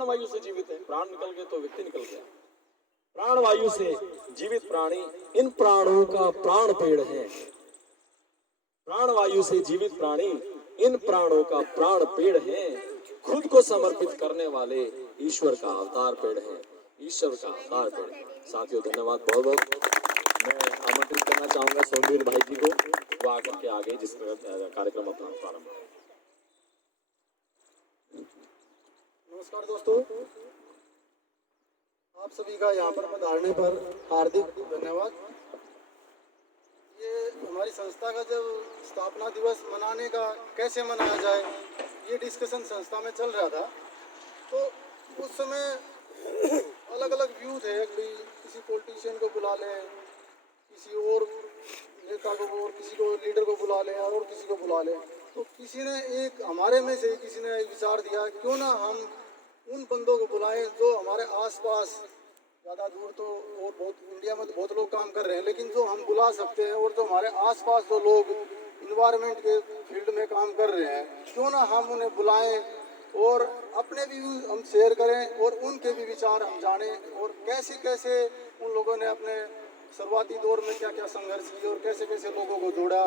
प्राण वायु से जीवित है। प्राण निकल गए तो व्यक्ति निकल गया। प्राण वायु से जीवित प्राणी इन प्राणों का प्राण पेड़ है। प्राण वायु से जीवित प्राणी इन प्राणों का प्राण पेड़ है। खुद को समर्पित करने वाले ईश्वर का अवतार पेड़ है। ईश्वर का अवतार पेड़ है। साथियों धन्यवाद बहुत बहुत। मैं आमंत्रित करना चाहूंगा सोमवीर भाई जी को, वो आकर के आगे जिस कार्यक्रम अपना प्रारंभ है। नमस्कार दोस्तों, आप सभी का यहाँ पर पधारने पर हार्दिक धन्यवाद। ये हमारी संस्था का जब स्थापना दिवस मनाने का कैसे मनाया जाए, ये डिस्कशन संस्था में चल रहा था। तो उस समय अलग अलग व्यू थे कि किसी पॉलिटिशियन को बुला लें, किसी और नेता को, और किसी को लीडर को बुला लें, और किसी को बुला लें। तो किसी ने एक हमारे में से किसी ने एक विचार दिया, क्यों ना हम उन बंदों को बुलाएं जो हमारे आसपास, ज़्यादा दूर तो और बहुत इंडिया में तो बहुत लोग काम कर रहे हैं, लेकिन जो हम बुला सकते हैं और जो हमारे आसपास जो लोग इन्वायरमेंट के फील्ड में काम कर रहे हैं, क्यों ना हम उन्हें बुलाएं और अपने भी हम शेयर करें और उनके भी विचार हम जानें, और कैसे कैसे उन लोगों ने अपने शुरुआती दौर में क्या क्या संघर्ष किए और कैसे कैसे लोगों को जोड़ा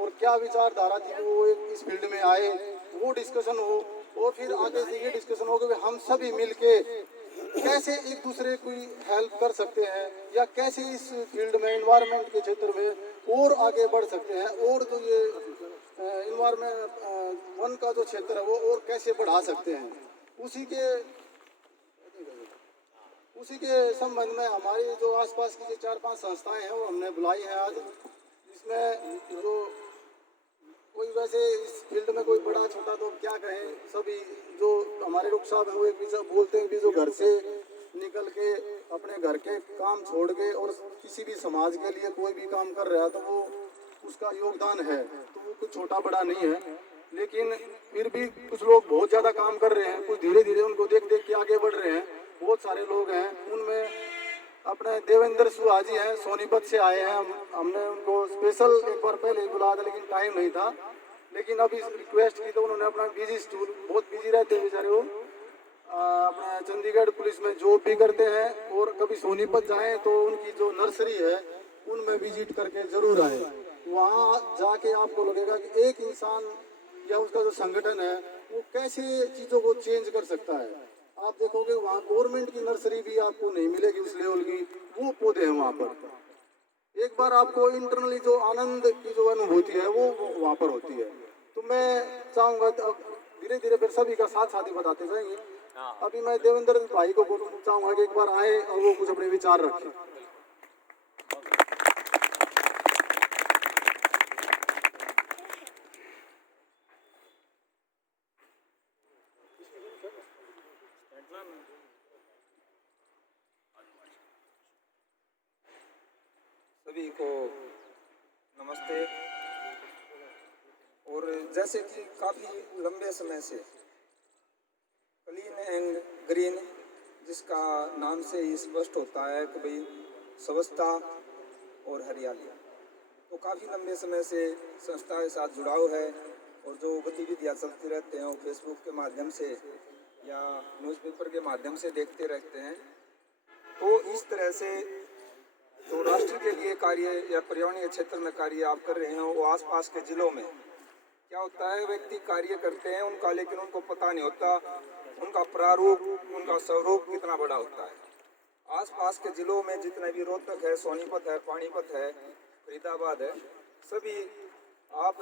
और क्या विचारधारा थी वो इस फील्ड में आए, वो डिस्कशन हो। और फिर आगे से ये डिस्कशन हो कि हम सभी मिलके कैसे एक दूसरे की हेल्प कर सकते हैं, या कैसे इस फील्ड में एनवायरनमेंट के क्षेत्र में और आगे बढ़ सकते हैं, और जो ये एनवायरनमेंट वन का जो क्षेत्र है वो और कैसे बढ़ा सकते हैं। उसी के संबंध में हमारी जो आसपास की 4-5 संस्थाएं हैं वो हमने बुलाई हैं आज, जिसमें जो कोई वैसे इस फील्ड में कोई बड़ा छोटा तो क्या कहें, सभी जो हमारे लोग साहब हैं वो एक दूसरे बोलते हैं कि जो घर से निकल के अपने घर के काम छोड़ के और किसी भी समाज के लिए कोई भी काम कर रहा है तो वो उसका योगदान है, तो वो कुछ छोटा बड़ा नहीं है। लेकिन फिर भी कुछ लोग बहुत ज़्यादा काम कर रहे हैं, कुछ धीरे धीरे उनको देख देख के आगे बढ़ रहे हैं। बहुत सारे लोग हैं, उनमें अपने देवेंद्र सुहा जी हैं, सोनीपत से आए हैं। हमने उनको स्पेशल एक बार पहले बुलाया था लेकिन टाइम नहीं था, लेकिन अभी रिक्वेस्ट की तो उन्होंने अपना बिजी शेड्यूल, बहुत बिजी रहते हैं बेचारे वो, अपने चंडीगढ़ पुलिस में जॉब भी करते हैं, और कभी सोनीपत जाएं तो उनकी जो नर्सरी है उनमें विजिट करके जरूर आए। वहाँ जाके आपको लगेगा कि एक इंसान या उसका जो संगठन है वो कैसे चीज़ों को चेंज कर सकता है। आप देखोगे वहाँ गवर्नमेंट की नर्सरी भी आपको नहीं मिलेगी उस लेवल की, वो पौधे हैं वहाँ पर। एक बार आपको इंटरनली जो आनंद की जो अनुभूति है वो वहाँ पर होती है। तो मैं चाहूँगा धीरे धीरे फिर सभी का साथ साथ ही बताते जाएंगे। अभी मैं देवेंद्र भाई को चाहूँगा कि एक बार आए और वो कुछ अपने विचार रखें। सभी को नमस्ते। और जैसे कि काफ़ी लंबे समय से क्लीन एंड ग्रीन, जिसका नाम से ही स्पष्ट होता है कि भाई स्वच्छता और हरियाली, तो काफ़ी लंबे समय से संस्था के साथ जुड़ाव है। और जो गतिविधियाँ चलती रहते हैं वो फेसबुक के माध्यम से या न्यूज़पेपर के माध्यम से देखते रहते हैं। तो इस तरह से जो राष्ट्र के लिए कार्य या पर्यावरणीय क्षेत्र में कार्य आप कर रहे हैं, वो आसपास के जिलों में क्या होता है, व्यक्ति कार्य करते हैं उनका, लेकिन उनको पता नहीं होता उनका प्रारूप, उनका स्वरूप कितना बड़ा होता है। आसपास के जिलों में जितने भी रोहतक है, सोनीपत है, पानीपत है, फरीदाबाद है, सभी आप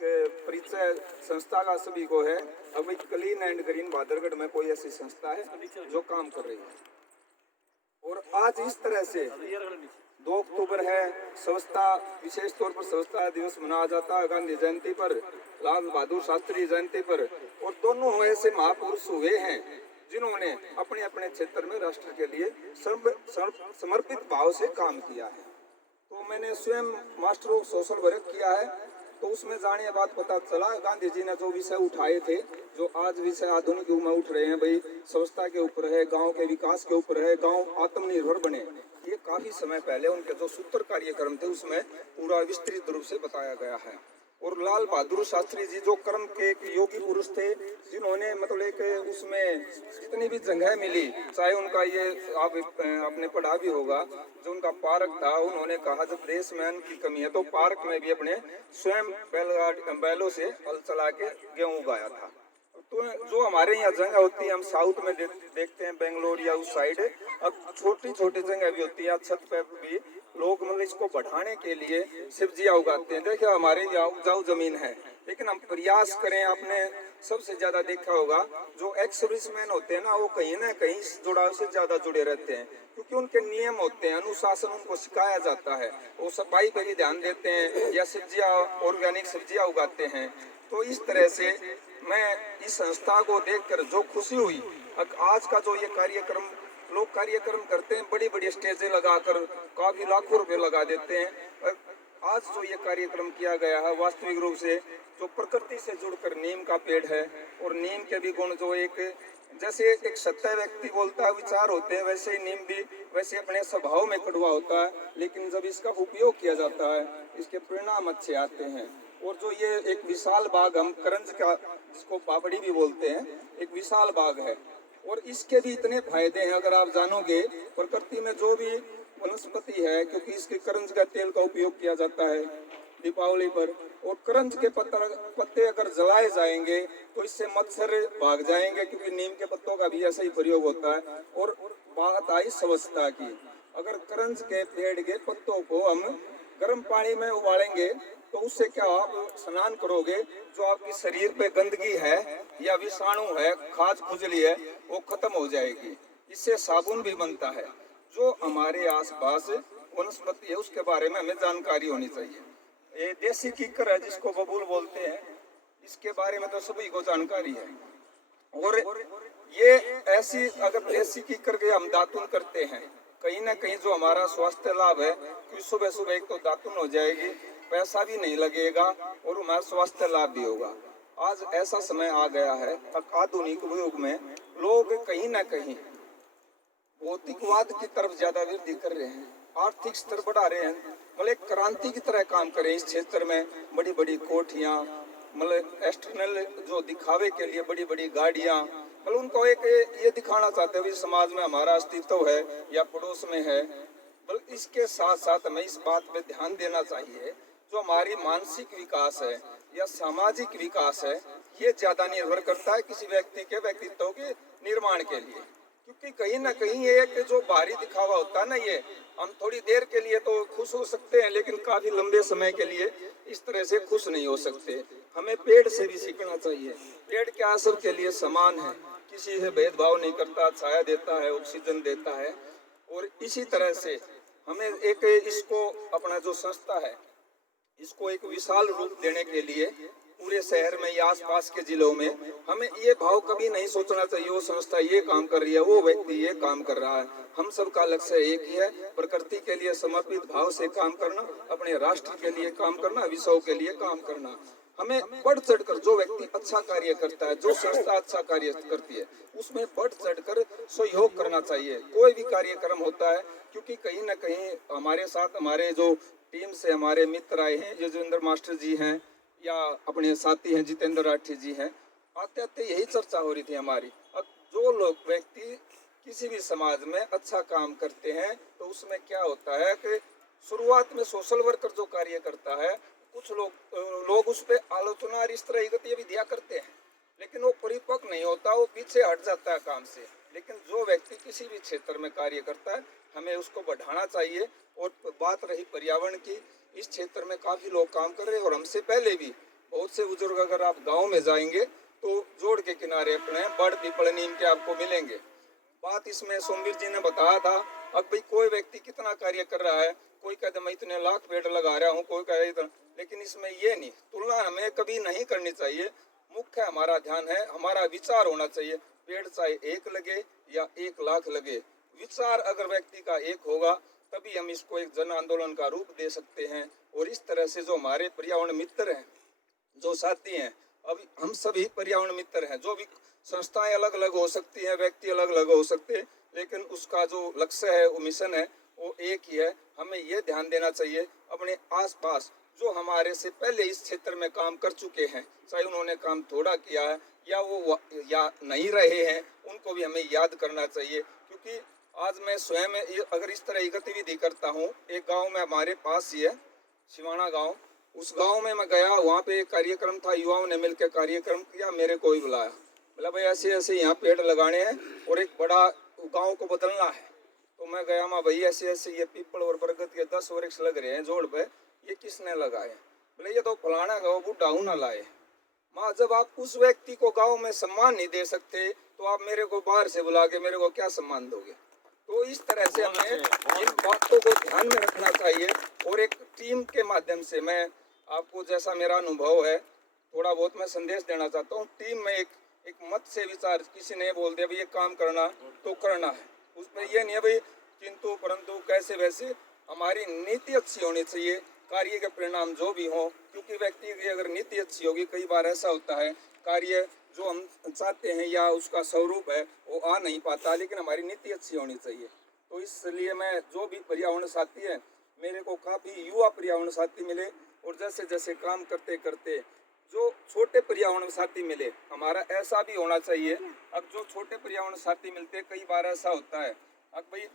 के परिचय संस्था का सभी को है। अभी क्लीन एंड ग्रीन बादरगढ़ में कोई ऐसी संस्था है जो काम कर रही है। और आज इस तरह से 2 अक्टूबर है, स्वच्छता, विशेष तौर पर स्वच्छता दिवस मनाया जाता है गांधी जयंती पर, लाल बहादुर शास्त्री जयंती पर। और दोनों ऐसे महापुरुष हुए हैं जिन्होंने अपने अपने क्षेत्र में राष्ट्र के लिए समर्पित भाव से काम किया है। तो मैंने स्वयं मास्टर ऑफ सोशल वर्क किया है, तो उसमें जाने बात पता चला गांधी जी ने जो विषय उठाए थे, जो आज विषय आधुनिक युग में उठ रहे हैं, भाई स्वच्छता के ऊपर है, गांव के विकास के ऊपर है, गांव आत्मनिर्भर बने, ये काफी समय पहले उनके जो सूत्र कार्यक्रम थे उसमें पूरा विस्तृत रूप से बताया गया है। और लाल बहादुर शास्त्री जी जो कर्म के एक योगी पुरुष थे, जिन्होंने मतलब एक उसमें जितनी भी जगह मिली, चाहे उनका ये आप आपने पढ़ा भी होगा, जो उनका पार्क था, उन्होंने कहा जब देश में अन्न की कमी है तो पार्क में भी अपने स्वयं बैलों से हल चला के गेहूं उगाया था। तो जो हमारे यहाँ जगह होती है, हम साउथ में देखते हैं बेंगलोर या उस साइड, अब छोटी छोटी जगह भी होती है, छत पे भी लोग मतलब इसको बढ़ाने के लिए सब्जियां उगाते हैं। देखिए हमारे यहाँ उपजाऊ जमीन है, लेकिन हम प्रयास करें, आपने सबसे ज्यादा देखा होगा जो एक्स सर्विसमैन होते हैं ना, वो कहीं ना कहीं इस जुड़ाव से ज्यादा जुड़े रहते हैं, क्योंकि उनके नियम होते हैं, अनुशासन उनको सिखाया जाता है, वो सफाई पर भी ध्यान देते हैं या सब्जियां ऑर्गेनिक सब्जियां उगाते हैं। तो इस तरह से मैं इस संस्था को देखकर जो खुशी हुई, आज का जो ये कार्यक्रम लोग कार्यक्रम करते हैं, बड़ी बड़ी स्टेजें लगाकर काफी लाखों रुपए लगा देते हैं, आज जो ये कार्यक्रम किया गया है वास्तविक रूप से जो प्रकृति से जुड़कर नीम का पेड़ है, और नीम के भी गुण जो एक जैसे एक सत्य व्यक्ति बोलता है विचार होते हैं, वैसे ही नीम भी वैसे अपने स्वभाव में कड़वा होता है, लेकिन जब इसका उपयोग किया जाता है इसके परिणाम अच्छे आते हैं। और जो ये एक विशाल बाग, हम करंज का जिसको पापड़ी भी बोलते हैं, एक विशाल बाग है, और इसके भी इतने फायदे हैं अगर आप जानोगे। प्रकृति में जो भी वनस्पति है, क्योंकि इसके करंज का तेल का उपयोग किया जाता है दीपावली पर, और करंज के पत्ते अगर जलाए जाएंगे तो इससे मच्छर भाग जाएंगे, क्योंकि नीम के पत्तों का भी ऐसा ही प्रयोग होता है। और बात आई स्वच्छता की, अगर करंज के पेड़ के पत्तों को हम गर्म पानी में उबालेंगे तो उससे क्या, आप स्नान करोगे, जो आपकी शरीर पे गंदगी है या विषाणु है, खाज खुजली है, वो खत्म हो जाएगी। इससे साबुन भी बनता है। जो हमारे आसपास वनस्पति है उसके बारे में हमें जानकारी होनी चाहिए। ये देसी कीकर है जिसको बबूल बोलते हैं, इसके बारे में तो सभी को जानकारी है। और ये ऐसी अगर देसी कीकर के हम दातुन करते हैं, कहीं ना कहीं जो हमारा स्वास्थ्य लाभ है कि सुबह सुबह एक तो दातुन हो जाएगी, पैसा भी नहीं लगेगा और हमारा स्वास्थ्य लाभ भी होगा। आज ऐसा समय आ गया है, आधुनिक युग में लोग कहीं ना कहीं भौतिकवाद की तरफ ज्यादा वृद्धि कर रहे हैं, आर्थिक स्तर बढ़ा रहे हैं, मतलब एक क्रांति की तरह काम कर रहे हैं इस क्षेत्र में। बड़ी बड़ी कोठियां, मतलब एक्सटर्नल जो दिखावे के लिए बड़ी बड़ी गाड़ियां, मतलब उनको एक ये दिखाना चाहते हैं समाज में हमारा अस्तित्व है या पड़ोस में है। बल्कि इसके साथ साथ हमें इस बात पे ध्यान देना चाहिए, जो हमारी मानसिक विकास है या सामाजिक विकास है, ये ज्यादा निर्भर करता है किसी व्यक्ति के व्यक्तित्व के निर्माण के लिए। क्योंकि कहीं ना कहीं ये एक जो बाहरी दिखावा होता है ना, ये हम थोड़ी देर के लिए तो खुश हो सकते हैं, लेकिन काफी लंबे समय के लिए इस तरह से खुश नहीं हो सकते। हमें पेड़ से भी सीखना चाहिए। पेड़ क्या सबके लिए समान है, किसी से भेदभाव नहीं करता, छाया देता है, ऑक्सीजन देता है। और इसी तरह से हमें एक इसको अपना जो संस्था है, इसको एक विशाल रूप देने के लिए पूरे शहर में या आसपास के जिलों में हमें ये भाव कभी नहीं सोचना चाहिए वो संस्था ये काम कर रही है, वो व्यक्ति ये काम कर रहा है। हम सबका लक्ष्य एक ही है, प्रकृति के लिए समर्पित भाव से काम करना, अपने राष्ट्र के लिए काम करना, विश्व के लिए काम करना। हमें बढ़ चढ़कर जो व्यक्ति अच्छा कार्य करता है, जो संस्था अच्छा कार्य करती है, उसमें बढ़ चढ़कर सहयोग करना चाहिए। कोई भी कार्यक्रम होता है, क्योंकि कहीं ना कहीं हमारे साथ हमारे जो टीम से हमारे मित्र आए हैं, योगेंद्र मास्टर जी हैं या अपने साथी हैं जितेंद्र राठी जी हैं, आते आते यही चर्चा हो रही थी हमारी। अब जो लोग व्यक्ति किसी भी समाज में अच्छा काम करते हैं तो उसमें क्या होता है कि शुरुआत में सोशल वर्कर जो कार्य करता है, कुछ लोग उस पर आलोचना और इस तरह की गतिविधियां करते हैं, लेकिन वो परिपक्व नहीं होता, वो पीछे हट जाता है काम से। लेकिन जो व्यक्ति किसी भी क्षेत्र में कार्य करता है, हमें उसको बढ़ाना चाहिए। और बात रही पर्यावरण की, इस क्षेत्र में काफी लोग काम कर रहे हैं, और हमसे पहले भी बहुत से बुजुर्ग, अगर आप गांव में जाएंगे तो जोड़ के किनारे अपने बड़ पीपल नीम के आपको मिलेंगे। बात इसमें सोमवीर जी ने बताया था, अब भाई कोई व्यक्ति कितना कार्य कर रहा है, कोई कहता मैं इतने लाख पेड़ लगा रहा हूँ, कोई कहे इतना, लेकिन इसमें ये नहीं, तुलना हमें कभी नहीं करनी चाहिए। मुख्य हमारा ध्यान है, हमारा विचार होना चाहिए। पेड़ चाहे 1 लगे या 1 लाख लगे, विचार अगर व्यक्ति का एक होगा तभी हम इसको एक जन आंदोलन का रूप दे सकते हैं। और इस तरह से जो हमारे पर्यावरण मित्र हैं, जो साथी हैं, अभी हम सभी पर्यावरण मित्र हैं। जो भी संस्थाएं अलग अलग हो सकती हैं, व्यक्ति अलग अलग हो सकते हैं, लेकिन उसका जो लक्ष्य है, वो मिशन है, वो एक ही है। हमें ये ध्यान देना चाहिए अपने आसपास जो हमारे से पहले इस क्षेत्र में काम कर चुके हैं, चाहे उन्होंने काम थोड़ा किया है या वो या नहीं रहे हैं, उनको भी हमें याद करना चाहिए। क्योंकि आज मैं स्वयं अगर इस तरह की गतिविधि करता हूँ, एक गांव में हमारे पास ही है शिवाना गांव, उस गांव में मैं गया, वहाँ पे एक कार्यक्रम था, युवाओं ने मिलकर कार्यक्रम किया, मेरे को ही बुलाया, बोला भाई ऐसे ऐसे यहाँ पेड़ लगाने हैं और एक बड़ा गांव को बदलना है। तो मैं गया, माँ भाई ऐसे ऐसे ये पीपल और बरगद के 10 वृक्ष लग रहे हैं जोड़ पे, ये किसने लगाए? बोले ये तो फलाना गाँव बूढ़ा ना लाए। माँ जब आप उस व्यक्ति को गांव में सम्मान नहीं दे सकते तो आप मेरे को बाहर से बुला के मेरे को क्या सम्मान दोगे? तो इस तरह से हमें इन बातों को ध्यान में रखना चाहिए। और एक टीम के माध्यम से मैं आपको, जैसा मेरा अनुभव है, थोड़ा बहुत मैं संदेश देना चाहता हूँ। टीम में एक मत से विचार, किसी ने बोल दिया भाई ये काम करना तो करना है, उसमें ये नहीं है भाई किंतु परंतु कैसे वैसे। हमारी नीति अच्छी होनी चाहिए, कार्य के परिणाम जो भी हो, क्योंकि व्यक्ति की अगर नीति अच्छी होगी, कई बार ऐसा होता है कार्य जो हम चाहते हैं या उसका स्वरूप है वो आ नहीं पाता, लेकिन हमारी नीति अच्छी होनी चाहिए। तो इसलिए मैं जो भी पर्यावरण साथी है, मेरे को काफ़ी युवा पर्यावरण साथी मिले, और जैसे जैसे काम करते करते जो छोटे पर्यावरण साथी मिले, हमारा ऐसा भी होना चाहिए। अब जो छोटे पर्यावरण साथी मिलते, कई बार ऐसा होता है अब भाई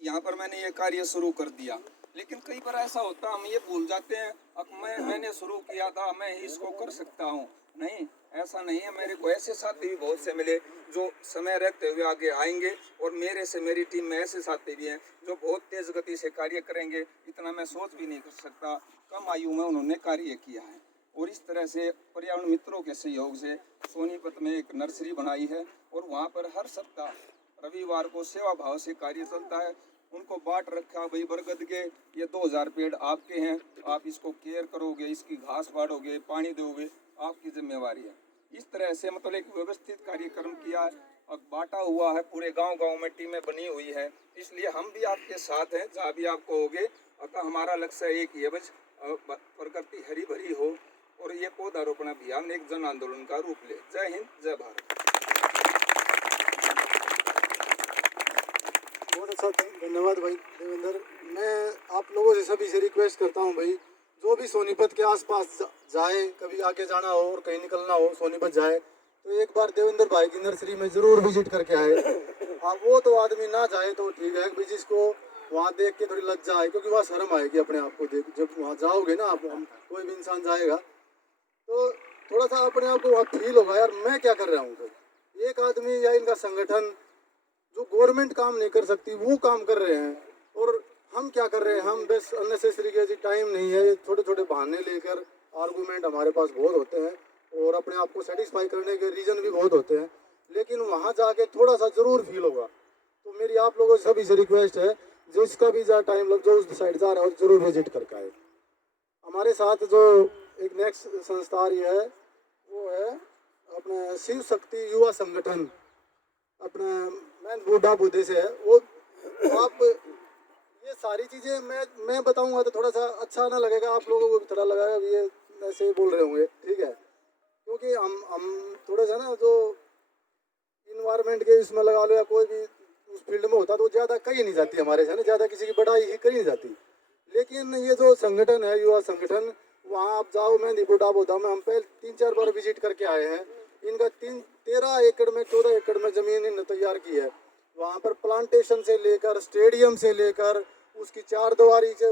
यहाँ पर मैंने ये कार्य शुरू कर दिया, लेकिन कई बार ऐसा होता हम ये भूल जाते हैं अब मैंने शुरू किया था, मैं इसको कर सकता हूँ। नहीं, ऐसा नहीं है। मेरे को ऐसे साथी भी बहुत से मिले जो समय रहते हुए आगे आएंगे, और मेरे से मेरी टीम में ऐसे साथी भी हैं जो बहुत तेज गति से कार्य करेंगे, इतना मैं सोच भी नहीं कर सकता। कम आयु में उन्होंने कार्य किया है। और इस तरह से पर्यावरण मित्रों के सहयोग से सोनीपत में एक नर्सरी बनाई है, और वहाँ पर हर सप्ताह रविवार को सेवा भाव से कार्य चलता है। उनको बांट रखा, भाई बरगद के ये 2000 पेड़ आपके हैं, आप इसको केयर करोगे, इसकी घास बांटोगे, पानी दोगे, आपकी जिम्मेवारी है। इस तरह से मतलब एक व्यवस्थित कार्यक्रम किया है, अब बांटा हुआ है, पूरे गांव-गांव में टीमें बनी हुई है। इसलिए हम भी आपके साथ हैं जहाँ भी आप कहोगे। अतः हमारा लक्ष्य एक ही है, बस प्रकृति हरी भरी हो और ये पौधारोपण अभियान एक जन आंदोलन का रूप ले। जय हिंद, जय भारत। बहुत अच्छा, धन्यवाद भाई देवेंद्र। मैं आप लोगों से सभी से रिक्वेस्ट करता हूँ भाई, जो भी सोनीपत के आसपास जाए, कभी आगे जाना हो और कहीं निकलना हो, सोनीपत जाए तो एक बार देवेंद्र भाई की नर्सरी में ज़रूर विजिट करके आए। हाँ, वो तो आदमी ना जाए तो ठीक है, भाई जिसको वहाँ देख के थोड़ी लज्जा आए, क्योंकि वहाँ शर्म आएगी अपने आप को देख। जब वहाँ जाओगे ना आप, कोई भी इंसान जाएगा तो थोड़ा सा अपने आप को वहाँ फील होगा, यार मैं क्या कर रहा हूँ। तो एक आदमी या इनका संगठन जो गवर्नमेंट काम नहीं कर सकती वो काम कर रहे हैं, और हम क्या कर रहे हैं, हम बस अननेसेसरी के टाइम नहीं है, छोटे छोटे बहाने लेकर आर्गूमेंट हमारे पास बहुत होते हैं, और अपने आप को सेटिस्फाई करने के रीज़न भी बहुत होते हैं, लेकिन वहाँ जाके थोड़ा सा ज़रूर फील होगा। तो मेरी आप लोगों से सभी से रिक्वेस्ट है, जिसका भी जा टाइम लग, जो उस साइड जा रहा है ज़रूर विजिट करके आए। हमारे साथ जो एक नेक्स्ट संस्था आ रही है वो है अपना शिव शक्ति युवा संगठन, अपना मैं बूढ़ा बुद्धे से है वो। आप ये सारी चीज़ें मैं बताऊंगा तो थोड़ा सा अच्छा ना लगेगा, आप लोगों को भी थोड़ा लगेगा ये ऐसे ही बोल रहे होंगे, ठीक है, क्योंकि हम थोड़ा सा ना जो इन्वायरमेंट के इसमें लगा लो या कोई भी उस फील्ड में होता तो ज़्यादा कहीं नहीं जाती हमारे से ना, ज़्यादा किसी की बढ़ाई ही कहीं नहीं जाती। लेकिन ये जो संगठन है युवा संगठन, वहाँ आप जाओ, मैं बूढ़ा बोधा में हम पहले 3-4 बार विजिट करके आए हैं। इनका 13 एकड़ में 14 एकड़ में ज़मीन इन्होंने तैयार की है। वहाँ पर प्लांटेशन से लेकर स्टेडियम से लेकर उसकी 4 दीवारी से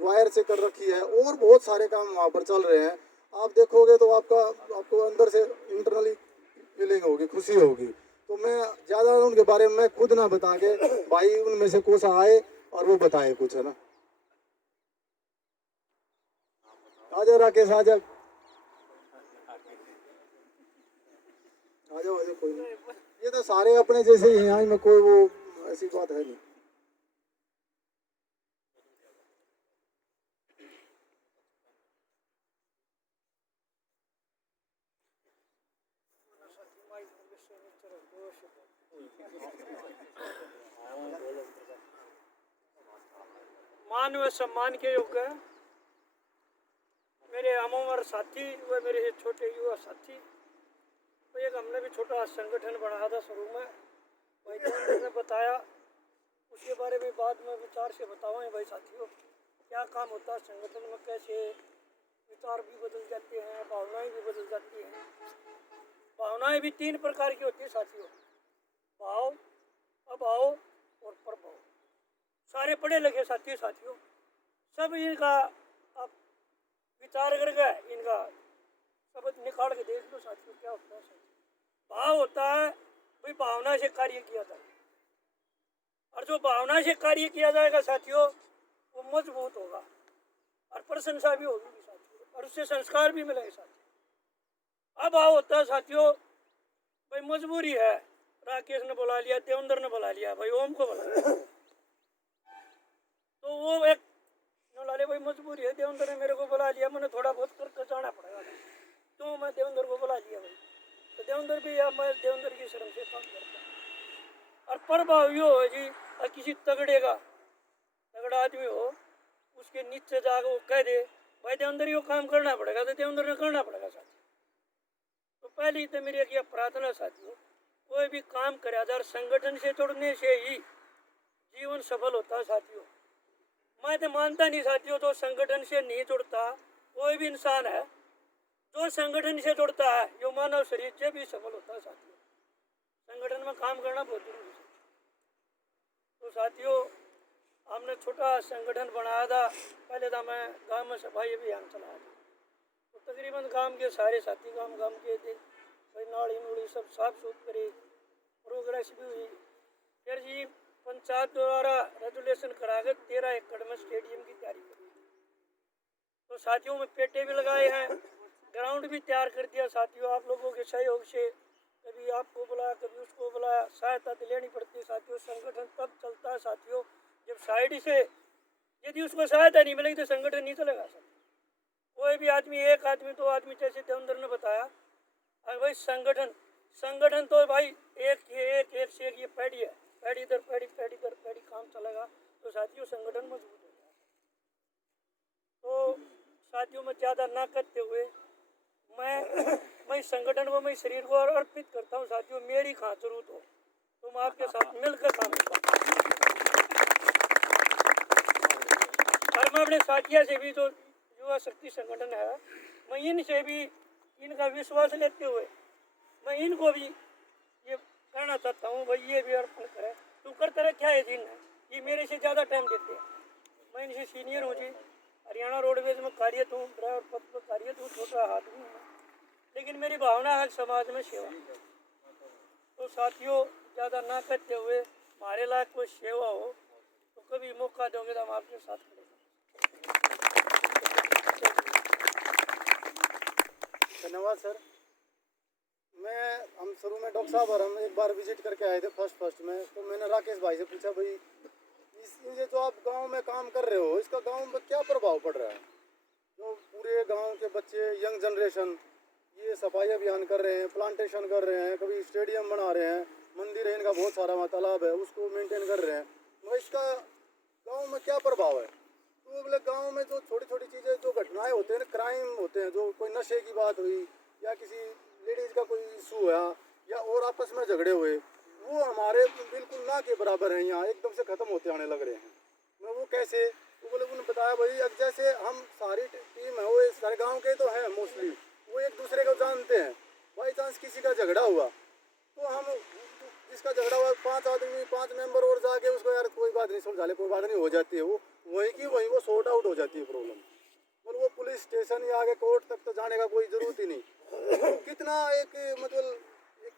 वायर से कर रखी है, और बहुत सारे काम वहाँ पर चल रहे हैं। आप देखोगे तो आपको अंदर से इंटरनली फीलिंग होगी, खुशी होगी। तो मैं ज़्यादा उनके बारे में मैं खुद ना बता के, भाई उनमें से कोई आए और वो बताए कुछ, है ना। आजा राकेश, आजा, आ जाओ कोई नहीं, ये तो सारे अपने जैसे ही हैं, यहाँ में कोई वो ऐसी बात है नहीं। मान व सम्मान के योग्य मेरे अमर साथी व मेरे छोटे युवा साथी, तो एक हमने भी छोटा संगठन बनाया था शुरू में, भाई ने बताया, उसके बारे में बाद में विचार से बताओ भाई साथियों, क्या काम होता है संगठन में, कैसे विचार भी बदल जाते हैं, भावनाएं भी बदल जाती हैं। भावनाएं भी 3 प्रकार की होती है साथियों, भाव, अभाव और प्रभाव। सारे पढ़े लिखे साथियों सब इनका आप विचार करके इनका सब निकाल के देख लो साथियों क्या होता है। भाव होता है भाई भावना से कार्य किया जाए, और जो भावना से कार्य किया जाएगा साथियों वो मजबूत होगा और प्रशंसा भी होगी साथियों, और उससे संस्कार भी मिलेगा साथियों। अभाव होता है साथियों भाई मजबूरी है, राकेश ने बुला लिया, देवेंद्र ने बुला लिया, भाई ओम को बुला लिया, तो वो एक लाले भाई मजबूरी है, देवेंद्र ने मेरे को बुला लिया, मैंने थोड़ा बहुत करके जाना पड़ेगा, तो मैं देवेंद्र को बुला लिया भाई, तो देवेंद्र भी या मैं देवेंद्र की शर्म से काम करता हूँ। और प्रभाव यो है जी, और किसी तगड़ा आदमी हो उसके नीचे जाकर वो कह दे भाई देवेंद्र यो काम करना पड़ेगा, तो देवेंद्र ने करना पड़ेगा साथी। तो पहली तो मेरी एक प्रार्थना साथियों, कोई भी काम करे अगर संगठन से जुड़ने से ही जीवन सफल होता है साथियों। मैं तो मानता नहीं साथियों जो संगठन से नहीं जुड़ता कोई भी इंसान है, जो संगठन से जुड़ता है जो मानव शरीर से भी सफल होता है साथियों। संगठन में काम करना बहुत जरूरी है। तो साथियों हमने छोटा संगठन बनाया था, पहले था मैं गांव में सफाई अभियान चलाया था, तो तकरीबन गांव के सारे साथी गांव के थे, भाई नाली नूली सब साफ सुथ करे, प्रोग्रेस भी हुई। फिर जी पंचायत द्वारा रेजुलेशन करा कर 13 एकड़ में स्टेडियम की तैयारी करी, तो साथियों में पेटे भी लगाए हैं, ग्राउंड भी तैयार कर दिया साथियों। आप लोगों के सहयोग से कभी आपको बुलाया कभी उसको बुलाया, सहायता तो लेनी पड़ती है साथियों। संगठन तब चलता है साथियों जब साइड से यदि उसको सहायता नहीं मिलेगी तो संगठन नहीं चलेगा सर। कोई भी आदमी, एक आदमी दो आदमी, जैसे देवेंद्र ने बताया, अरे भाई संगठन तो भाई एक से एक ये पैड़ी है, पैड़ी दर पैड़ी काम चलेगा तो साथियों संगठन मजबूत हो जाएगा। तो साथियों में ज़्यादा ना करते हुए मैं संगठन को, मैं शरीर को अर्पित करता हूँ साथियों। मेरी कहाँ जरूरत हो तो मैं आपके साथ मिलकर काम करता हूँ। और मैं अपने साथियों से भी जो युवा शक्ति संगठन है, मैं इनसे भी इनका विश्वास लेते हुए मैं इनको भी ये कहना चाहता हूँ भाई ये भी अर्पण करें। तू करते रहे क्या है दिन है, ये मेरे से ज़्यादा टाइम देते हैं। मैं इनसे सीनियर हूँ जी, हरियाणा रोडवेज में कार्यरत हूँ, ड्राइवर पद पर कार्यरत हूँ, छोटा आदमी हूँ, लेकिन मेरी भावना है समाज में सेवा। तो साथियों ज़्यादा ना करते हुए हमारे लायक कोई सेवा हो तो कभी मौका दोगे तो हम आपके साथ खड़े। धन्यवाद सर। हम शुरू में डॉक्टर साहब और हम एक बार विजिट करके आए थे फर्स्ट में, तो मैंने राकेश भाई से पूछा भाई ये जो आप गांव में काम कर रहे हो इसका गांव में क्या प्रभाव पड़ रहा है। जो पूरे गांव के बच्चे, यंग जनरेशन ये सफाई अभियान कर रहे हैं, प्लांटेशन कर रहे हैं, कभी स्टेडियम बना रहे हैं, मंदिर है इनका बहुत सारा, वहाँ तालाब है उसको मेंटेन कर रहे हैं, तो इसका गांव में क्या प्रभाव है। तो बोले गांव में जो छोटी छोटी चीज़ें, जो घटनाएं होते हैं, क्राइम होते हैं, जो कोई नशे की बात हुई या किसी लेडीज़ का कोई इशू हुआ या और आपस में झगड़े हुए, वो हमारे बिल्कुल ना के बराबर हैं, यहाँ एकदम से ख़त्म होते आने लग रहे हैं। मैं वो कैसे, तो बोले उन्होंने बताया भाई अब जैसे हम सारी टीम है वो सारे गांव के तो हैं मोस्टली, वो एक दूसरे को जानते हैं। बाई चांस किसी का झगड़ा हुआ तो हम जिसका झगड़ा हुआ 5 आदमी 5 मेंबर और जाके उसको यार कोई बात नहीं सुलझा ले, कोई बात नहीं हो जाती है, वो वहीं की वहीं वो सॉर्ट आउट हो जाती है प्रॉब्लम। मतलब वो पुलिस स्टेशन या आगे कोर्ट तक तो जाने का कोई ज़रूरत ही नहीं। कितना एक मतलब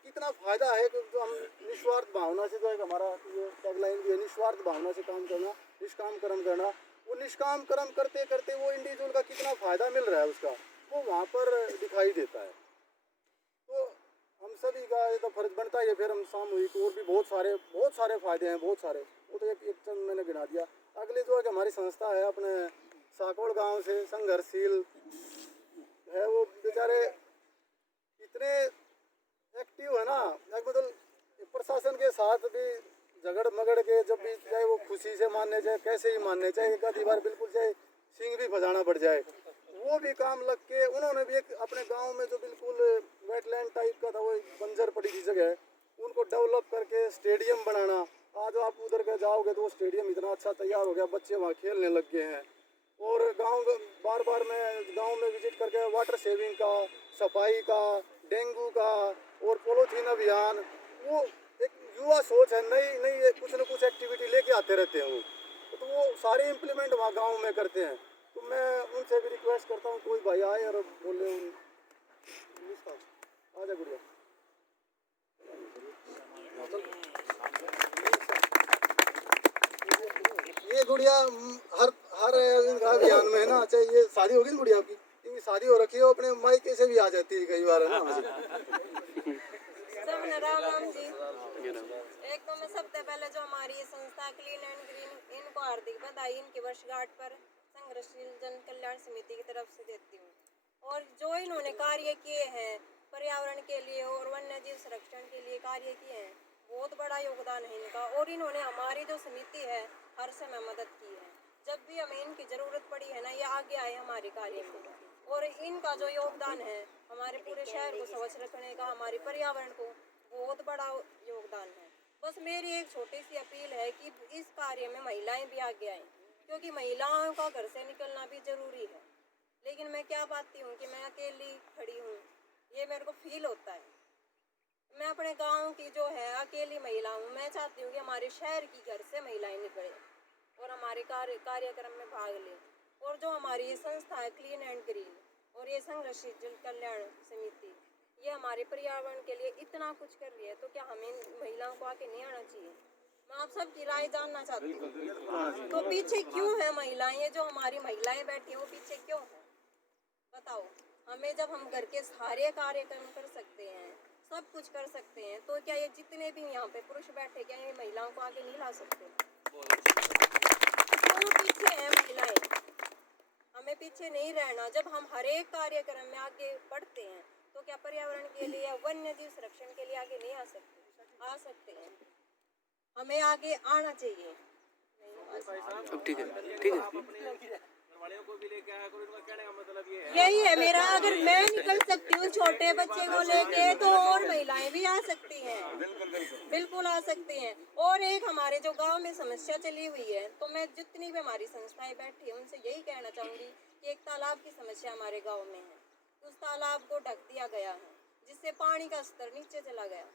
कितना फ़ायदा है कि जो हम निस्वार्थ भावना से, जो एक हमारा ये टैगलाइन भी है, निस्वार्थ भावना से काम करना, निष्काम कर्म करना। वो निष्काम कर्म करते करते वो इंडिविजुअल का कितना फ़ायदा मिल रहा है उसका वो वहाँ पर दिखाई देता है। तो हम सभी का ये तो फर्ज बनता है। फिर हम सामूहिक और भी बहुत सारे फ़ायदे हैं, बहुत सारे, वो तो एक चंद मैंने गिना दिया। अगली जो है कि हमारी संस्था है अपने साकोड़ गांव से, संघर्षशील है, वो बेचारे इतने एक्टिव है ना, मतलब प्रशासन के साथ भी झगड़ मगड़ के जब भी, चाहे वो खुशी से मानने, चाहे कैसे ही मानने, चाहे एक आधी बार बिल्कुल चाहे सिंग भी बजाना पड़ जाए, वो भी काम लग के उन्होंने भी एक अपने गांव में जो बिल्कुल वेटलैंड टाइप का था, वो बंजर पड़ी थी जगह, उनको डेवलप करके स्टेडियम बनाना। आज आप उधर के जाओगे तो वो स्टेडियम इतना अच्छा तैयार हो गया, बच्चे वहाँ खेलने लग गए हैं। और बार बार मैं गांव में विजिट करके वाटर सेविंग का, सफाई का, डेंगू का और पॉलीथीन अभियान, वो एक युवा सोच है, नई नई कुछ न कुछ एक्टिविटी लेके आते रहते हैं वो, तो वो सारे इम्प्लीमेंट वहाँ गांव में करते हैं। तो मैं उनसे भी रिक्वेस्ट करता हूँ कोई भाई आए और बोले आजा गुड़िया। ये गुड़िया हर हर इनका अभियान में है ना। अच्छा ये शादी होगी ना गुड़िया आपकी? इनकी शादी हो रखी है, वो अपने मायके से भी आ जाती है कई बार, है ना। सब राम राम जी। एक तो मैं सबसे पहले जो हमारी ये संस्था क्लीन एंड ग्रीन, इनको हार्दिक बधाई इनकी वर्षगांठ पर संघर्षशील जन कल्याण समिति की तरफ से देती हूँ। और जो इन्होंने कार्य किए हैं पर्यावरण के लिए और वन्य जीव संरक्षण के लिए कार्य किए हैं, बहुत बड़ा योगदान है इनका। और इन्होंने हमारी जो समिति है हर समय मदद की है। जब भी हमें इनकी ज़रूरत पड़ी है ना, ये आगे आए हमारे कार्य में। और इनका जो योगदान है हमारे पूरे शहर को स्वच्छ रखने का, हमारे पर्यावरण को बहुत बड़ा योगदान है। बस मेरी एक छोटी सी अपील है कि इस कार्य में महिलाएं भी आगे आएं, क्योंकि महिलाओं का घर से निकलना भी ज़रूरी है। लेकिन मैं क्या पाती हूँ कि मैं अकेली खड़ी हूँ, ये मेरे को फील होता है। मैं अपने गांव की जो है अकेली महिला हूँ। मैं चाहती हूँ कि हमारे शहर की घर से महिलाएं निकलें और हमारे कार्यक्रम में भाग लें। और जो हमारी ये संस्था है क्लीन एंड ग्रीन और ये संघर्षशील जन कल्याण समिति, ये हमारे पर्यावरण के लिए इतना कुछ कर रही है, तो क्या हमें महिलाओं को आगे नहीं आना चाहिए? मैं आप सबकी राय जानना चाहती हूँ। तो पीछे क्यों है महिलाएं? ये जो हमारी महिलाएं बैठी हैं वो पीछे क्यों है, बताओ हमें। जब हम घर के सारे कार्यक्रम कर सकते हैं, सब कुछ कर सकते हैं, तो क्या ये जितने भी यहाँ पे पुरुष बैठे, क्या ये महिलाओं को आगे नहीं ला सकते? क्यों पीछे है महिलाएं? हमें पीछे नहीं रहना। जब हम हर एक कार्यक्रम में आगे बढ़ते हैं, तो क्या पर्यावरण के लिए या वन्य जीव संरक्षण के लिए आगे नहीं आ सकते? आ सकते हैं। हमें आगे आना चाहिए। ठीक है, ठीक है। यही है मेरा। अगर मैं निकल सकती हूँ छोटे बच्चे को लेके, तो और महिलाएं भी आ सकती हैं, बिल्कुल आ सकती हैं। और एक हमारे जो गांव में समस्या चली हुई है, तो मैं जितनी भी हमारी संस्थाएं बैठी हैं उनसे यही कहना चाहूँगी कि एक तालाब की समस्या हमारे गाँव में है। उस तालाब को ढक दिया गया है, जिससे पानी का स्तर नीचे चला गया।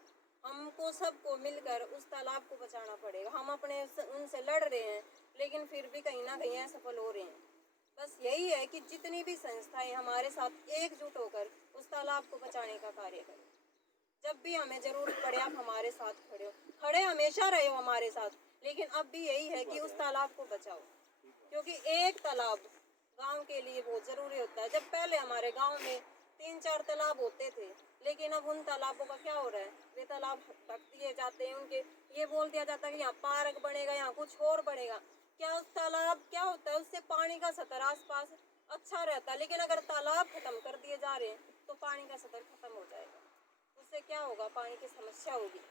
हमको सबको मिलकर उस तालाब को बचाना पड़ेगा। हम अपने उनसे लड़ रहे हैं, लेकिन फिर भी कहीं ना कहीं असफल हो रहे हैं। बस यही है कि जितनी भी संस्थाएं हमारे साथ एकजुट होकर उस तालाब को बचाने का कार्य करें। जब भी हमें ज़रूरत पड़े आप हमारे साथ खड़े हो, खड़े हमेशा रहे हो हमारे साथ। लेकिन अब भी यही है कि उस तालाब को बचाओ, क्योंकि एक तालाब गांव के लिए बहुत ज़रूरी होता है। जब पहले हमारे गांव में 3-4 तालाब होते थे, लेकिन अब उन तालाबों का क्या हो रहा है? वे तालाब ढक दिए जाते हैं। उनके ये बोल दिया जाता है कि यहाँ पार्क बनेगा, यहाँ कुछ और बनेगा। क्या उस तालाब क्या होता है? उससे पानी का स्तर आसपास अच्छा रहता है। लेकिन अगर तालाब खत्म कर दिए जा रहे हैं, तो पानी का स्तर खत्म हो जाएगा। उससे क्या होगा? पानी की समस्या होगी।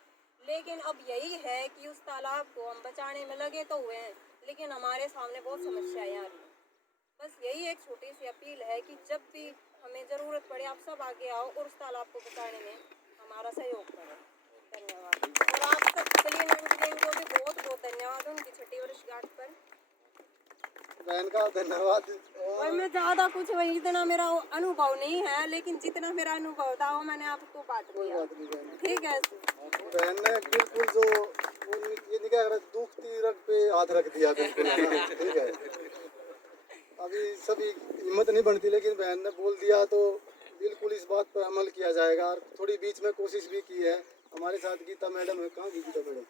लेकिन अब यही है कि उस तालाब को हम बचाने में लगे तो हुए हैं, लेकिन हमारे सामने बहुत समस्याएं आ रही हैं। बस यही एक छोटी सी अपील है कि जब भी हमें ज़रूरत पड़े आप सब आगे आओ और उस तालाब को बचाने में हमारा सहयोग करें। धन्यवाद। और आप सब क्लीन एंड ग्रीन को भी बहुत बहुत धन्यवाद उनकी छठी वर्षगांठ पर। बहन का धन्यवाद। और मैं ज़्यादा कुछ वही इतना मेरा अनुभव नहीं है, लेकिन जितना मेरा अनुभव था वो मैंने आपको बांट दिया। ठीक है। बहन ने बिल्कुल जो ये नहीं क्या दुखती रग पे हाथ रख दिया बिल्कुल, है ना? ठीक है। अभी सभी हिम्मत नहीं बनती, लेकिन बहन ने बोल दिया तो बिल्कुल इस बात पर अमल किया जाएगा। और थोड़ी बीच में कोशिश भी की है। हमारे साथ गीता मैडम है। कहाँ गीता मैडम?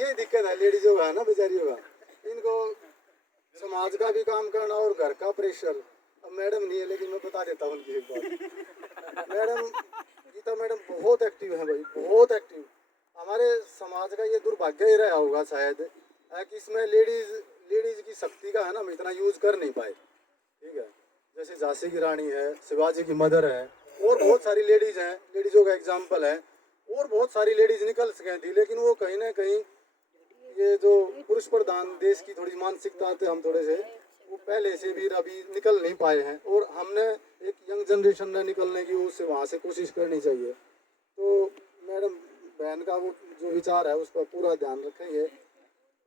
ये दिक्कत है लेडीजों का, है ना, बेचारियों का। इनको समाज का भी काम करना और घर का प्रेशर। अब मैडम नहीं है, लेकिन मैं बता देता हूँ उनकी एक बात। मैडम गीता मैडम बहुत एक्टिव है भाई, बहुत एक्टिव। हमारे समाज का ये दुर्भाग्य ही रहा होगा शायद कि इसमें लेडीज की शक्ति का, है ना, हम इतना यूज कर नहीं पाए। ठीक है। जैसे झांसी की रानी है, शिवाजी की मदर है, और बहुत सारी लेडीज हैं, लेडीजों का एग्जाम्पल है। और बहुत सारी लेडीज निकल सके थी, लेकिन वो कहीं ना कहीं ये जो पुरुष प्रधान देश की थोड़ी मानसिकता थे, हम थोड़े से वो पहले से भी अभी निकल नहीं पाए हैं। और हमने एक यंग जनरेशन ने निकलने की उससे वहाँ से कोशिश करनी चाहिए। तो मैडम बहन का वो जो विचार है उस पर पूरा ध्यान रखेंगे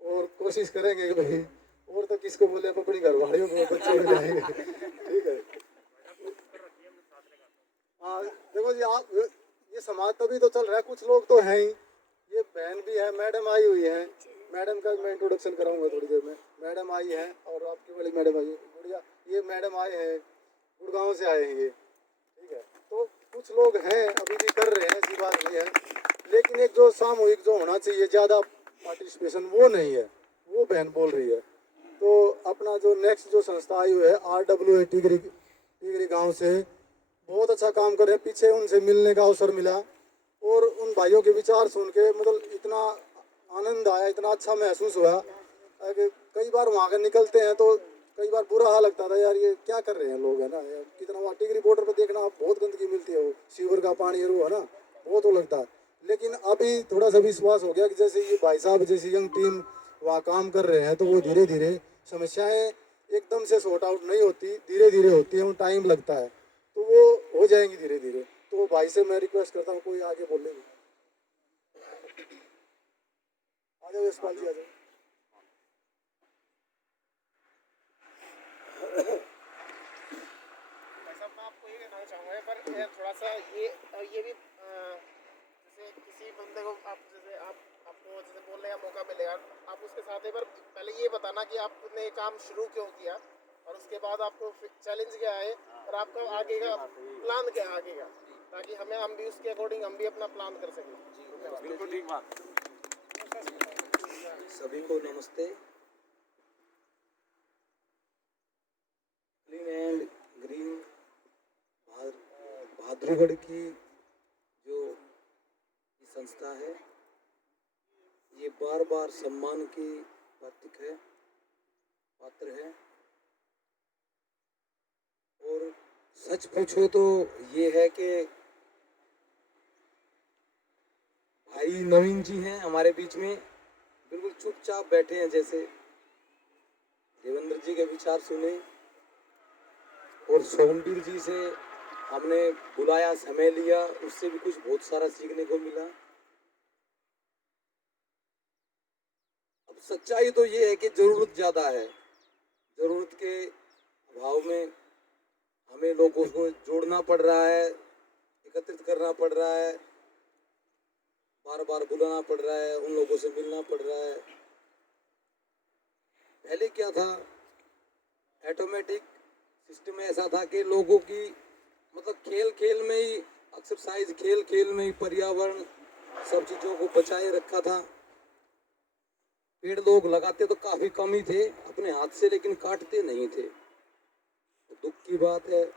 और कोशिश करेंगे कि भाई और तो किसको बोले, आप अपनी घरवालियों को, बच्चे को जाएंगे। ठीक है। हाँ देखो जी, आप ये समाज तभी तो चल रहा है, कुछ लोग तो हैं ही। ये बहन भी है, मैडम आई हुई है, मैडम का मैं इंट्रोडक्शन कराऊंगा थोड़ी देर में। मैडम आई है और आपकी बड़ी मैडम आई है, गुड़िया, ये मैडम आए हैं, गुड़गांव से आए हैं ये। ठीक है, तो कुछ लोग हैं अभी भी कर रहे हैं, ऐसी बात नहीं है, लेकिन एक जो सामूहिक जो होना चाहिए ज़्यादा पार्टिसिपेशन, वो नहीं है, वो बहन बोल रही है। तो अपना जो नेक्स्ट जो संस्था आई हुई है RWA टिगरी गांव से, बहुत अच्छा काम कर रहे हैं। पीछे उनसे मिलने का अवसर मिला और उन भाइयों के विचार सुन के मतलब इतना आनंद आया, इतना अच्छा महसूस हुआ कि कई बार वहाँ के निकलते हैं तो कई बार बुरा हाल लगता था, यार ये क्या कर रहे हैं लोग, है ना यार, कितना वहाँ टिगरी बॉर्डर पर देखना बहुत गंदगी मिलती है, वो सीवर का पानी है वो, है ना, बहुत वो लगता है। लेकिन अभी थोड़ा सा विश्वास हो गया कि जैसे ये भाई साहब जैसी यंग टीम वहाँ काम कर रहे हैं, तो वो धीरे धीरे समस्याएं एकदम से सॉर्ट आउट नहीं होती, धीरे धीरे होती है, वो टाइम लगता है, तो वो हो जाएंगी धीरे धीरे। तो भाई से मैं रिक्वेस्ट करता हूँ कोई आगे बोलेंगे। आ जाओ यशपाल जी, आ जाओ। मैं आपको ये कहना चाहूँगा, पर थोड़ा सा ये भी जैसे किसी बंदे को आप जैसे आपको जैसे बोलने का मौका मिलेगा, आप उसके साथ एक बार पहले ये बताना कि आपने ये काम शुरू क्यों किया और उसके बाद आपको चैलेंज क्या है और आपका आगे का प्लान क्या है आगे का, ताकि हम भी उसके अकॉर्डिंग हम भी अपना प्लान कर सकें। बिल्कुल ठीक बात। सभी को नमस्ते। क्लीन एंड ग्रीन भाद्रगढ़ की जो संस्था है, ये बार बार सम्मान की पात्र है। और सच पूछो तो ये है कि भाई नवीन जी हैं हमारे बीच में, बिल्कुल चुपचाप बैठे हैं, जैसे देवेंद्र जी के विचार सुने और सोमवीर जी से हमने बुलाया, समय लिया, उससे भी कुछ बहुत सारा सीखने को मिला। अब सच्चाई तो ये है कि जरूरत ज्यादा है, जरूरत के अभाव में हमें लोगों को जोड़ना पड़ रहा है, एकत्रित करना पड़ रहा है, बार बार बुलाना पड़ रहा है, उन लोगों से मिलना पड़ रहा है। पहले क्या था, ऑटोमेटिक सिस्टम ऐसा था कि लोगों की मतलब खेल खेल में ही एक्सरसाइज, खेल खेल में ही पर्यावरण सब चीजों को बचाए रखा था। पेड़ लोग लगाते तो काफी कम ही थे अपने हाथ से, लेकिन काटते नहीं थे। तो दुख की बात है,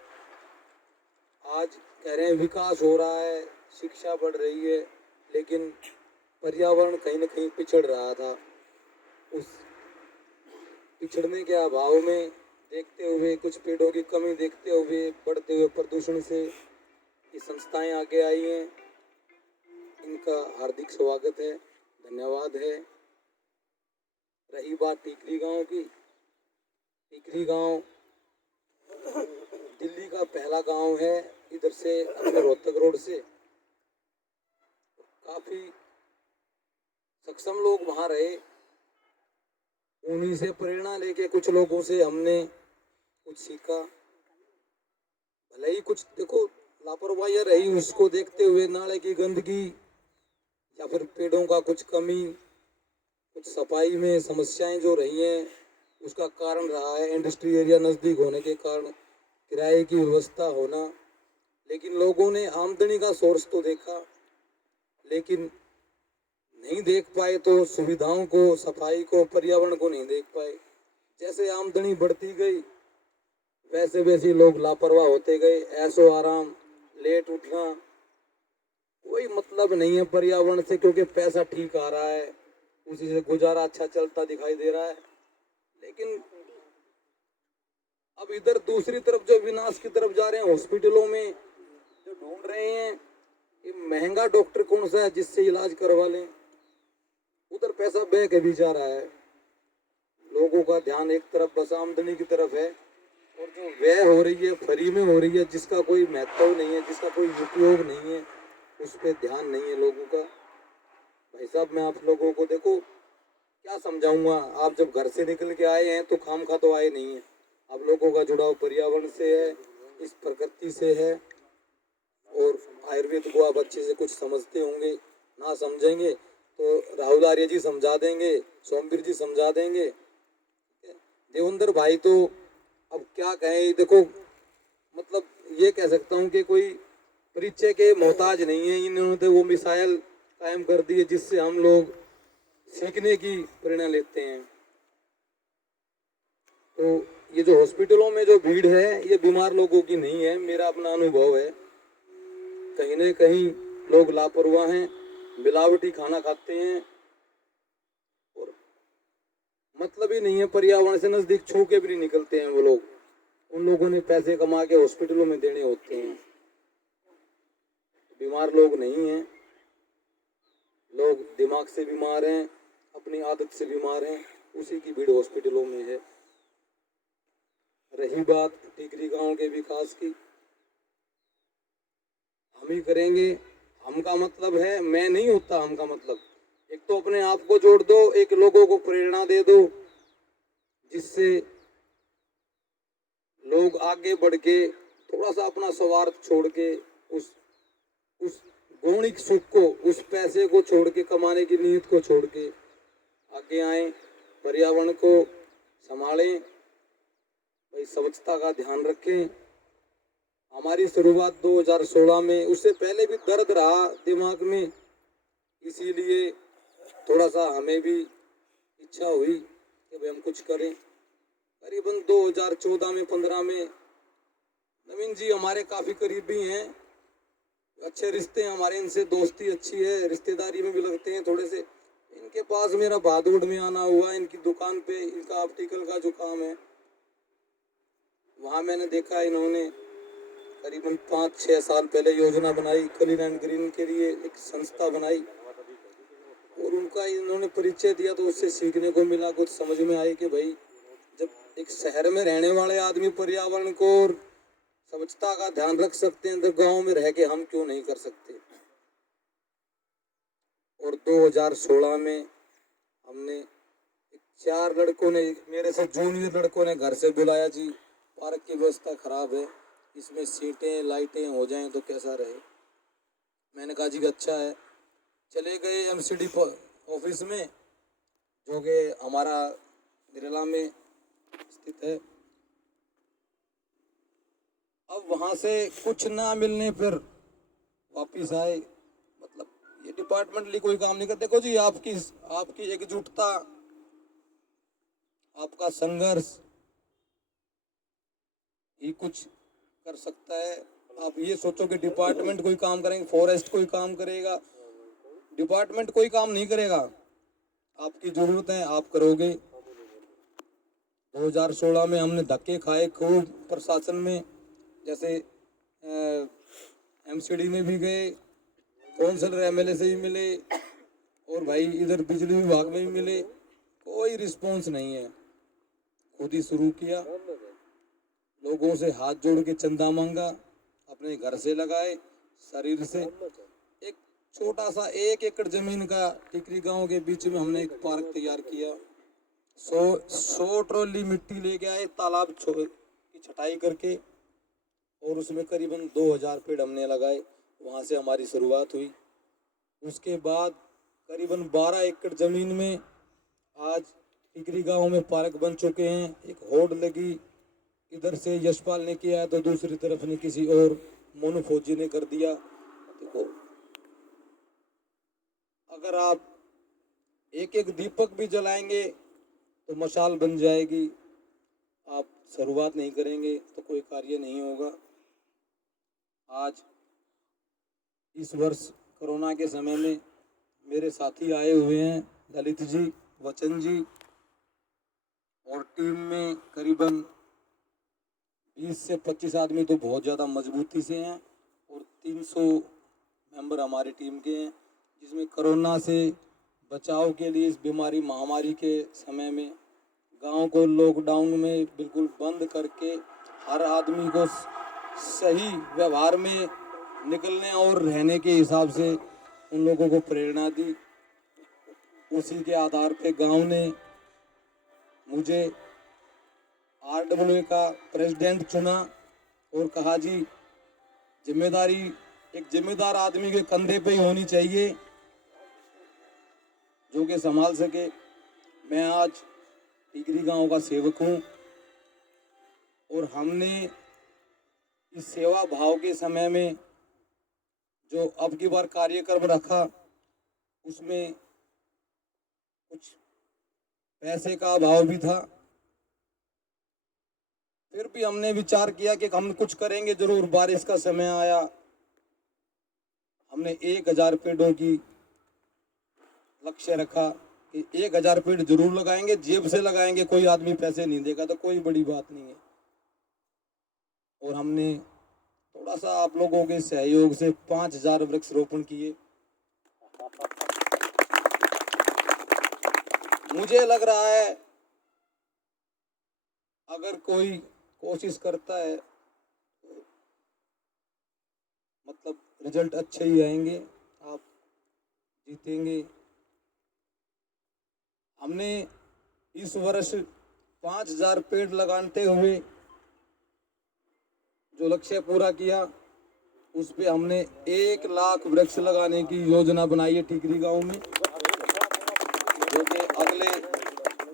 आज कह रहे हैं विकास हो रहा है, शिक्षा बढ़ रही है, लेकिन पर्यावरण कहीं न कहीं पिछड़ रहा था। उस पिछड़ने के अभाव में देखते हुए, कुछ पेड़ों की कमी देखते हुए, बढ़ते हुए प्रदूषण से ये संस्थाएं आगे आई हैं। इनका हार्दिक स्वागत है, धन्यवाद है। रही बात टिकरी गांव की, टिकरी गांव दिल्ली का पहला गांव है, इधर से अपने रोहतक रोड से काफी सक्षम लोग वहां रहे, उन्हीं से प्रेरणा लेके कुछ लोगों से हमने कुछ सीखा। भले ही कुछ देखो लापरवाही रही, उसको देखते हुए नाले की गंदगी या फिर पेड़ों का कुछ कमी, कुछ सफाई में समस्याएं जो रही हैं, उसका कारण रहा है इंडस्ट्री एरिया नज़दीक होने के कारण किराए की व्यवस्था होना। लेकिन लोगों ने आमदनी का सोर्स तो देखा, लेकिन नहीं देख पाए तो सुविधाओं को, सफाई को, पर्यावरण को नहीं देख पाए। जैसे आमदनी बढ़ती गई वैसे वैसे लोग लापरवाह होते गए, ऐसो आराम, लेट उठना, कोई मतलब नहीं है पर्यावरण से, क्योंकि पैसा ठीक आ रहा है, उसी से गुजारा अच्छा चलता दिखाई दे रहा है। लेकिन अब इधर दूसरी तरफ जो विनाश की तरफ जा रहे हैं, हॉस्पिटलों में जो ढूंढ रहे हैं कि महंगा डॉक्टर कौन सा है जिससे इलाज करवा लें, उधर पैसा बह के भी जा रहा है। लोगों का ध्यान एक तरफ बस आमदनी की तरफ है, और जो व्यय हो रही है फ्री में हो रही है, जिसका कोई महत्व नहीं है, जिसका कोई उपयोग नहीं है, उस पर ध्यान नहीं है लोगों का। भाई साहब, मैं आप लोगों को देखो क्या समझाऊंगा। आप जब घर से निकल के आए हैं तो खामखा तो आए नहीं हैं। आप लोगों का जुड़ाव पर्यावरण से है, इस प्रकृति से है, और आयुर्वेद को आप अच्छे से कुछ समझते होंगे। ना समझेंगे तो राहुल आर्य जी समझा देंगे, सोमवीर जी समझा देंगे। देवेंद्र भाई तो अब क्या कहें, देखो मतलब ये कह सकता हूँ कि कोई परिचय के मोहताज नहीं है। इन्होंने तो वो मिसाइल कायम कर दी है जिससे हम लोग सीखने की प्रेरणा लेते हैं। तो ये जो हॉस्पिटलों में जो भीड़ है ये बीमार लोगों की नहीं है, मेरा अपना अनुभव है। कहीं न कहीं लोग लापरवाह हैं, मिलावटी खाना खाते हैं और मतलब ही नहीं है, पर्यावरण से नजदीक छू के भी नहीं निकलते हैं वो लोग। उन लोगों ने पैसे कमा के हॉस्पिटलों में देने होते हैं। बीमार लोग नहीं हैं, लोग दिमाग से बीमार हैं, अपनी आदत से बीमार हैं, उसी की भीड़ हॉस्पिटलों में है। रही बात टिकरी गांव के विकास की, हम ही करेंगे। हम का मतलब है मैं नहीं होता, हम का मतलब एक तो अपने आप को जोड़ दो, एक लोगों को प्रेरणा दे दो, जिससे लोग आगे बढ़ के थोड़ा सा अपना स्वार्थ छोड़ के उस गौणिक सुख को, उस पैसे को छोड़ के, कमाने की नीयत को छोड़ के आगे आए, पर्यावरण को संभालें, भाई स्वच्छता का ध्यान रखें। हमारी शुरुआत 2016 में, उससे पहले भी दर्द रहा दिमाग में, इसीलिए थोड़ा सा हमें भी इच्छा हुई कि भाई हम कुछ करें। करीबन 2014 में 15 में नवीन जी हमारे काफ़ी करीबी हैं, अच्छे रिश्ते हैं हमारे इनसे, दोस्ती अच्छी है, रिश्तेदारी में भी लगते हैं थोड़े से। इनके पास मेरा भादौड़ में आना हुआ, इनकी दुकान पे इनका ऑप्टिकल का जो काम है वहाँ मैंने देखा इन्होंने करीबन 5-6 साल पहले योजना बनाई, क्लीन एंड ग्रीन के लिए एक संस्था बनाई, और उनका इन्होंने परिचय दिया तो उससे सीखने को मिला, कुछ समझ में आई कि भाई जब एक शहर में रहने वाले आदमी पर्यावरण को और स्वच्छता का ध्यान रख सकते हैं तो गांव में रह के हम क्यों नहीं कर सकते। और 2016 में हमने 4 लड़कों ने, मेरे से जूनियर लड़कों ने घर से बुलाया, जी पार्क की व्यवस्था खराब है, इसमें सीटें लाइटें हो जाएं तो कैसा रहे। मैंने कहा जी अच्छा है। चले गए एमसीडी ऑफिस में, जो कि हमारा बिरला में स्थित है। अब वहाँ से कुछ ना मिलने पर वापिस आए। मतलब ये डिपार्टमेंटली कोई काम नहीं करते। देखो जी, आपकी एकजुटता, आपका संघर्ष ही कुछ कर सकता है। आप ये सोचो कि डिपार्टमेंट कोई काम करेंगे, फॉरेस्ट कोई काम करेगा, डिपार्टमेंट कोई काम नहीं करेगा। आपकी जरूरत है, आप करोगे। 2016 में हमने धक्के खाए खूब प्रशासन में, जैसे एमसीडी में भी गए, काउंसलर एमएलए से भी मिले, और भाई इधर बिजली विभाग में भी मिले, कोई रिस्पॉन्स नहीं है। खुद ही शुरू किया, लोगों से हाथ जोड़ के चंदा मांगा, अपने घर से लगाए, शरीर से। एक छोटा सा 1 एकड़ जमीन का टिकरी गांव के बीच में हमने एक पार्क तैयार किया। 100 ट्रॉली मिट्टी लेके आए, तालाब की छटाई करके, और उसमें करीबन 2000 पेड़ हमने लगाए। वहाँ से हमारी शुरुआत हुई। उसके बाद करीबन 12 एकड़ ज़मीन में आज टिकरी गांव में पार्क बन चुके हैं। एक होड़ लगी, इधर से यशपाल ने किया तो दूसरी तरफ ने किसी और मोनू फौजी ने कर दिया। देखो, अगर आप एक एक दीपक भी जलाएंगे तो मशाल बन जाएगी। आप शुरुआत नहीं करेंगे तो कोई कार्य नहीं होगा। आज इस वर्ष कोरोना के समय में मेरे साथी आए हुए हैं, ललित जी, वचन जी, और टीम में करीबन 20 से 25 आदमी तो बहुत ज़्यादा मजबूती से हैं, और 300 मेंबर हमारी टीम के हैं, जिसमें कोरोना से बचाव के लिए इस बीमारी महामारी के समय में गांव को लॉकडाउन में बिल्कुल बंद करके हर आदमी को सही व्यवहार में निकलने और रहने के हिसाब से उन लोगों को प्रेरणा दी। उसी के आधार पे गांव ने मुझे RWA का प्रेसिडेंट चुना और कहा जी जिम्मेदारी एक जिम्मेदार आदमी के कंधे पे ही होनी चाहिए जो कि संभाल सके। मैं आज टिकरी गांव का सेवक हूं और हमने इस सेवा भाव के समय में जो अब की बार कार्यक्रम रखा उसमें कुछ पैसे का अभाव भी था, फिर भी हमने विचार किया कि हम कुछ करेंगे जरूर। बारिश का समय आया, हमने 1000 पेड़ों की लक्ष्य रखा कि 1000 पेड़ जरूर लगाएंगे, जेब से लगाएंगे, कोई आदमी पैसे नहीं देगा तो कोई बड़ी बात नहीं है। और हमने थोड़ा सा आप लोगों के सहयोग से 5000 वृक्ष रोपण किए। मुझे लग रहा है अगर कोई कोशिश करता है मतलब रिजल्ट अच्छे ही आएंगे, आप जीतेंगे। हमने इस वर्ष 5000 पेड़ लगाते हुए जो लक्ष्य पूरा किया उस पे हमने 1 लाख वृक्ष लगाने की योजना बनाई है टिकरी गांव में, जो कि अगले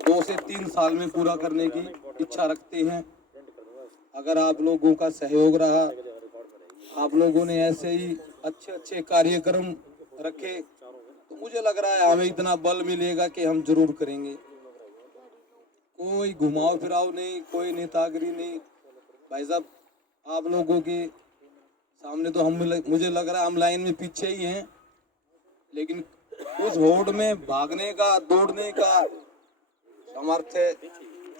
2 से 3 साल में पूरा करने की इच्छा रखते हैं। अगर आप लोगों का सहयोग रहा, आप लोगों ने ऐसे ही अच्छे अच्छे कार्यक्रम रखे तो मुझे लग रहा है हमें इतना बल मिलेगा कि हम जरूर करेंगे। कोई घुमाव फिराव नहीं, कोई नेतागिरी नहीं। भाई साहब आप लोगों के सामने तो मुझे लग रहा है हम लाइन में पीछे ही हैं, लेकिन उस होड़ में भागने का, दौड़ने का सामर्थ्य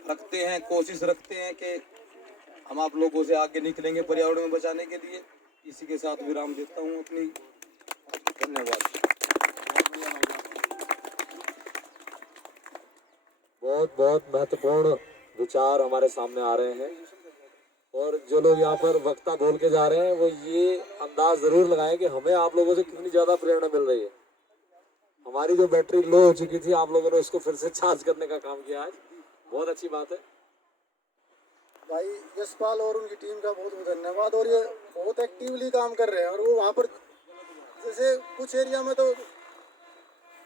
रखते हैं, कोशिश रखते हैं कि हम आप लोगों से आगे निकलेंगे पर्यावरण में बचाने के लिए। इसी के साथ विराम देता हूँ अपनी। धन्यवाद। बहुत बहुत महत्वपूर्ण विचार हमारे सामने आ रहे हैं और जो लोग यहाँ पर वक्ता बोल के जा रहे हैं वो ये अंदाज जरूर लगाएं कि हमें आप लोगों से कितनी ज्यादा प्रेरणा मिल रही है। हमारी जो बैटरी लो हो चुकी थी, आप लोगों ने उसको फिर से चार्ज करने का काम किया आज, बहुत अच्छी बात है। भाई यशपाल और उनकी टीम का बहुत बहुत धन्यवाद। और ये बहुत एक्टिवली काम कर रहे हैं और वो वहाँ पर जैसे कुछ एरिया में तो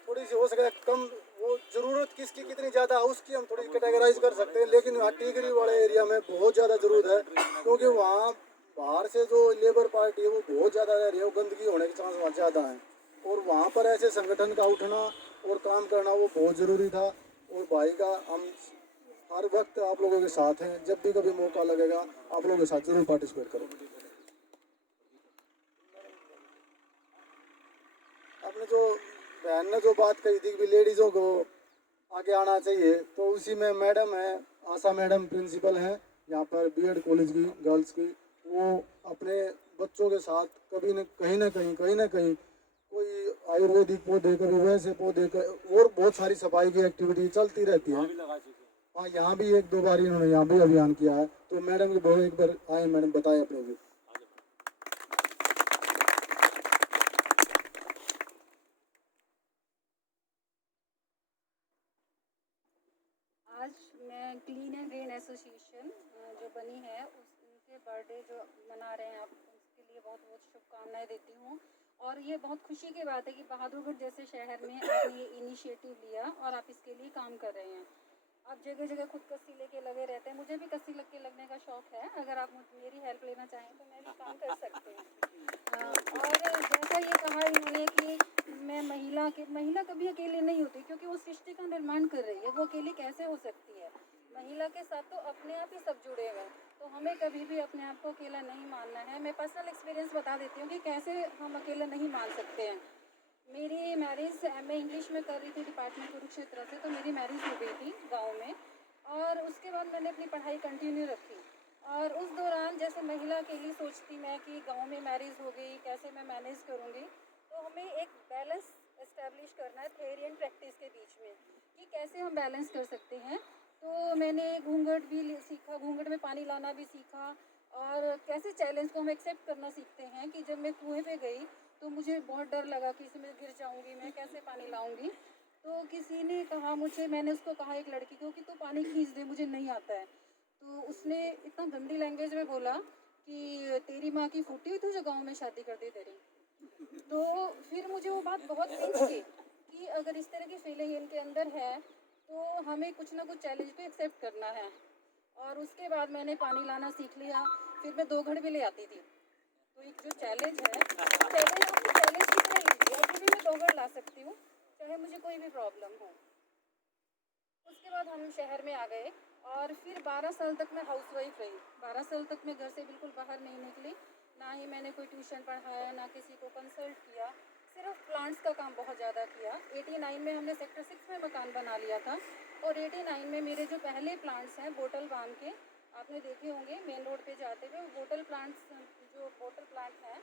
थोड़ी सी हो सके कम, वो ज़रूरत किसकी कितनी ज़्यादा है उसकी हम थोड़ी कैटेगराइज कर सकते हैं, लेकिन वहाँ टिकरी वाले एरिया में बहुत ज़्यादा ज़रूरत है क्योंकि वहाँ बाहर से जो लेबर पार्टी है वो बहुत ज़्यादा रह रही है, वो गंदगी होने के चांस वहाँ ज़्यादा हैं और वहाँ पर ऐसे संगठन का उठना और काम करना वो बहुत ज़रूरी था। और भाई का हम हर वक्त आप लोगों के साथ हैं, जब भी कभी मौका लगेगा आप लोगों के साथ जरूर पार्टिसिपेट करो। आपने जो बहन ने जो बात कही थी कि लेडीज़ों को आगे आना चाहिए, तो उसी में मैडम है, आशा मैडम प्रिंसिपल हैं यहाँ पर बीएड कॉलेज की गर्ल्स की, वो अपने बच्चों के साथ कभी न कहीं कोई आयुर्वेदिक पौधे, कभी वैसे पौधे और बहुत सारी सफाई की एक्टिविटी चलती रहती है। हाँ, यहाँ भी 1-2 बार इन्होंने यहाँ भी अभियान किया है। तो मैडम के बहुत एक बार आए, मैडम बताए अपने भी। आज मैं क्लीन एंड ग्रीन एसोसिएशन जो बनी है उनके बर्थडे जो मना रहे हैं आप, उसके लिए बहुत बहुत शुभकामनाएं देती हूँ। और ये बहुत खुशी की बात है कि बहादुरगढ़ जैसे शहर में आपने ये इनिशिएटिव लिया और आप इसके लिए काम कर रहे हैं। आप जगह जगह खुद कस्सी लेके लगे रहते हैं, मुझे भी कस्सी लग के लगने का शौक़ है। अगर आप मेरी हेल्प लेना चाहें तो मैं भी काम कर सकते हैं। और जैसा ये कहा इन्होंने कि मैं महिला कभी अकेले नहीं होती, क्योंकि वो सृष्टि का निर्माण कर रही है, वो अकेली कैसे हो सकती है। महिला के साथ तो अपने आप ही सब जुड़े हुए हैं, तो हमें कभी भी अपने आप को अकेला नहीं मानना है। मैं पर्सनल एक्सपीरियंस बता देती हूँ कि कैसे हम अकेला नहीं मान सकते हैं। मेरी मैरिज मैं इंग्लिश में कर रही थी डिपार्टमेंट कुरुक्षेत्र से, तो मेरी मैरिज हो गई थी गांव में और उसके बाद मैंने अपनी पढ़ाई कंटिन्यू रखी। और उस दौरान जैसे महिला के लिए सोचती मैं कि गांव में मैरिज हो गई, कैसे मैं मैनेज करूंगी। तो हमें एक बैलेंस इस्टेब्लिश करना है थ्योरी एंड प्रैक्टिस के बीच में कि कैसे हम बैलेंस कर सकते हैं। तो मैंने घूंघट भी सीखा, घूंघट में पानी लाना भी सीखा और कैसे चैलेंज को हम एक्सेप्ट करना सीखते हैं कि जब मैं कुएं पे गई तो मुझे बहुत डर लगा कि इसमें गिर जाऊंगी, मैं कैसे पानी लाऊंगी। तो किसी ने कहा मुझे, मैंने उसको कहा एक लड़की को कि तू पानी खींच दे, मुझे नहीं आता है। तो उसने इतना गंदी लैंग्वेज में बोला कि तेरी माँ की फूटी हुई तुझे गांव में शादी कर दी तेरी। तो फिर मुझे वो बात बहुत पिंच की कि अगर इस तरह की फीलिंग इनके अंदर है तो हमें कुछ ना कुछ चैलेंज को एक्सेप्ट करना है। और उसके बाद मैंने पानी लाना सीख लिया। फिर मैं 2 घड़ भी ले आती थी। तो एक जो चैलेंज है, चैलेंज की तरह लीजिए, अभी भी मैं 2 घड़ ला सकती हूँ, चाहे मुझे कोई भी प्रॉब्लम हो। उसके बाद हम शहर में आ गए और फिर 12 साल तक मैं हाउसवाइफ रही। 12 साल तक मैं घर से बिल्कुल बाहर नहीं निकली, ना ही मैंने कोई ट्यूशन पढ़ाया, ना किसी को कंसल्ट किया, सिर्फ प्लांट्स का काम बहुत ज़्यादा किया। 89 में हमने सेक्टर 6 में मकान बना लिया था और 89 में मेरे जो पहले प्लांट्स हैं बोतल बांध के, आपने देखे होंगे मेन रोड पे जाते हुए, बोतल प्लांट्स जो बोतल प्लांट हैं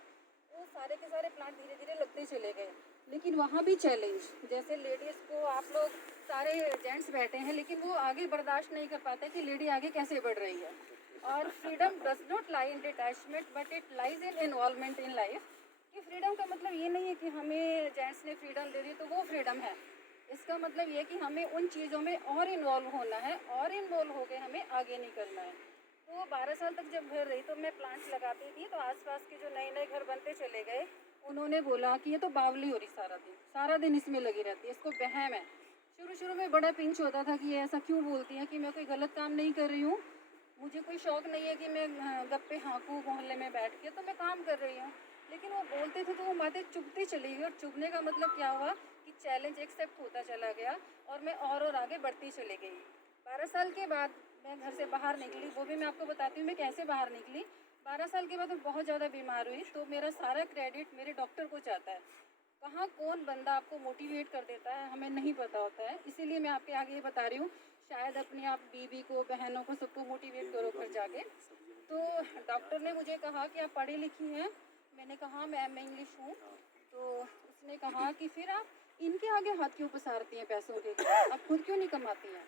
वो सारे के सारे प्लांट धीरे धीरे लगते चले गए। लेकिन वहाँ भी चैलेंज, जैसे लेडीज़ को, आप लोग सारे जेंट्स बैठे हैं लेकिन वो आगे बर्दाश्त नहीं कर पाते कि लेडी आगे कैसे बढ़ रही है। और freedom does not lie in detachment but it lies in involvement in life. कि फ्रीडम का मतलब ये नहीं है कि हमें जेंट्स ने फ्रीडम दे दी तो वो फ्रीडम है। इसका मतलब ये कि हमें उन चीज़ों में और इन्वॉल्व होना है और इन्वॉल्व होकर हमें आगे निकलना है। तो 12 साल तक जब घर रही तो मैं प्लांट्स लगाती थी, तो आसपास के जो नए नए घर बनते चले गए उन्होंने बोला कि ये तो बावली हो रही, सारा दिन इसमें लगी रहती है, इसको वहम है। शुरू में बड़ा पिंच होता था कि ये ऐसा क्यों बोलती है, कि मैं कोई गलत काम नहीं कर रही हूँ, मुझे कोई शौक़ नहीं है कि मैं गप्पे हाँकूँ मोहल्ले में बैठ के, तो मैं काम कर रही हूँ। लेकिन वो बोलते थे तो वो बातें चुभती चली गई, और चुभने का मतलब क्या हुआ कि चैलेंज एक्सेप्ट होता चला गया और मैं और आगे बढ़ती चली गई। 12 साल के बाद मैं घर से बाहर निकली, वो भी मैं आपको बताती हूँ मैं कैसे बाहर निकली। 12 साल के बाद मैं बहुत ज़्यादा बीमार हुई, तो मेरा सारा क्रेडिट मेरे डॉक्टर को जाता है। कहाँ कौन बंदा आपको मोटिवेट कर देता है हमें नहीं पता होता है, इसीलिए मैं आपके आगे ये बता रही हूँ। शायद अपनी आप बीवी को, बहनों को, सबको मोटिवेट करो घर जाके। तो डॉक्टर ने मुझे कहा कि आप पढ़ी लिखी हैं, मैंने कहा मैं एम इंग्लिश हूँ। तो उसने कहा कि फिर आप इनके आगे हाथ क्यों पसारती हैं पैसों के लिए, आप खुद क्यों नहीं कमाती हैं।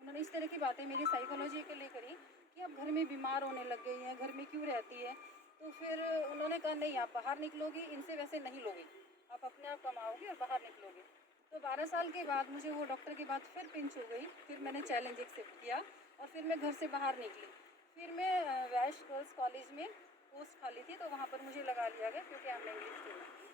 उन्होंने इस तरह की बातें मेरी साइकोलॉजी के लिए करी कि अब घर में बीमार होने लग गई हैं, घर में क्यों रहती है। तो फिर उन्होंने कहा नहीं, आप बाहर निकलोगी, इनसे वैसे नहीं लोगी, आप अपने आप कमाओगी और बाहर निकलोगी। तो 12 साल के बाद मुझे वो डॉक्टर की बात फिर पिंच हो गई, फिर मैंने चैलेंज एक्सेप्ट किया और फिर मैं घर से बाहर निकली। फिर मैं वैश्य गर्ल्स कॉलेज में पोस्ट खाली थी तो वहाँ पर मुझे लगा लिया गया क्योंकि मैं इंग्लिश थी।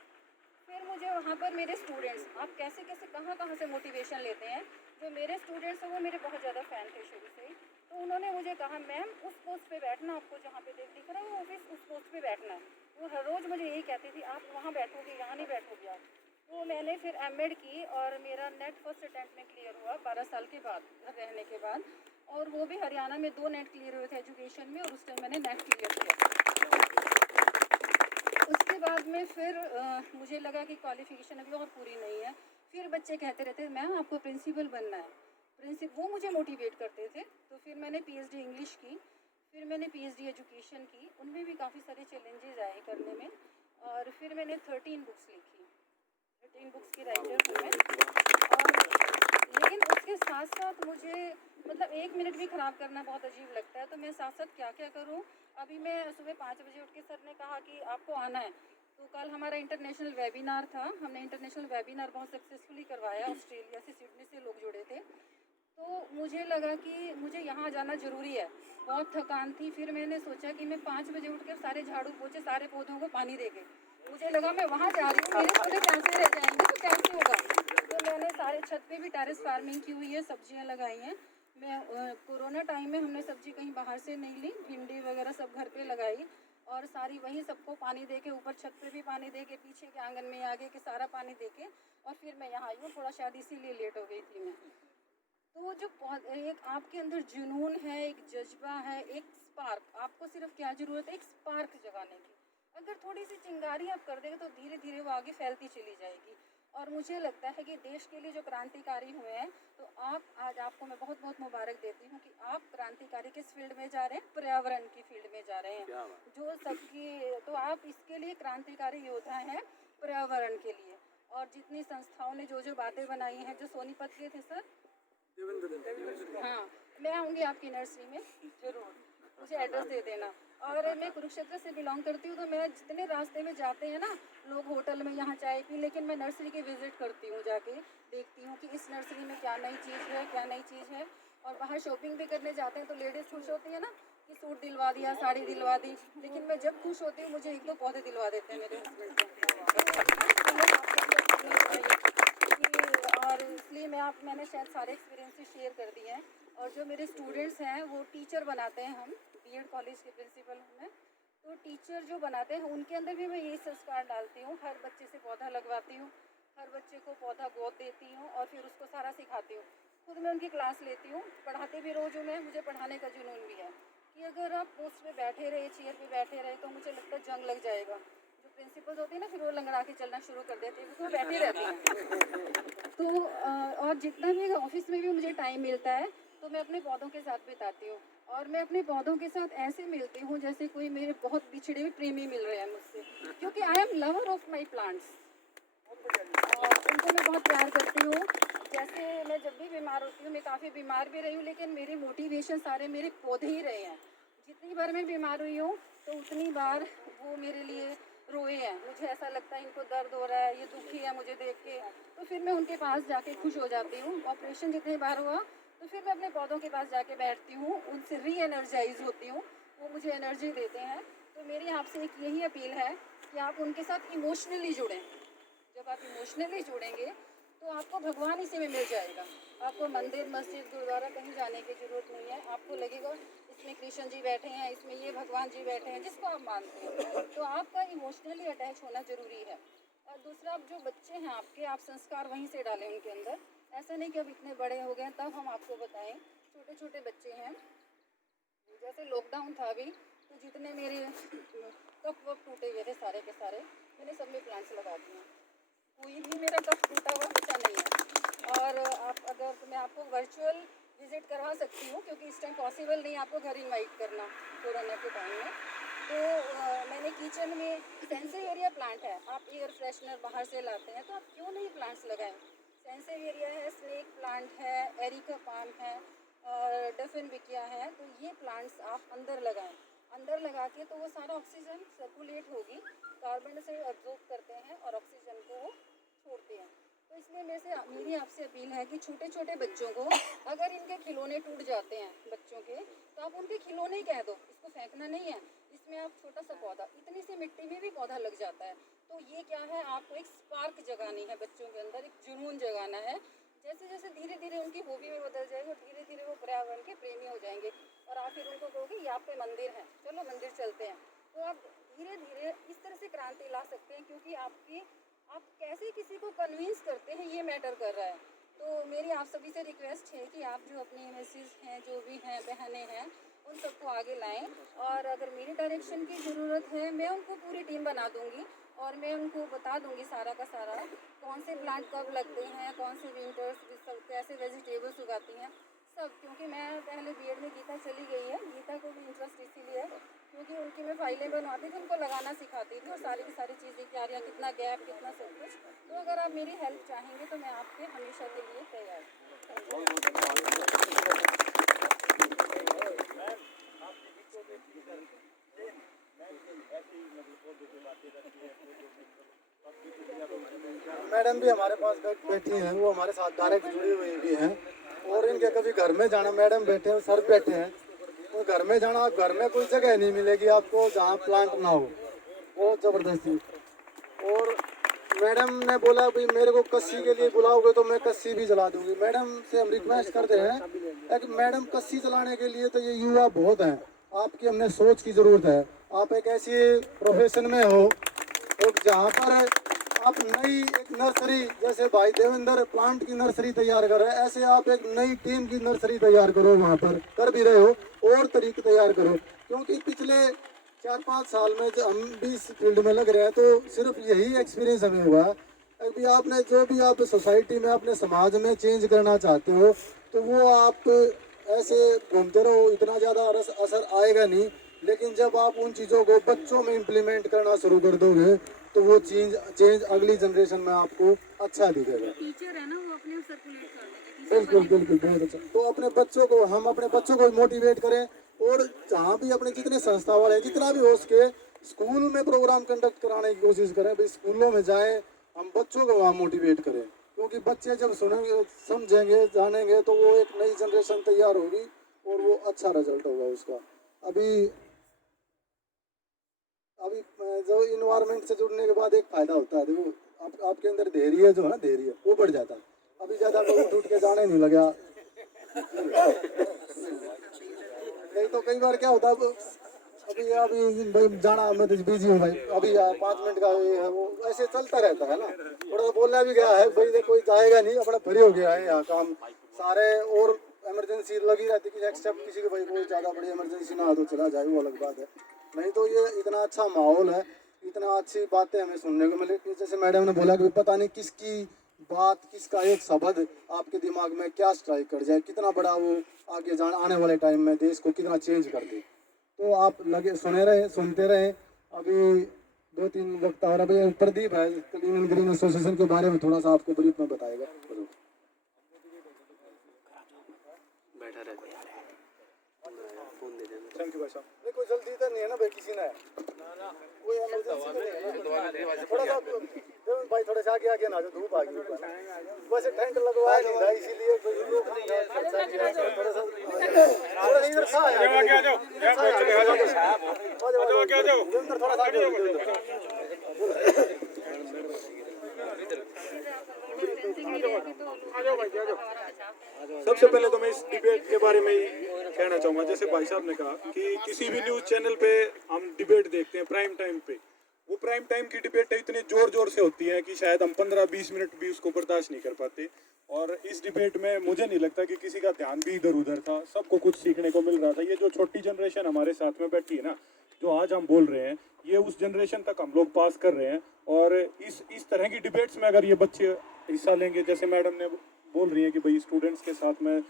फिर मुझे वहाँ पर मेरे स्टूडेंट्स, आप कैसे कैसे कहाँ से मोटिवेशन लेते हैं, जो मेरे स्टूडेंट्स हैं वो मेरे बहुत ज़्यादा फ़ैन थे शुरू से ही। तो उन्होंने मुझे कहा मैम उस पोस्ट पे बैठना, आपको जहाँ पे दिख रहा है वो ऑफिस, उस पोस्ट पे बैठना है। वो हर रोज़ मुझे यही कहती थी आप वहाँ बैठोगे, यहाँ नहीं बैठोगे आप। तो मैंने फिर एमएड की और मेरा नेट फर्स्ट अटैम्प्ट में क्लियर हुआ 12 साल के बाद घर रहने के बाद, और वो भी हरियाणा में 2 नेट क्लियर हुए थे एजुकेशन में, और उस टाइम मैंने नेट क्लियर किया। उसके बाद में फिर मुझे लगा कि क्वालिफिकेशन अभी और पूरी नहीं है। फिर बच्चे कहते रहते मैम आपको प्रिंसिपल बनना है, वो मुझे मोटिवेट करते थे। तो फिर मैंने पीएचडी इंग्लिश की, फिर मैंने पीएचडी एजुकेशन की, उनमें भी काफ़ी सारे चैलेंजेस आए करने में। और फिर मैंने 13 बुक्स लिखी, 13 बुक्स की राइटर हूँ मैं। और लेकिन उसके साथ साथ मुझे मतलब 1 मिनट भी ख़राब करना बहुत अजीब लगता है, तो मैं साथ साथ क्या क्या करूँ। अभी मैं सुबह 5 बजे उठ के सर ने कहा कि आपको आना है, तो कल हमारा इंटरनेशनल वेबिनार था, हमने इंटरनेशनल वेबिनार बहुत सक्सेसफुली करवाया, ऑस्ट्रेलिया से, सिडनी से लोग जुड़े थे। तो मुझे लगा कि मुझे यहाँ जाना ज़रूरी है, बहुत थकान थी। फिर मैंने सोचा कि मैं 5 बजे उठ के सारे झाड़ू पोछे सारे पौधों को पानी दे के, मुझे लगा मैं वहाँ जा रही हूँ, मेरे पौधे प्यासे रह जाएंगे तो कैसे होगा। तो मैंने सारे छत पे भी टेरेस फार्मिंग की हुई है, सब्जियाँ लगाई हैं। मैं कोरोना टाइम में हमने सब्जी कहीं बाहर से नहीं ली, भिंडी वगैरह सब घर पे लगाई और सारी वहीं सबको पानी दे के, ऊपर छत पे भी पानी दे के, पीछे के आंगन में आगे के सारा पानी दे के, और फिर मैं यहाँ आई हूँ। थोड़ा शायद इसीलिए लेट हो गई थी मैं। तो जो एक आपके अंदर जुनून है, एक जज्बा है, एक स्पार्क, आपको सिर्फ क्या ज़रूरत है, एक स्पार्क जगाने की। अगर थोड़ी सी चिंगारी आप कर देंगे तो धीरे धीरे वो आगे फैलती चली जाएगी। और मुझे लगता है कि देश के लिए जो क्रांतिकारी हुए हैं, तो आज आपको मैं बहुत बहुत मुबारक देती हूँ कि आप क्रांतिकारी किस फील्ड में जा रहे हैं, पर्यावरण की फील्ड में जा रहे हैं, जो सबकी, तो आप इसके लिए क्रांतिकारी योद्धा हैं पर्यावरण के लिए। और जितनी संस्थाओं ने जो बातें बनाई हैं, जो सोनीपत के थे सर, हाँ मैं आऊँगी आपकी नर्सरी में ज़रूर। मुझे एड्रेस दे देना। और मैं कुरुक्षेत्र से बिलोंग करती हूँ, तो मैं जितने रास्ते में जाते हैं ना लोग होटल में यहाँ चाय पी, लेकिन मैं नर्सरी की विज़िट करती हूँ, जाके देखती हूँ कि इस नर्सरी में क्या नई चीज़ है, क्या नई चीज़ है। और बाहर शॉपिंग भी करने जाते हैं तो लेडीज़ खुश होती है ना कि सूट दिलवा दिया, साड़ी दिलवा दी, लेकिन मैं जब खुश होती हूँ मुझे 1-2 पौधे दिलवा देते हैं मेरे हस्बैंड। और इसलिए मैंने शायद सारे एक्सपीरियंसेस शेयर कर दिए हैं। और जो मेरे स्टूडेंट्स हैं वो टीचर बनाते हैं, हम बीएड कॉलेज के प्रिंसिपल हैं, तो टीचर जो बनाते हैं उनके अंदर भी मैं यही संस्कार डालती हूँ। हर बच्चे से पौधा लगवाती हूँ, हर बच्चे को पौधा गोद देती हूँ और फिर उसको सारा सिखाती हूँ। खुद मैं उनकी क्लास लेती हूँ, पढ़ाते भी रोज़ हूँ मैं, मुझे पढ़ाने का जुनून भी है कि अगर आप पोस्ट पे बैठे रहे, चेयर पे बैठे रहे तो मुझे लगता है जंग लग जाएगा। जो प्रिंसिपल्स होती है ना फिर वो लंगड़ा के चलना शुरू कर देते हैं क्योंकि वो बैठे रहते हैं। तो और जितना भी ऑफिस में भी मुझे टाइम मिलता है तो मैं अपने पौधों के साथ बिताती हूँ। और मैं अपने पौधों के साथ ऐसे मिलती हूँ जैसे कोई मेरे बहुत बिछड़े हुए प्रेमी मिल रहे हैं मुझसे, क्योंकि I am lover of my plants. और उनको मैं बहुत प्यार करती हूँ। जैसे मैं जब भी बीमार होती हूँ, मैं काफ़ी बीमार भी रही हूँ, लेकिन मेरे मोटिवेशन सारे मेरे पौधे ही रहे हैं। जितनी बार मैं बीमार हुई हूँ तो उतनी बार वो मेरे लिए रोए हैं। मुझे ऐसा लगता है इनको दर्द हो रहा है, ये दुखी है मुझे देख के, तो फिर मैं उनके पास जाके खुश हो जाती हूँ। ऑपरेशन जितनी बार हुआ तो फिर मैं अपने पौधों के पास जाके बैठती हूँ, उनसे री एनर्जाइज होती हूँ, वो मुझे एनर्जी देते हैं। तो मेरी आपसे एक यही अपील है कि आप उनके साथ इमोशनली जुड़ें। जब आप इमोशनली जुड़ेंगे तो आपको भगवान इसी में मिल जाएगा। आपको मंदिर, मस्जिद, गुरुद्वारा कहीं जाने की ज़रूरत नहीं है। आपको लगेगा इसमें कृष्ण जी बैठे हैं, इसमें ये भगवान जी बैठे हैं, जिसको आप मानते हैं। तो आपका इमोशनली अटैच होना ज़रूरी है। और दूसरा, जो बच्चे हैं आपके, आप संस्कार वहीं से डालें उनके अंदर। ऐसा नहीं कि अब इतने बड़े हो गए तब हम आपको बताएं। छोटे छोटे बच्चे हैं, जैसे लॉकडाउन था अभी, तो जितने मेरे कप वप टूटे हुए थे सारे के सारे मैंने सब में प्लांट्स लगा दिए। कोई भी मेरा कप टूटा हुआ बच्चा नहीं है। और आप अगर तो मैं आपको वर्चुअल विजिट करवा सकती हूँ, क्योंकि इस टाइम पॉसिबल नहीं आपको घर इनवाइट करना कोरोना के टाइम में। तो मैंने किचन में सेंसेवेरिया प्लांट है, आप एयर फ्रेशनर बाहर से लाते हैं तो आप क्यों नहीं प्लांट्स लगाएं। सेंसेवेरिया है, स्नेक प्लांट है, एरिका पाम है और डफिनविकिया है। तो ये प्लांट्स आप अंदर लगाएं। अंदर लगा के तो वो सारा ऑक्सीजन सर्कुलेट होगी, कार्बन से अब्जॉर्ब करते हैं और ऑक्सीजन को छोड़ते हैं। तो इसलिए मेरी आपसे अपील है कि छोटे छोटे बच्चों को अगर इनके खिलौने टूट जाते हैं बच्चों के, तो आप उनके खिलौने ही कह दो, इसको फेंकना नहीं है, इसमें आप छोटा सा पौधा, इतनी सी मिट्टी में भी पौधा लग जाता है। तो ये क्या है, आपको एक स्पार्क जगानी है बच्चों के अंदर, एक जुनून जगाना है। जैसे जैसे धीरे धीरे उनकी हॉबी में बदल जाएगी और धीरे धीरे वो पर्यावरण के प्रेमी हो जाएंगे। और आप फिर उनको कहोगे यहाँ पे मंदिर है, चलो मंदिर चलते हैं। तो आप धीरे धीरे इस तरह से क्रांति ला सकते हैं, क्योंकि आप कैसे किसी को कन्विंस करते हैं ये मैटर कर रहा है। तो मेरी आप सभी से रिक्वेस्ट है कि आप जो अपनी मिसेस हैं, जो भी हैं, बहनें हैं, उन सबको आगे लाएं। और अगर मेरी डायरेक्शन की ज़रूरत है, मैं उनको पूरी टीम बना दूंगी और मैं उनको बता दूंगी सारा का सारा, कौन से प्लांट कब लगते हैं, कौन से विंटर्स, कैसे वेजिटेबल्स उगाती हैं सब। क्योंकि मैं पहले बीएड में गीता चली गई है, गीता को भी इंटरेस्ट इसीलिए है क्योंकि उनकी मैं फाइलें बनवाती थी, उनको लगाना सिखाती थी और सारी की सारी चीज़ें, क्यारियाँ, कितना गैप, कितना सब कुछ। तो अगर आप मेरी हेल्प चाहेंगे तो मैं आपके हमेशा के लिए तैयार मैडम भी हमारे पास बैठी हैं, वो हमारे साथ डायरेक्ट जुड़ी हुई भी हैं। और इनके कभी घर में जाना, मैडम बैठे हैं, सर बैठे हैं, तो घर में जाना, घर में कोई जगह नहीं मिलेगी आपको जहाँ प्लांट ना हो, वो ज़बरदस्ती। और मैडम ने बोला भाई मेरे को कस्सी के लिए बुलाओगे तो मैं कस्सी भी जला दूंगी। मैडम से हम रिक्वेस्ट करते हैं कि मैडम कस्सी चलाने के लिए तो ये युवा बहुत हैं, आपकी हमने सोच की ज़रूरत है। आप एक ऐसी प्रोफेशन में हो और जहाँ पर आप नई एक नर्सरी, जैसे भाई देवेंद्र प्लांट की नर्सरी तैयार कर रहे हैं, ऐसे आप एक नई टीम की नर्सरी तैयार करो, वहाँ पर कर भी रहे हो और तरीके तैयार करो। क्योंकि पिछले 4-5 साल में जो हम भी इस फील्ड में लग रहे हैं तो सिर्फ यही एक्सपीरियंस हमें हुआ। अभी आपने जो भी आप सोसाइटी में, अपने समाज में चेंज करना चाहते हो तो वो आप ऐसे घूमते रहो, इतना ज़्यादा असर आएगा नहीं। लेकिन जब आप उन चीज़ों को बच्चों में इम्प्लीमेंट करना शुरू कर दोगे तो वो चेंज अगली जनरेशन में आपको अच्छा दिखेगा। टीचर है ना, वो अपने आप सर्कुलेट कर देंगे। बिल्कुल बिल्कुल, बहुत अच्छा। तो अपने बच्चों को, हम अपने बच्चों को मोटिवेट करें और जहाँ भी अपने जितने संस्था वाले हैं, जितना भी हो सके स्कूल में प्रोग्राम कंडक्ट कराने की कोशिश करें। भाई स्कूलों में जाए, हम बच्चों को वहाँ मोटिवेट करें, क्योंकि बच्चे जब सुनेंगे, समझेंगे, जानेंगे तो वो एक नई जनरेशन तैयार होगी और वो अच्छा रिजल्ट होगा उसका। अभी जो इन्वायरमेंट से जुड़ने के बाद एक फायदा होता है, देखो आपके अंदर धैर्य जो है ना, धैर्य वो बढ़ जाता है। अभी ज़्यादा लोग उठ के जाने नहीं लगा। नहीं तो कई बार क्या होता है, अभी भाई जाना, मैं तो बिजी हूँ भाई, अभी 5 मिनट का ये है, वो ऐसे चलता रहता है ना। थोड़ा सा बोलना भी गया है भाई, देखो कोई जाएगा नहीं, अपना फ्री हो गया है यहाँ काम सारे। और इमरजेंसी लगी रहती है, एक्सेप्ट किसी को भाई कोई ज़्यादा बड़ी इमरजेंसी ना हो तो चला जाए, वो अलग बात है। नहीं तो ये इतना अच्छा माहौल है, इतना अच्छी बातें हमें सुनने को मिले कि जैसे मैडम ने बोला कि पता नहीं किसकी बात, किसका एक शब्द आपके दिमाग में क्या स्ट्राइक कर जाए, कितना बड़ा वो आगे आने वाले टाइम में देश को कितना चेंज कर दे। तो आप लगे सुनते रहे। अभी 2-3 वक्त और अभी प्रदीप है, क्लीन एंड ग्रीन एसोसिएशन के बारे में थोड़ा सा आपको ब्रीफ में बताएगा। बैठा रहता है, फोन दे देना। थैंक यू भाई साहब। नहीं कोई जल्दी तो नहीं है ना भाई, किसी ने कोई इमरजेंसी तो नहीं है ना? थोड़ा सा भाई थोड़ा सा आगे ना, जो धूप आ गई वैसे टेंट लगवाया नहीं था, इसीलिए थोड़ा सा इधर सा सबसे पहले तो मैं इस डिबेट के बारे में ही कहना चाहूँगा, जैसे भाई साहब ने कहा कि किसी भी न्यूज़ चैनल पे हम डिबेट देखते हैं प्राइम टाइम पे, वो प्राइम टाइम की डिबेट इतने जोर से होती है कि शायद हम 15-20 मिनट भी उसको बर्दाश्त नहीं कर पाते। और इस डिबेट में मुझे नहीं लगता कि किसी का ध्यान भी इधर उधर था, सबको कुछ सीखने को मिल रहा था। ये जो छोटी जनरेशन हमारे साथ में बैठी है ना, जो आज हम बोल रहे हैं, ये उस जनरेशन तक हम लोग पास कर रहे हैं। और इस तरह की डिबेट्स में अगर ये बच्चे हिस्सा लेंगे, जैसे मैडम ने बोल रही है कि भाई स्टूडेंट्स के साथ में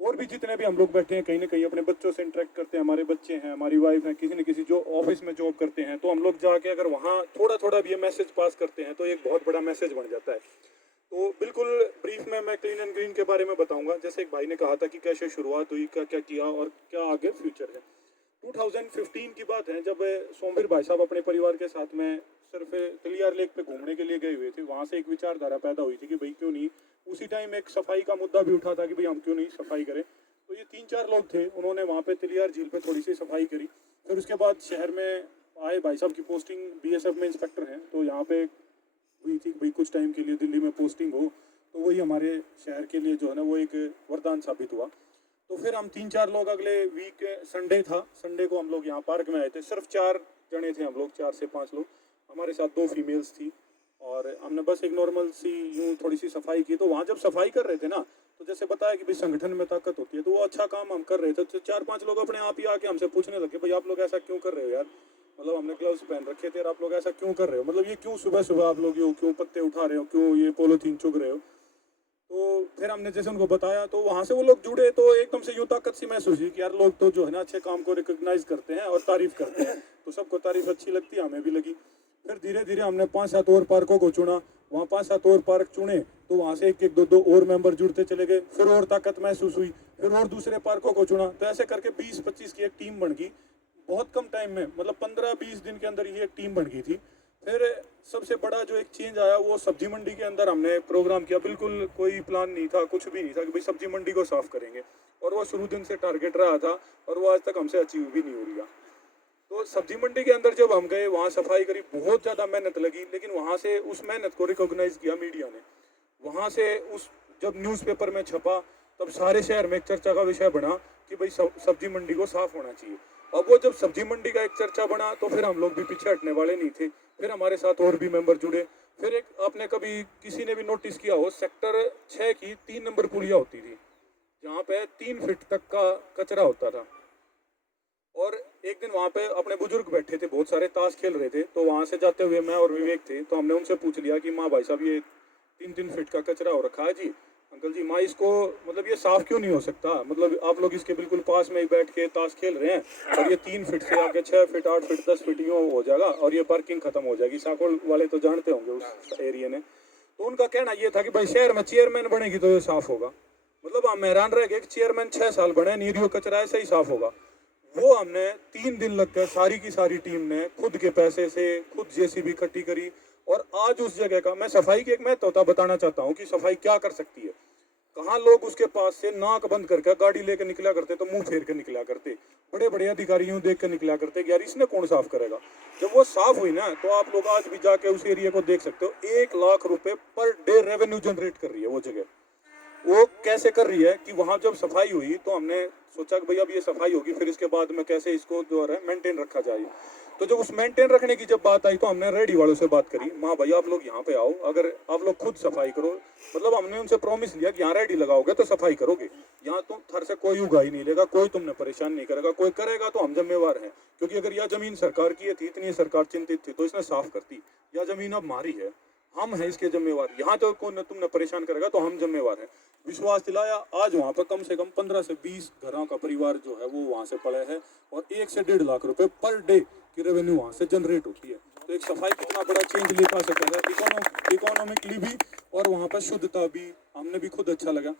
और भी जितने भी हम लोग बैठे हैं, कहीं ना कहीं अपने बच्चों से इंटरेक्ट करते हैं, हमारे बच्चे हैं, हमारी वाइफ हैं, किसी न किसी जो ऑफिस में जॉब करते हैं, तो हम लोग जाके अगर वहाँ थोड़ा भी ये मैसेज पास करते हैं तो एक बहुत बड़ा मैसेज बन जाता है। तो बिल्कुल ब्रीफ में मैं क्लीन एंड ग्रीन के बारे में बताऊंगा। जैसे एक भाई ने कहा था कि कैसे शुरुआत हुई, क्या क्या किया और क्या आगे फ्यूचर है। 2015 की बात है, जब सोमवीर भाई साहब अपने परिवार के साथ में सिर्फ तिलियार लेक पे घूमने के लिए गए हुए थे। वहाँ से एक विचारधारा पैदा हुई थी कि भाई क्यों नहीं, उसी टाइम एक सफाई का मुद्दा भी उठा था कि भाई हम क्यों नहीं सफाई करें। तो ये 3-4 लोग थे, उन्होंने वहाँ पे तिलियार झील पे थोड़ी सी सफाई करी। फिर उसके बाद शहर में आए, भाई साहब की पोस्टिंग BSF में इंस्पेक्टर हैं, तो यहाँ पे हुई थी भाई कुछ टाइम के लिए दिल्ली में पोस्टिंग हो, तो वही हमारे शहर के लिए जो है ना वो एक वरदान साबित हुआ। तो फिर हम 3-4 लोग अगले वीक, संडे था, संडे को हम लोग यहाँ पार्क में आए थे। सिर्फ 4 जने थे हम लोग, 4 से 5 लोग, हमारे साथ 2 फीमेल्स थी। और हमने बस एक नॉर्मल सी यूँ थोड़ी सी सफाई की। तो वहाँ जब सफाई कर रहे थे ना, तो जैसे बताया कि भाई संगठन में ताकत होती है, तो वो अच्छा काम हम कर रहे थे। तो 4-5 लोग अपने आप ही आके हमसे पूछने लगे, भाई आप लोग ऐसा क्यों कर रहे हो यार, मतलब हमने ग्लव्स पहन रखे थे और आप लोग ऐसा क्यों कर रहे हो, मतलब ये क्यों सुबह आप लोग ये क्यों पत्ते उठा रहे हो, क्यों ये पॉलीथीन चुग रहे हो। तो फिर हमने जैसे उनको बताया, तो वहाँ से वो लोग जुड़े, तो एकदम से यूँ ताकत सी महसूस हुई कि यार लोग तो जो है ना अच्छे काम को रिकॉग्नाइज करते हैं और तारीफ करते हैं। तो सबको तारीफ अच्छी लगती है, हमें भी लगी। फिर धीरे धीरे हमने 5-7 और पार्कों को चुना, वहाँ 5-7 और पार्क चुने, तो वहाँ से 1-1, 2-2 और मेंबर जुड़ते चले गए। फिर और ताकत महसूस हुई, फिर और दूसरे पार्कों को चुना। तो ऐसे करके 20-25 की एक टीम बन गई बहुत कम टाइम में, मतलब 15-20 दिन के अंदर ये एक टीम बन गई थी। फिर सबसे बड़ा जो एक चेंज आया वो सब्जी मंडी के अंदर हमने प्रोग्राम किया। बिल्कुल कोई प्लान नहीं था, कुछ भी नहीं था कि भाई सब्जी मंडी को साफ करेंगे, और वो शुरू दिन से टारगेट रहा था और वो आज तक हमसे अचीव भी नहीं हो रहा। तो सब्जी मंडी के अंदर जब हम गए, वहाँ सफाई करी, बहुत ज़्यादा मेहनत लगी, लेकिन वहाँ से उस मेहनत को रिकॉग्नाइज किया मीडिया ने। वहाँ से उस जब न्यूज़पेपर में छपा, तब सारे शहर में एक चर्चा का विषय बना कि भाई सब्जी मंडी को साफ होना चाहिए। अब वो जब सब्जी मंडी का एक चर्चा बना, तो फिर हम लोग भी पीछे हटने वाले नहीं थे। फिर हमारे साथ और भी मेंबर जुड़े। फिर एक, आपने कभी किसी ने भी नोटिस किया हो, सेक्टर 6 की 3 नंबर पुलिया होती थी, जहाँ पे 3 फीट तक का कचरा होता था। और एक दिन वहाँ पे अपने बुजुर्ग बैठे थे, बहुत सारे ताश खेल रहे थे। तो वहाँ से जाते हुए मैं और विवेक थे, तो हमने उनसे पूछ लिया कि माँ भाई साहब ये 3-3 फीट का कचरा हो रखा है जी, अंकल जी माँ इसको मतलब ये साफ़ क्यों नहीं हो सकता, मतलब आप लोग इसके बिल्कुल पास में ही बैठ के ताश खेल रहे हैं और ये 3 फीट से आगे 6 फीट 8 फीट 10 फीट यूँ हो जाएगा और ये पार्किंग खत्म हो जाएगी। साकोल वाले तो जानते होंगे उस एरिया ने। तो उनका कहना ये था कि भाई शहर में चेयरमैन बनेगी तो ये साफ़ होगा। मतलब हम हैरान रह गए कि चेयरमैन 6 साल बने, नीरियो कचरा ऐसे ही साफ़ होगा। वो हमने 3 दिन लगकर सारी की सारी टीम ने खुद के पैसे से खुद जेसीबी इकट्ठी करी। और आज उस जगह का मैं सफाई की एक महत्वता बताना चाहता हूँ कि सफाई क्या कर सकती है। कहाँ लोग उसके पास से नाक बंद करके गाड़ी लेकर निकला करते तो मुंह फेर के निकला करते, बड़े बड़े अधिकारियों देख कर निकला करते कि यार इसने कौन साफ करेगा। जब वो साफ हुई ना तो आप लोग आज भी जाके उस एरिया को देख सकते हो, 1 लाख रुपए पर डे रेवेन्यू जनरेट कर रही है वो जगह। वो कैसे कर रही है कि वहाँ जब सफाई हुई तो हमने सोचा कि भाई अब ये सफाई होगी, फिर इसके बाद में कैसे इसको जो है मेंटेन रखा जाए। तो जब उस मेंटेन रखने की जब बात आई तो हमने रेडी वालों से बात करी, माँ भाई आप लोग यहाँ पे आओ, अगर आप लोग खुद सफाई करो, मतलब हमने उनसे प्रॉमिस लिया कि यहाँ रेडी लगाओगे तो सफाई करोगे, यहाँ तुम थर से कोई उगाई नहीं लेगा, कोई तुमने परेशान नहीं करेगा, कोई करेगा तो हम जिम्मेवार हैं। क्योंकि अगर यह जमीन सरकार की थी, इतनी सरकार चिंतित थी तो इसने साफ करती, यह जमीन अब हमारी है, हम हैं इसके जिम्मेवार, यहाँ तो कोई तुमने परेशान करेगा तो हम जिम्मेवार हैं। विश्वास दिलाया। आज वहाँ पर कम से कम 15 से 20 घरों का परिवार जो है वो वहाँ से पड़े हैं और 1 से 1.5 लाख रुपए पर डे की रेवेन्यू वहाँ से जनरेट होती है। तो एक सफाई कितना बड़ा चेंज लेकर आ सकता है इकोनॉमिकली भी, और वहाँ पर शुद्धता भी, हमने भी खुद अच्छा लगा।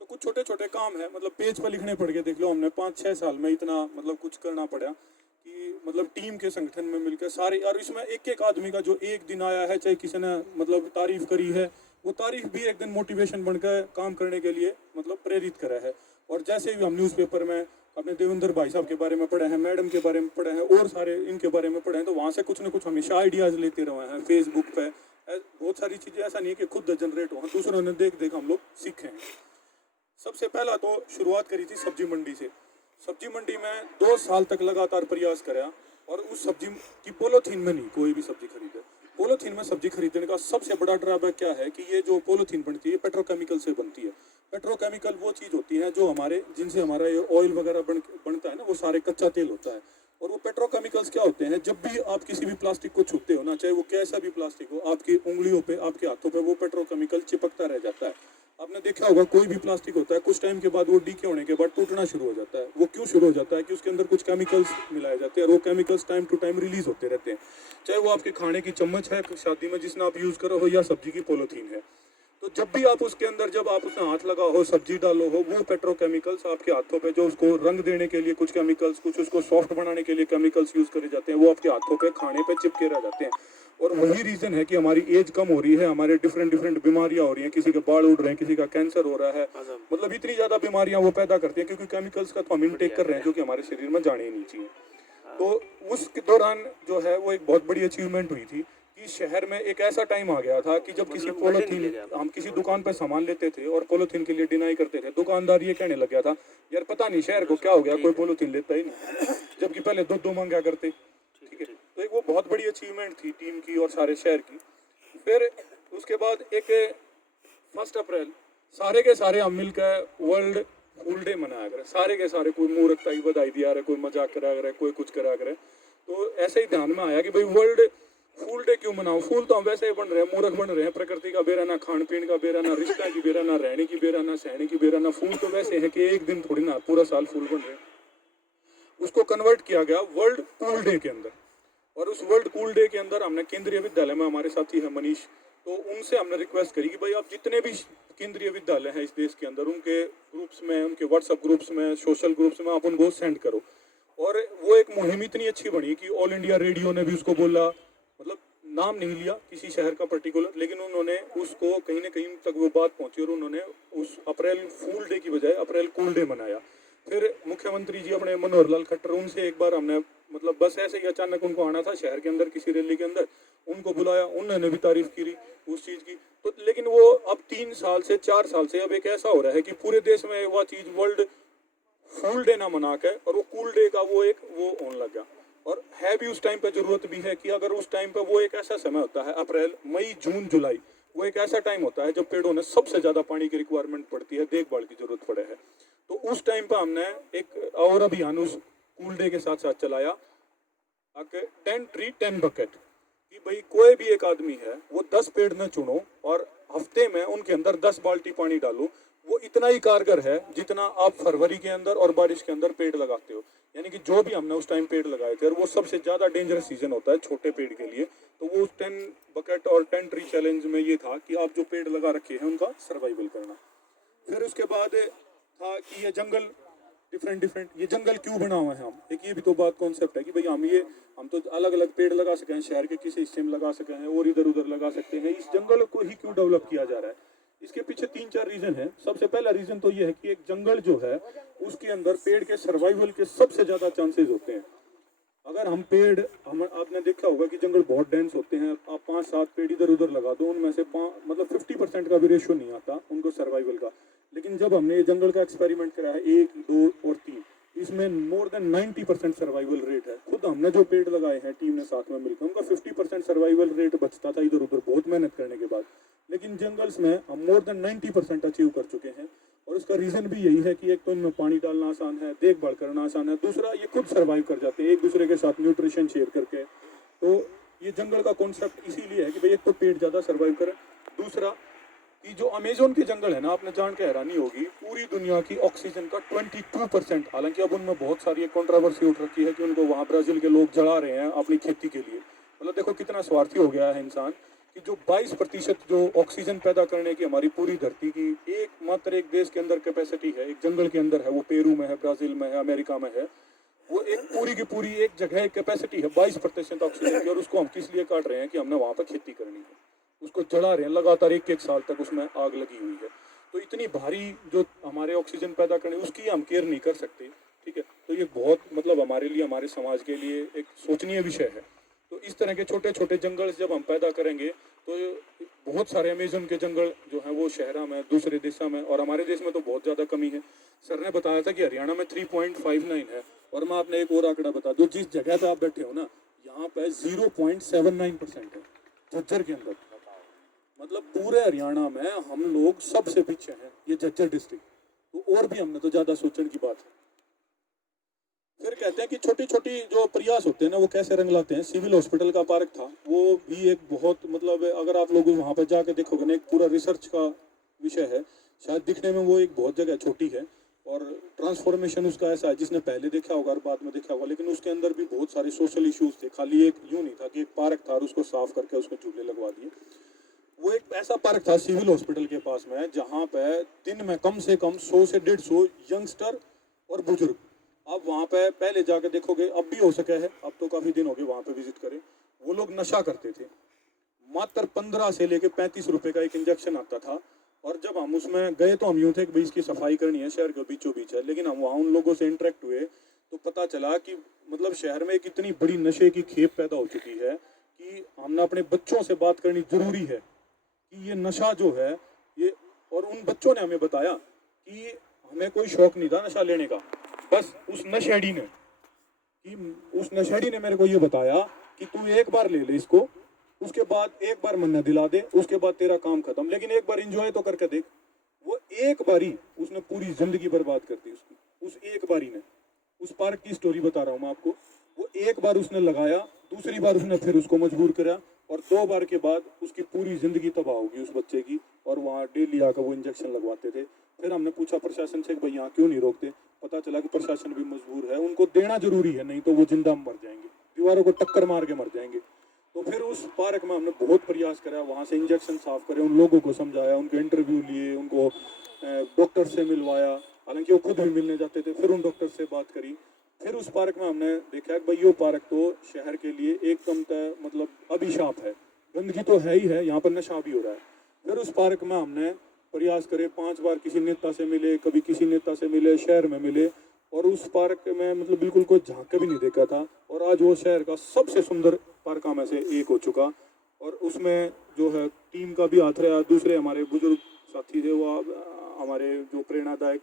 तो कुछ छोटे छोटे काम है, मतलब पेज पर लिखने पड़ गए, देख लो हमने 5-6 साल में इतना मतलब कुछ करना पड़ा कि मतलब टीम के संगठन में मिलकर सारे, और इसमें एक एक आदमी का जो एक दिन आया है, चाहे किसी ने मतलब तारीफ करी है, वो तारीफ भी एक दिन मोटिवेशन बनकर काम करने के लिए मतलब प्रेरित करा है। और जैसे भी हम न्यूज़पेपर में अपने देवेंद्र भाई साहब के बारे में पढ़े हैं, मैडम के बारे में पढ़े हैं और सारे इनके बारे में पढ़े हैं, तो वहाँ से कुछ ना कुछ हमेशा आइडियाज़ लेते रहे हैं। फेसबुक पे बहुत सारी चीज़ें ऐसा नहीं है कि खुद जनरेट हो, दूसरों ने देख देख हम लोग सीखे हैं। सबसे पहला तो शुरुआत करी थी सब्जी मंडी से। सब्जी मंडी में 2 साल तक लगातार प्रयास करा और उस सब्जी की पॉलीथीन में नहीं कोई भी सब्जी खरीदे। पॉलीथीन में सब्जी खरीदने का सबसे बड़ा ड्रॉबैक क्या है कि ये जो पॉलीथीन बनती है पेट्रोकेमिकल से बनती है। पेट्रोकेमिकल वो चीज़ होती है जो हमारे जिनसे हमारा ये ऑयल वगैरह बनता है ना, वो सारे कच्चा तेल होता है। और वो पेट्रोकेमिकल्स क्या होते हैं, जब भी आप किसी भी प्लास्टिक को छूते हो ना, चाहे वो कैसा भी प्लास्टिक हो, आपकी उंगलियों पे आपके हाथों पे वो पेट्रोकेमिकल चिपकता रह जाता है। आपने देखा होगा कोई भी प्लास्टिक होता है कुछ टाइम के बाद वो डीके होने के बाद टूटना शुरू हो जाता है। वो क्यों शुरू हो जाता है कि उसके अंदर कुछ केमिकल्स मिलाए जाते हैं और वो chemicals time to time release होते रहते हैं। चाहे वो आपके खाने की चम्मच है शादी में जिसने आप यूज़ करो हो, या सब्जी की पॉलीथीन है, तो जब भी आप उसके अंदर जब आप उसमें हाथ लगाओ हो, सब्जी डालो हो, वो पेट्रोकेमिकल्स आपके हाथों पे जो उसको रंग देने के लिए कुछ केमिकल्स, कुछ उसको सॉफ्ट बनाने के लिए केमिकल्स यूज़ करे जाते हैं, वो आपके हाथों पे खाने पे चिपके रह जाते हैं। और वही रीज़न है कि हमारी एज कम हो रही है, हमारे डिफरेंट बीमारियां हो रही हैं, किसी के बाल उड़ रहे हैं, किसी का कैंसर हो रहा है, मतलब इतनी ज़्यादा बीमारियां वो पैदा करती हैं क्योंकि केमिकल्स का तो हम इनटेक कर रहे हैं जो कि हमारे शरीर में जाने ही नहीं चाहिए। तो उस दौरान जो है वो एक बहुत बड़ी अचीवमेंट हुई थी कि शहर में एक ऐसा टाइम आ गया था कि जब किसी पॉलीथीन, हम किसी दुकान पर सामान लेते थे और पॉलीथीन के लिए डिनाई करते थे, दुकानदार ये कहने लग गया था यार पता नहीं शहर को क्या हो गया, कोई पॉलीथीन लेता ही नहीं, जबकि पहले 2 मांगा करते। ठीक है, तो एक वो बहुत बड़ी अचीवमेंट थी टीम की और सारे शहर की। फिर उसके बाद एक 1 अप्रैल सारे के सारे हम मिलकर वर्ल्ड फूल डे मनाया करें, सारे के सारे, कोई मूर्खता की बधाई दिया रहे, कोई मजाक करा करे, कोई कुछ करा करे। तो ऐसे ही ध्यान में आया कि भाई वर्ल्ड फूल डे क्यों मनाओ, फूल तो हम वैसे ही बन रहे हैं, मूर्ख बन रहे हैं, प्रकृति का बेरा ना, खान पीन का बेरा ना, रिश्ता की बेरा ना, रहने की बेरा ना, सहने की बेरा ना। फूल तो वैसे है कि एक दिन थोड़ी ना, पूरा साल फूल बन रहे हैं। उसको कन्वर्ट किया गया वर्ल्ड कूल डे के अंदर, और उस वर्ल्ड कूल डे के अंदर हमने केंद्रीय विद्यालय में, हमारे साथी है मनीष, तो उनसे हमने रिक्वेस्ट करी कि भाई आप जितने भी केंद्रीय विद्यालय हैं इस देश के अंदर, उनके ग्रुप्स में, उनके व्हाट्सएप ग्रुप्स में, सोशल ग्रुप्स में आप उनको सेंड करो। और वो एक मुहिम इतनी अच्छी बनी कि ऑल इंडिया रेडियो ने भी उसको बोला, मतलब नाम नहीं लिया किसी शहर का पर्टिकुलर, लेकिन उन्होंने उसको कहीं ना कहीं तक वो बात पहुंची और उन्होंने उस अप्रैल फूल डे की बजाय अप्रैल कूल डे मनाया। फिर मुख्यमंत्री जी अपने मनोहर लाल खट्टर, उनसे एक बार हमने मतलब बस ऐसे ही अचानक उनको आना था शहर के अंदर किसी रैली के अंदर, उनको बुलाया, उन्होंने भी तारीफ की उस चीज़ की। तो लेकिन वो अब 3 साल से 4 साल से अब एक ऐसा हो रहा है कि पूरे देश में वह चीज़ वर्ल्ड फूल डे ना मना के और वो कूल डे का वो होने लग गया। और है भी उस टाइम पे ज़रूरत भी है कि अगर उस टाइम पे वो एक ऐसा समय होता है अप्रैल, मई, जून, जुलाई, वो एक ऐसा टाइम होता है जब पेड़ों में सबसे ज़्यादा पानी की रिक्वायरमेंट पड़ती है, देखभाल की जरूरत पड़े है। तो उस टाइम पर हमने एक और अभियान उस कूल डे के साथ साथ चलाया, 10 ट्री 10 बकेट, कि भाई कोई भी एक आदमी है वो 10 पेड़ न चुनो और हफ्ते में उनके अंदर 10 बाल्टी पानी डालो। वो इतना ही कारगर है जितना आप फरवरी के अंदर और बारिश के अंदर पेड़ लगाते हो। यानी कि जो भी हमने उस टाइम पेड़ लगाए थे, और वो सबसे ज़्यादा डेंजरस सीजन होता है छोटे पेड़ के लिए, तो वो 10 बकेट और 10 ट्री चैलेंज में ये था कि आप जो पेड़ लगा रखे हैं उनका सर्वाइवल करना। फिर उसके बाद था कि ये जंगल डिफरेंट ये जंगल क्यों बना हुआ है हम, एक ये भी तो बात कॉन्सेप्ट है कि भाई हम तो अलग अलग पेड़ लगा सके हैं, शहर के किसी हिस्से में लगा सके हैं और इधर उधर लगा सकते हैं, इस जंगल को ही क्यों डेवलप किया जा रहा है। इसके पीछे 3-4 रीजन है। सबसे पहला रीजन तो ये है कि एक जंगल जो है उसके अंदर पेड़ के सर्वाइवल के सबसे ज्यादा चांसेस होते हैं। अगर आपने देखा होगा कि जंगल बहुत डेंस होते हैं, आप 5-7 पेड़ इधर उधर लगा दो, उनमें से 50% का भी रेशियो नहीं आता उनको सर्वाइवल का। लेकिन जब हमने ये जंगल का एक्सपेरिमेंट कराया 1, 2 और 3, इसमें मोर देन 90% सर्वाइवल रेट है। खुद हमने जो पेड़ लगाए हैं टीम ने साथ में मिलकर, उनका 50% सर्वाइवल रेट बचता था इधर उधर बहुत मेहनत करने के बाद। लेकिन जंगल्स में हम मोर देन 90% अचीव कर चुके हैं। और उसका रीज़न भी यही है कि एक तो इनमें पानी डालना आसान है, देखभाल करना आसान है, दूसरा ये खुद सर्वाइव कर जाते हैं एक दूसरे के साथ न्यूट्रिशन शेयर करके। तो ये जंगल का कॉन्सेप्ट इसीलिए है कि भाई एक तो पेड़ ज़्यादा सर्वाइव करें, दूसरा कि जो अमेजोन के जंगल है ना, आपने जान के हैरानी होगी, पूरी दुनिया की ऑक्सीजन का 22%, हालांकि अब उनमें बहुत सारी कंट्रोवर्सी उठ रखी है कि उनको वहाँ ब्राज़ील के लोग जला रहे हैं अपनी खेती के लिए। मतलब देखो कितना स्वार्थी हो गया है इंसान कि जो 22% जो ऑक्सीजन पैदा करने की हमारी पूरी धरती की एकमात्र एक देश के अंदर कैपेसिटी है, एक जंगल के अंदर है, वो पेरू में है, ब्राज़ील में है, अमेरिका में है, वो एक पूरी की पूरी एक जगह कैपेसिटी है 22% ऑक्सीजन की। और उसको हम किस लिए काट रहे हैं कि हमने वहाँ पर खेती करनी है, उसको जला रहे हैं लगातार 1-1 साल तक उसमें आग लगी हुई है। तो इतनी भारी जो हमारे ऑक्सीजन पैदा करने उसकी हम केयर नहीं कर सकते, ठीक है। तो ये बहुत मतलब हमारे लिए, हमारे समाज के लिए एक सोचनीय विषय है। तो इस तरह के छोटे छोटे जंगल जब हम पैदा करेंगे तो बहुत सारे अमेजन के जंगल जो हैं वो शहरों में, दूसरे देशों में, और हमारे देश में तो बहुत ज़्यादा कमी है। सर ने बताया था कि हरियाणा में 3.59 है, और मैं आपने एक और आंकड़ा बता दूं, जिस जगह पे आप बैठे हो ना, यहाँ पे 0.79% है झज्जर के अंदर। मतलब पूरे हरियाणा में हम लोग सबसे पीछे हैं, ये झज्जर डिस्ट्रिक्ट। तो और भी हमने तो ज़्यादा सोचने की बात है। फिर कहते हैं कि छोटी छोटी जो प्रयास होते हैं ना वो कैसे रंग लाते हैं। सिविल हॉस्पिटल का पार्क था, वो भी एक बहुत मतलब अगर आप लोग वहाँ पर जाके देखोगे ना, एक पूरा रिसर्च का विषय है। शायद दिखने में वो एक बहुत जगह छोटी है और ट्रांसफॉर्मेशन उसका ऐसा है, जिसने पहले देखा होगा और बाद में देखा होगा, लेकिन उसके अंदर भी बहुत सारे सोशल इश्यूज थे। खाली एक यूँ नहीं था कि एक पार्क था और उसको साफ करके उसको झूले लगवा दिए। वो एक ऐसा पार्क था सिविल हॉस्पिटल के पास में, जहाँ पे दिन में कम से कम 100 से 150 यंगस्टर और बुजुर्ग, आप वहाँ पे पहले जाके देखोगे, अब भी हो सके है, अब तो काफ़ी दिन हो गए वहाँ पे विजिट करें, वो लोग नशा करते थे। मात्र 15 से लेके 35 रुपए का एक इंजेक्शन आता था। और जब हम उसमें गए तो हम यूँ थे कि भाई इसकी सफाई करनी है, शहर के बीचों बीच है, लेकिन हम वहाँ उन लोगों से इंटरेक्ट हुए तो पता चला कि मतलब शहर में एक इतनी बड़ी नशे की खेप पैदा हो चुकी है कि हमने अपने बच्चों से बात करनी ज़रूरी है कि ये नशा जो है ये, और उन बच्चों ने हमें बताया कि हमें कोई शौक नहीं था नशा लेने का, बस उस नशेड़ी ने मेरे को ये बताया कि तू एक बार ले ले इसको, उसके बाद एक बार मन्ना दिला दे, उसके बाद तेरा काम खत्म, लेकिन एक बार एंजॉय तो करके देख। वो एक बारी उसने पूरी जिंदगी बर्बाद कर दी उसकी, उस एक बारी ने। उस पार्क की स्टोरी बता रहा हूँ मैं आपको। वो एक बार उसने लगाया, दूसरी बार उसने फिर उसको मजबूर करा, और 2 बार के बाद उसकी पूरी जिंदगी तबाह होगी उस बच्चे की। और वहाँ डेली आकर वो इंजेक्शन लगवाते थे। फिर हमने पूछा प्रशासन से कि भाई यहाँ क्यों नहीं रोकते, पता चला कि प्रशासन भी मजबूर है, उनको देना जरूरी है, नहीं तो वो जिंदा मर जाएंगे, दीवारों को टक्कर मार के मर जाएंगे। तो फिर उस पार्क में हमने बहुत प्रयास करा, वहाँ से इंजेक्शन साफ करे, उन लोगों को समझाया, उनके इंटरव्यू लिए, उनको डॉक्टर से मिलवाया, हालांकि वो खुद भी मिलने जाते थे। फिर उन डॉक्टर से बात करी। फिर उस पार्क में हमने देखा कि भाई ये पार्क तो शहर के लिए एकदम मतलब अभिशाप है, गंदगी तो है ही है, यहाँ पर नशा भी हो रहा है। फिर उस पार्क में हमने प्रयास करे, 5 बार किसी नेता से मिले, कभी किसी नेता से मिले, शहर में मिले, और उस पार्क में मतलब बिल्कुल कोई झांक के भी नहीं देखा था। और आज वो शहर का सबसे सुंदर पार्कों में से एक हो चुका। और उसमें जो है टीम का भी हाथ रहा, दूसरे हमारे बुजुर्ग साथी थे, वो हमारे जो प्रेरणादायक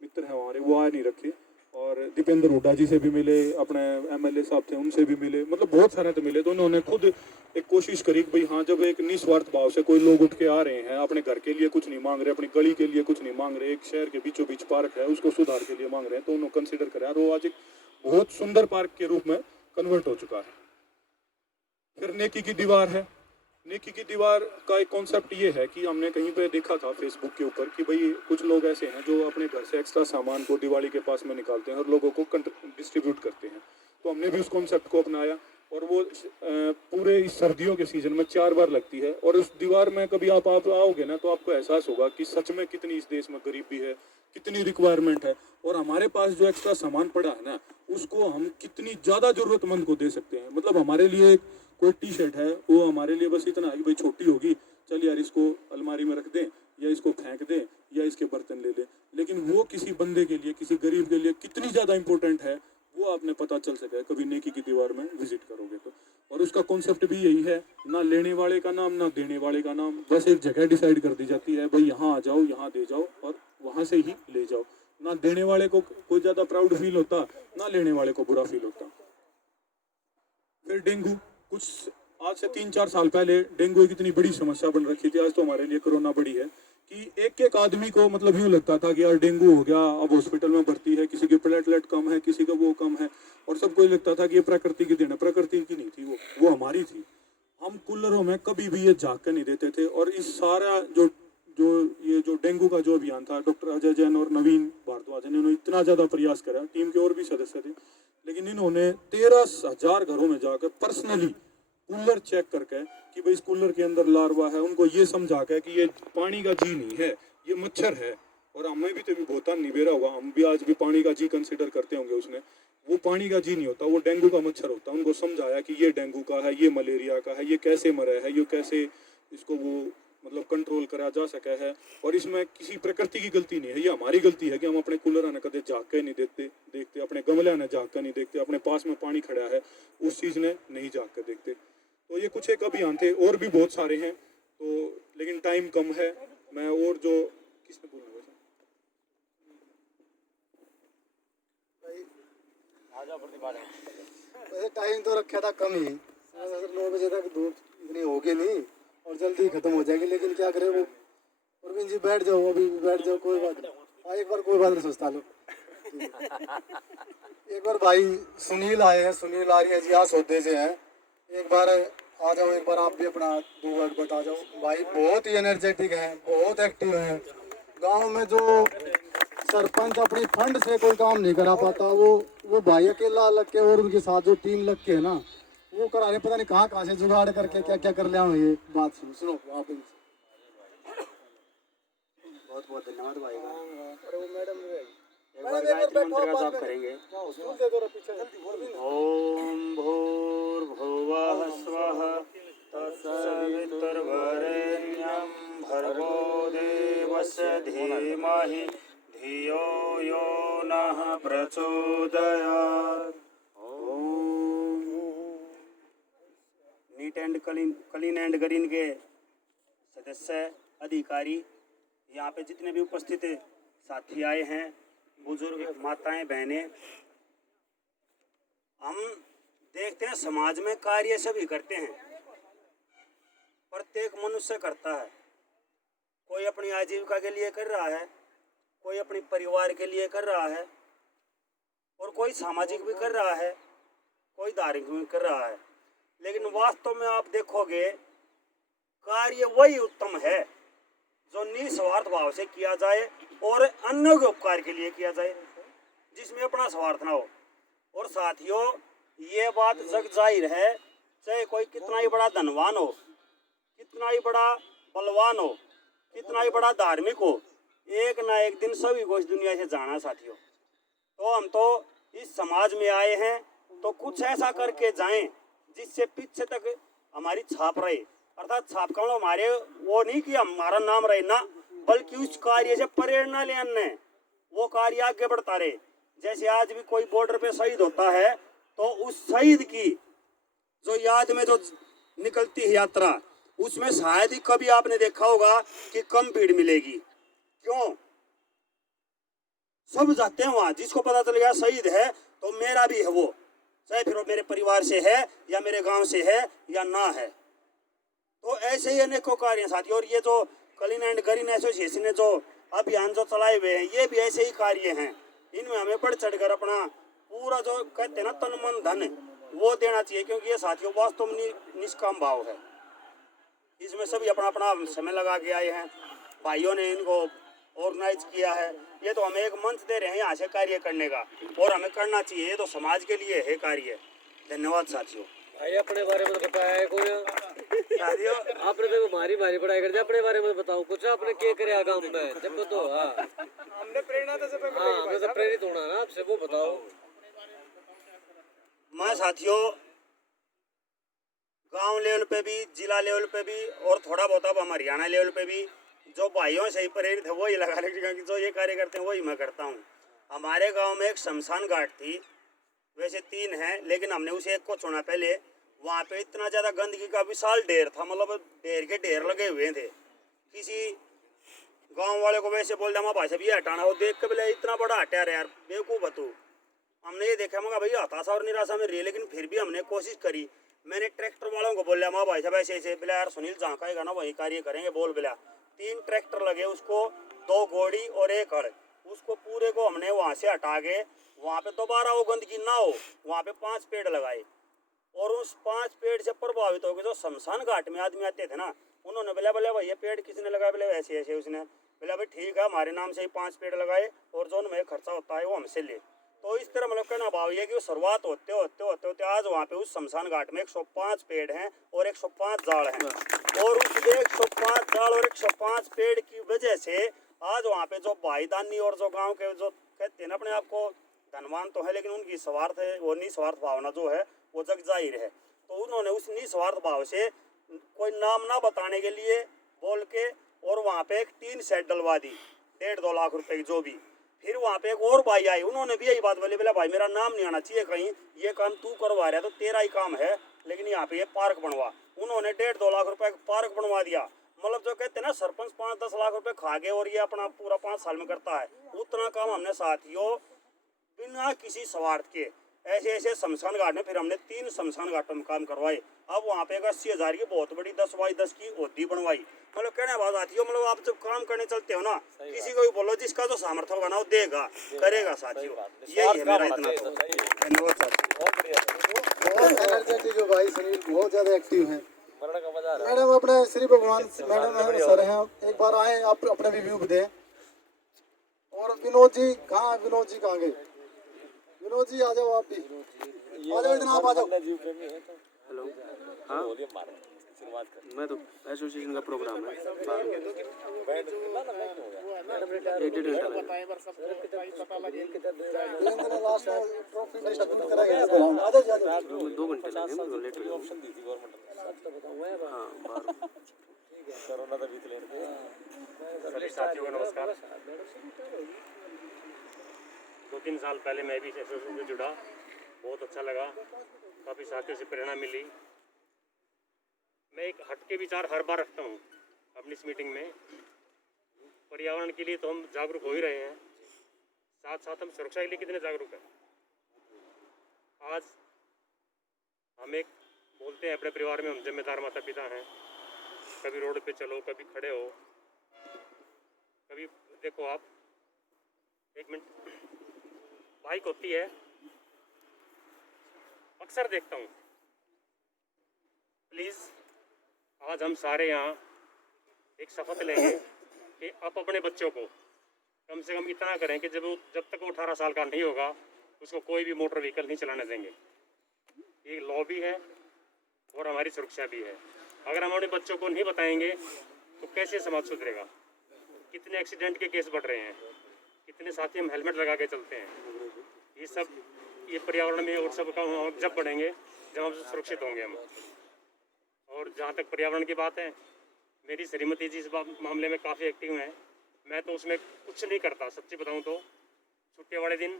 मित्र हैं हमारे, वो आए नहीं रखे। और दीपेंद्र हुड्डा जी से भी मिले, अपने MLA साहब थे उनसे भी मिले, मतलब बहुत सारे तो मिले। तो उन्होंने खुद एक कोशिश करी कि भाई हाँ, जब एक निस्वार्थ भाव से कोई लोग उठ के आ रहे हैं, अपने घर के लिए कुछ नहीं मांग रहे, अपनी गली के लिए कुछ नहीं मांग रहे, एक शहर के बीचों बीच पार्क है उसको सुधार के लिए मांग रहे हैं, तो उन्होंने कंसिडर करा और वो आज एक बहुत सुंदर पार्क के रूप में कन्वर्ट हो चुका है। फिर नेकी की दीवार है। नेकी की दीवार का एक कॉन्सेप्ट ये है कि हमने कहीं पे देखा था फेसबुक के ऊपर कि भाई कुछ लोग ऐसे हैं जो अपने घर से एक्स्ट्रा सामान को दिवाली के पास में निकालते हैं और लोगों को डिस्ट्रीब्यूट करते हैं। तो हमने भी उस कॉन्सेप्ट को अपनाया और वो पूरे इस सर्दियों के सीजन में 4 बार लगती है। और उस दीवार में कभी आप आओगे ना, तो आपको एहसास होगा कि सच में कितनी इस देश में गरीबी है, कितनी रिक्वायरमेंट है, और हमारे पास जो एक्स्ट्रा सामान पड़ा है ना, उसको हम कितनी ज़्यादा ज़रूरतमंद को दे सकते हैं। मतलब हमारे लिए कोई टी शर्ट है, वो हमारे लिए बस इतना है कि भाई छोटी होगी, चल यार इसको अलमारी में रख दें, या इसको फेंक दें, या इसके बर्तन ले लें। लेकिन वो किसी बंदे के लिए, किसी गरीब के लिए कितनी ज़्यादा इंपॉर्टेंट है, वो आपने पता चल सका है कभी नेकी की दीवार में विजिट करोगे तो। और उसका कॉन्सेप्ट भी यही है, ना लेने वाले का नाम ना देने वाले का नाम, बस एक जगह डिसाइड कर दी जाती है, भाई यहाँ आ जाओ, यहाँ दे जाओ और वहाँ से ही ले जाओ। ना देने वाले को कोई ज़्यादा प्राउड फील होता, ना लेने वाले को बुरा फील होता। फिर डेंगू, कुछ आज से 3-4 साल पहले डेंगू एक इतनी बड़ी समस्या बन रखी थी, आज तो हमारे लिए कोरोना बड़ी है, कि एक आदमी को मतलब यूँ लगता था कि यार डेंगू हो गया, अब हॉस्पिटल में भर्ती है, किसी की प्लेटलेट कम है, किसी का वो कम है, और सबको लगता था कि ये प्रकृति की देन है। प्रकृति की नहीं थी, वो हमारी थी। हम कूलरों में कभी भी ये झाँक कर नहीं देते थे। और इस सारा जो डेंगू का जो अभियान था, डॉक्टर अजय जैन और नवीन भारद्वाज ने इन्होंने इतना ज़्यादा प्रयास करा, टीम के और भी सदस्य थे, लेकिन इन्होंने 13,000 घरों में जाकर पर्सनली कूलर चेक करके कि भाई इस कूलर के अंदर लार्वा है, उनको ये समझा के कि ये पानी का जी नहीं है, ये मच्छर है। और हमें भी तो भी बहुत निबेरा होगा, हम भी आज भी पानी का जी कंसिडर करते होंगे, उसने वो पानी का जी नहीं होता, वो डेंगू का मच्छर होता है। उनको समझाया कि ये डेंगू का है, ये मलेरिया का है, ये कैसे मरा है, ये कैसे इसको वो मतलब कंट्रोल करा जा सका है। और इसमें किसी प्रकृति की गलती नहीं है, ये हमारी गलती है कि हम अपने कूलर आने कदे झाँक के नहीं देखते, अपने गमले आने झाँक के नहीं देखते, अपने पास में पानी खड़ा है उस चीज़ ने नहीं झाँक कर देखते। तो ये कुछ एक अभियान थे, और भी बहुत सारे हैं, तो लेकिन टाइम कम है। मैं और जो किसने बोलना वैसे टाइम तो रखा था कम ही, 9 बजे तक धूप इतनी होगी नहीं और जल्दी खत्म हो जाएगी, लेकिन क्या करें वो। प्रवीण जी बैठ जाओ, अभी बैठ जाओ, कोई बात नहीं। एक बार कोई बात नहीं सोचता लो। एक बार भाई सुनील आए हैं, सुनील आर्य जी आज सौदे से हैं, एक बार आ जाओ, एक बार आप भी अपना 2 वर्ड बता जाओ। भाई बहुत ही एनर्जेटिक हैं, बहुत एक्टिव हैं। गांव में जो सरपंच अपनी फंड से कोई काम नहीं करा पाता, वो भाई अकेला लग के और उनके साथ जो टीम लग के है ना, वो करा रहे। पता नहीं कहाँ से जुगाड़ करके क्या क्या कर लिया। ये बात सुनो आप बहुत बहुत धन्यवाद भाई का। अरे वो मैडम गायत्री मंत्र का जाप करेंगे। ओम भूर्भुवः स्वः तत्सवितुर्वरेण्यं भर्गो देवस्य धीमहि धियो यो नः प्रचोदयात्। Neat and clean and green के सदस्य, अधिकारी, यहाँ पे जितने भी उपस्थित साथी आए हैं, बुजुर्ग, माताएं, बहनें, हम देखते हैं समाज में कार्य सभी करते हैं, प्रत्येक मनुष्य करता है। कोई अपनी आजीविका के लिए कर रहा है, कोई अपने परिवार के लिए कर रहा है, और कोई सामाजिक भी कर रहा है, कोई धार्मिक भी कर रहा है। लेकिन वास्तव में आप देखोगे कार्य वही उत्तम है जो निस्वार्थ भाव से किया जाए और अन्य के उपकार के लिए किया जाए, जिसमें अपना स्वार्थ ना हो। और साथियों, ये बात जग जाहिर है, चाहे कोई कितना ही बड़ा धनवान हो, कितना ही बड़ा बलवान हो, कितना ही बड़ा धार्मिक हो, एक ना एक दिन सभी को इस दुनिया से जाना साथियों। तो हम तो इस समाज में आए हैं, तो कुछ ऐसा करके जाएं जिससे पीछे तक हमारी छाप रहे। अर्थात छाप का मतलब हमारे वो नहीं कि हमारा नाम रहे ना, बल्कि उस कार्य से प्रेरणा ले अन्य वो कार्य आगे बढ़ता रहे। जैसे आज भी कोई बॉर्डर पे शहीद होता है, तो उस शहीद की जो याद में जो निकलती है यात्रा, उसमें शायद ही कभी आपने देखा होगा कि कम भीड़ मिलेगी। क्यों? सब जाते हैं वहां, जिसको पता चल गया शहीद है तो मेरा भी है वो, चाहे फिर वो मेरे परिवार से है या मेरे गांव से है या ना है। तो ऐसे ही अनेकों कार्य साथियों। और ये जो क्लीन एंड ग्रीन एसोसिएशन ने जो अभियान जो चलाए हुए हैं, ये भी ऐसे ही कार्य हैं। इनमें हमें बढ़ चढ़कर अपना पूरा जो कहते हैं ना तन मन धन, वो देना चाहिए, क्योंकि ये साथियों वास्तव में निष्काम भाव है। इसमें सभी अपना अपना समय लगा के आए हैं, भाइयों ने इनको ऑर्गेनाइज किया है। ये तो हमें एक मंच दे रहे हैं यहाँ से कार्य करने का, और हमें करना चाहिए, ये तो समाज के लिए है कार्य। धन्यवाद साथियों। भाई अपने बारे में बताया है कोई साथियों आपने तो मारी पढ़ाई कर दी अपने बारे में बताओ कुछ आपने क्या करे गांव में जब तो हमने प्रेरणा तो सब हाँ हमें तो प्रेरित होना ना आपसे वो बताओ। मैं साथियों गांव लेवल पे भी जिला लेवल पे भी और थोड़ा बहुत अब हम हरियाणा लेवल पे भी जो भाइयों से ही प्रेरित है वही लगा लेकिन जो ये कार्य करते हैं वही मैं करता हूँ। हमारे गांव में एक शमशान घाट थी, वैसे 3 हैं लेकिन हमने उसे एक को चुना पहले। वहाँ पे इतना ज़्यादा गंदगी का विशाल ढेर था, मतलब ढेर के ढेर लगे हुए थे। किसी गांव वाले को वैसे बोल दिया भाई साहब ये हटाना, वो देख के बोले इतना बड़ा हटा रहे यार बेवकूफ़ तू। हमने ये देखा मगर भैया हताशा और निराशा में रही, लेकिन फिर भी हमने कोशिश करी। मैंने ट्रैक्टर वालों को बोला माँ भाई साहब ऐसे ऐसे, बोला यार सुनील जहाँ कहेगा ना वही कार्य करेंगे बोल। बोला 3 ट्रैक्टर लगे उसको, 2 घोड़ी और 1 हड़, उसको पूरे को हमने वहाँ से हटा के वहाँ पे दोबारा वो गंदगी ना हो वहाँ पे 5 पेड़ लगाए। और उस 5 पेड़ से प्रभावित हो गए जो शमशान घाट में आदमी आते थे ना, उन्होंने बोला भाई ये पेड़ किसने लगाया, बोले ऐसे ऐसे उसने। बोला भाई ठीक है हमारे नाम से ही 5 पेड़ लगाए और जो उनमें खर्चा होता है वो हमसे ले। तो इस तरह मतलब कहना भाव ये कि शुरुआत होते होते आज वहाँ पे उस शमशान घाट में 105 पेड़ हैं और 105 जाड़ हैं। और उस 105 जाड़ और 105 पेड़ की वजह से आज वहाँ पे जो भाईदानी और जो गांव के जो कहते हैं ना अपने आप को धनवान तो है, लेकिन उनकी स्वार्थ है वो निस्वार्थ भावना जो है वो जग जाहिर है। तो उन्होंने उस निस्वार्थ भाव से कोई नाम ना बताने के लिए बोल के और वहाँ पे एक 3 सेट डलवा दी 1.5-2 लाख रुपए की जो भी। फिर वहाँ पे एक और भाई आई, उन्होंने भी यही बात बोली, बोला भाई मेरा नाम नहीं आना चाहिए कहीं, ये काम तू करवा रहा है तो तेरा ही काम है, लेकिन यहाँ पे ये पार्क बनवा। उन्होंने 1.5-2 लाख रुपए का पार्क बनवा दिया। मतलब जो कहते हैं ना सरपंच 5-10 लाख रुपए खा गए और ये अपना पूरा 5 साल में करता है, उतना काम हमने साथियों बिना किसी स्वार्थ के ऐसे ऐसे शमशान घाट में फिर हमने 3 शमशान घाटों में काम करवाए। अब वहाँ पे 80,000 की बहुत बड़ी 10x10 की ओदी बनवाई। मतलब कहने बात आती है, मतलब आप जब काम करने चलते हो ना किसी को भी बोलो जिसका जो सामर्थ्य होगा ना वो देगा करेगा साथियों। यही है मेरा इतना तो धन्यवाद साथियों। बहुत एनर्जेटिक जो भाई सुनील बहुत ज़्यादा एक्टिव हैं। मैडम अपने श्री भगवान मैडम है सर हैं, एक बार आए आप अपने रिव्यू दें। और विनोद जी कहाँ, विनोद जी कहाँ गए? विनोद जी आ जाओ आप भी, आ जाओ इधर आप आ जाओ। हेलो हाँ मैं तो एसोसिएशन का प्रोग्राम है लास्ट में ट्रॉफी डिस्ट्रीब्यूट करेंगे। आ जाओ 2 घंटे लगेंगे लेट ऑप्शन दी थी गवर्नमेंट सभी साथियों को नमस्कार। 2-3 साल पहले मैं भी इस एसोसिएशन से जुड़ा, बहुत अच्छा लगा, काफ़ी साथियों से प्रेरणा मिली। मैं एक हटके विचार हर बार रखता हूँ अपनी इस मीटिंग में। पर्यावरण के लिए तो हम जागरूक हो ही रहे हैं, साथ साथ हम सुरक्षा के लिए कितने जागरूक हैं। आज हम एक बोलते हैं अपने परिवार में हम जिम्मेदार माता पिता हैं, कभी रोड पे चलो कभी खड़े हो कभी देखो आप 1 मिनट बाइक होती है, अक्सर देखता हूँ। प्लीज़ आज हम सारे यहाँ एक शपथ लेंगे कि आप अपने बच्चों को कम से कम इतना करें कि जब तक वो 18 साल का नहीं होगा उसको कोई भी मोटर व्हीकल नहीं चलाने देंगे। ये लॉ भी है और हमारी सुरक्षा भी है। अगर हम अपने बच्चों को नहीं बताएंगे तो कैसे समाज सुधरेगा। कितने एक्सीडेंट के केस बढ़ रहे हैं, कितने साथी हम हेलमेट लगा के चलते हैं। ये पर्यावरण में और सब काम जब बढ़ेंगे जब हम सुरक्षित होंगे हम। और जहाँ तक पर्यावरण की बात है, मेरी श्रीमती जी इस मामले में काफ़ी एक्टिव हैं। मैं तो उसमें कुछ नहीं करता, सच्ची बताऊँ तो। छुट्टी वाले दिन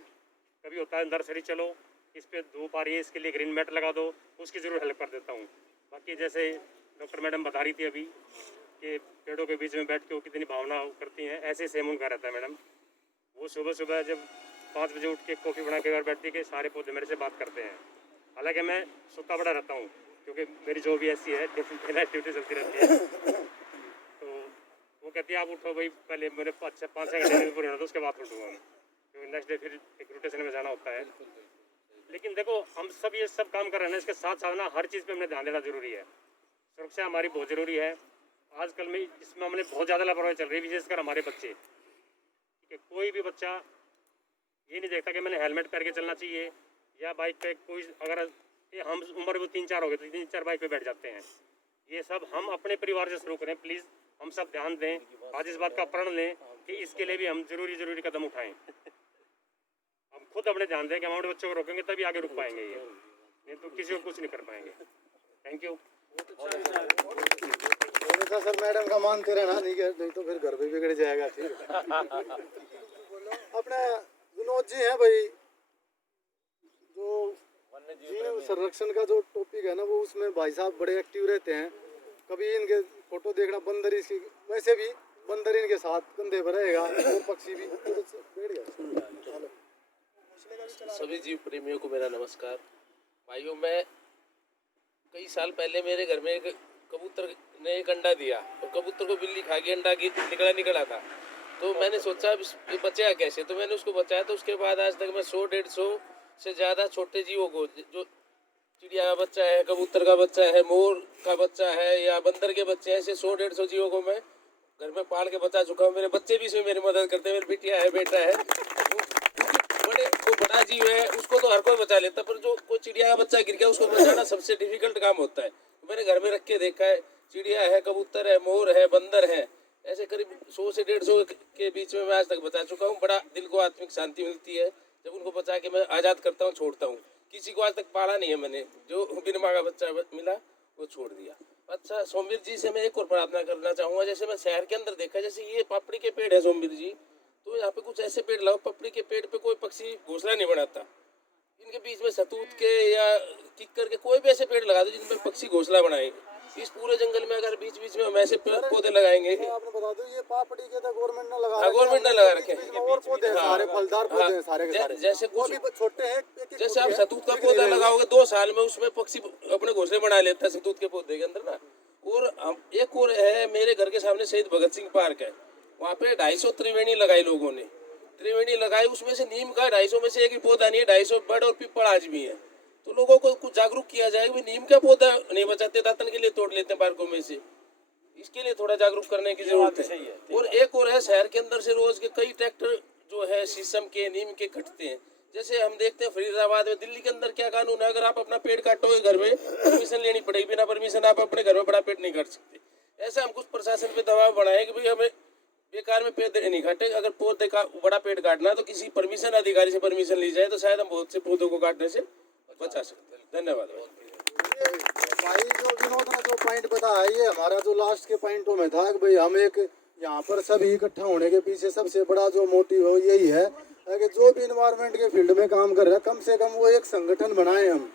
कभी होता है नर्सरी चलो, इस पर धूप आ रही है इसके लिए ग्रीन मैट लगा दो, उसकी ज़रूर हेल्प कर देता हूँ। बाकी जैसे डॉक्टर मैडम बता रही थी अभी कि पेड़ों के बीच में बैठ के वो कितनी भावना करती हैं, ऐसे सेम उनका रहता है मैडम। वो सुबह सुबह जब 5 बजे उठ के कॉफ़ी बना के घर बैठती है कि सारे पौधे मेरे से बात करते हैं। हालांकि मैं सोता बड़ा रहता हूँ क्योंकि मेरी जॉब भी ऐसी है, एक्टिविटी चलती रहती है। तो वो कहती है आप उठो भाई, पहले मेरे 5-6 घंटे पूरे होना तो उसके बाद उठूँगा मैं, क्योंकि नेक्स्ट डे फिर एक रोटेशन में जाना होता है। लेकिन देखो हम सब ये सब काम कर रहे हैं, इसके साथ साथ ना हर चीज़ पे हमें ध्यान देना जरूरी है। सुरक्षा हमारी बहुत ज़रूरी है। आजकल में इस मामले बहुत ज़्यादा लापरवाही चल रही है, विशेषकर हमारे बच्चे। ठीक है, कोई भी बच्चा ये नहीं देखता कि मैंने हेलमेट पहन के चलना चाहिए या बाइक पे कोई अगर कि हम उम्र में 3-4 हो गए तो 3-4 बाइक पे बैठ जाते हैं। ये सब हम अपने परिवार से शुरू करें प्लीज़, हम सब ध्यान दें, आज इस बात का प्रण लें कि इसके लिए भी हम जरूरी कदम उठाएं। हम खुद अपने ध्यान दें कि हम अपने बच्चों को रोकेंगे तभी आगे रुक पाएंगे, ये नहीं तो किसी को कुछ नहीं कर पाएंगे। Thank you. ऐसा सर मैडम का मानते रहना, नहीं तो फिर घर पे बिगड़ जाएगा। ठीक है। अपने विनोद जी हैं भाई, जो जीव संरक्षण का जो टॉपिक है ना, वो उसमें भाई साहब बड़े एक्टिव रहते हैं। कभी इनके फोटो देखना, बंदर इसकी वैसे भी बंदर इनके साथ कंधे पर रहेगा, और पक्षी भी बैठ गया। सभी जीव प्रेमियों को मेरा नमस्कार। भाइयों, मैं कई साल पहले मेरे घर में एक कबूतर ने एक अंडा दिया और कबूतर को बिल्ली खा गई, अंडा की निकला था। तो मैंने सोचा ये बचेगा कैसे, तो मैंने उसको बचाया। तो उसके बाद आज तक मैं 100-150 से ज़्यादा छोटे जीवों को, जो चिड़िया का बच्चा है, कबूतर का बच्चा है, मोर का बच्चा है या बंदर के बच्चे हैं, ऐसे 100-150 जीवों को मैं घर में पाल के बचा चुका हूँ। मेरे बच्चे भी इसमें मेरी मदद करते हैं, मेरी बिटिया है, बेटा है। बड़ा जीव है उसको तो हर कोई बचा लेता, पर जो कोई चिड़िया का बच्चा गिर गया उसको बचाना सबसे डिफिकल्ट काम होता है। मैंने घर में रख के देखा है, चिड़िया है, कबूतर है, मोर है, बंदर है, ऐसे करीब 100 से 150 के बीच में मैं आज तक बचा चुका हूँ। बड़ा दिल को आत्मिक शांति मिलती है जब उनको बचा के मैं आज़ाद करता हूँ, छोड़ता हूँ। किसी को आज तक पाला नहीं है मैंने, जो बिन माँ का बच्चा मिला वो छोड़ दिया। अच्छा, सोमवीर जी से मैं एक और प्रार्थना करना चाहूँगा। जैसे मैं शहर के अंदर देखा, जैसे ये पापड़ी के पेड़ है सोमवीर जी, तो यहाँ पे कुछ ऐसे पेड़ लगाओ, पपड़ी के पेड़ पे कोई पक्षी घोंसला नहीं बनाता। इनके बीच में सतूत के या किक्कर के कोई भी ऐसे पेड़ लगा दो जिनमें पक्षी घोंसला बनाए। इस पूरे जंगल में अगर बीच बीच में हम ऐसे पौधे लगाएंगे। आपने बता दो, ये पापड़ी के तो गवर्नमेंट ने लगा, गवर्नमेंट ने लगा रखे और पौधे हैं, सारे फलदार पौधे हैं, सारे के सारे। जैसे कुछ छोटे हैं, जैसे आप सतूत का पौधा लगाओगे 2 साल में उसमें पक्षी अपने घोंसले बना लेता है सतूत के पौधे के अंदर ना। और एक और है, मेरे घर के सामने शहीद भगत सिंह पार्क है, वहाँ पे 250 त्रिवेणी लगाई लोगों ने। त्रिवेणी लगाई, उसमें से नीम का 250 में से एक ही पौधा नहीं है, 250 बड़ और पीपल आज भी है। तो लोगों को कुछ जागरूक किया जाए कि नीम का पौधा नहीं बचाते, दातन के लिए तोड़ लेते हैं पार्कों में से। इसके लिए थोड़ा जागरूक करने की जरूरत है। और एक और है, शहर के अंदर से रोज के कई ट्रैक्टर जो है शीशम के, नीम के कटते हैं। जैसे हम देखते हैं फरीदाबाद में, दिल्ली के अंदर क्या कानून है, अगर आप अपना पेड़ काटोगे घर में परमिशन लेनी पड़ेगी, बिना परमिशन आप अपने घर में बड़ा पेड़ नहीं काट सकते। ऐसा हम कुछ प्रशासन पे दबाव बनाए कि भाई हमें बेकार में पेड़ नहीं काटे, अगर पौधे का बड़ा पेड़ काटना तो किसी परमिशन अधिकारी से परमिशन ली जाए, तो शायद हम बहुत से पौधों को काटने से बचा सकते हैं। धन्यवाद भाई। जो विनोद ने जो पॉइंट बताया, ये हमारा जो लास्ट के पॉइंटों में था कि भाई हम एक यहाँ पर सभी इकट्ठा होने के पीछे सबसे बड़ा जो मोटिव है यही है कि जो भी इन्वायरमेंट के फील्ड में काम कर रहा है, कम से कम वो एक संगठन बनाए हम।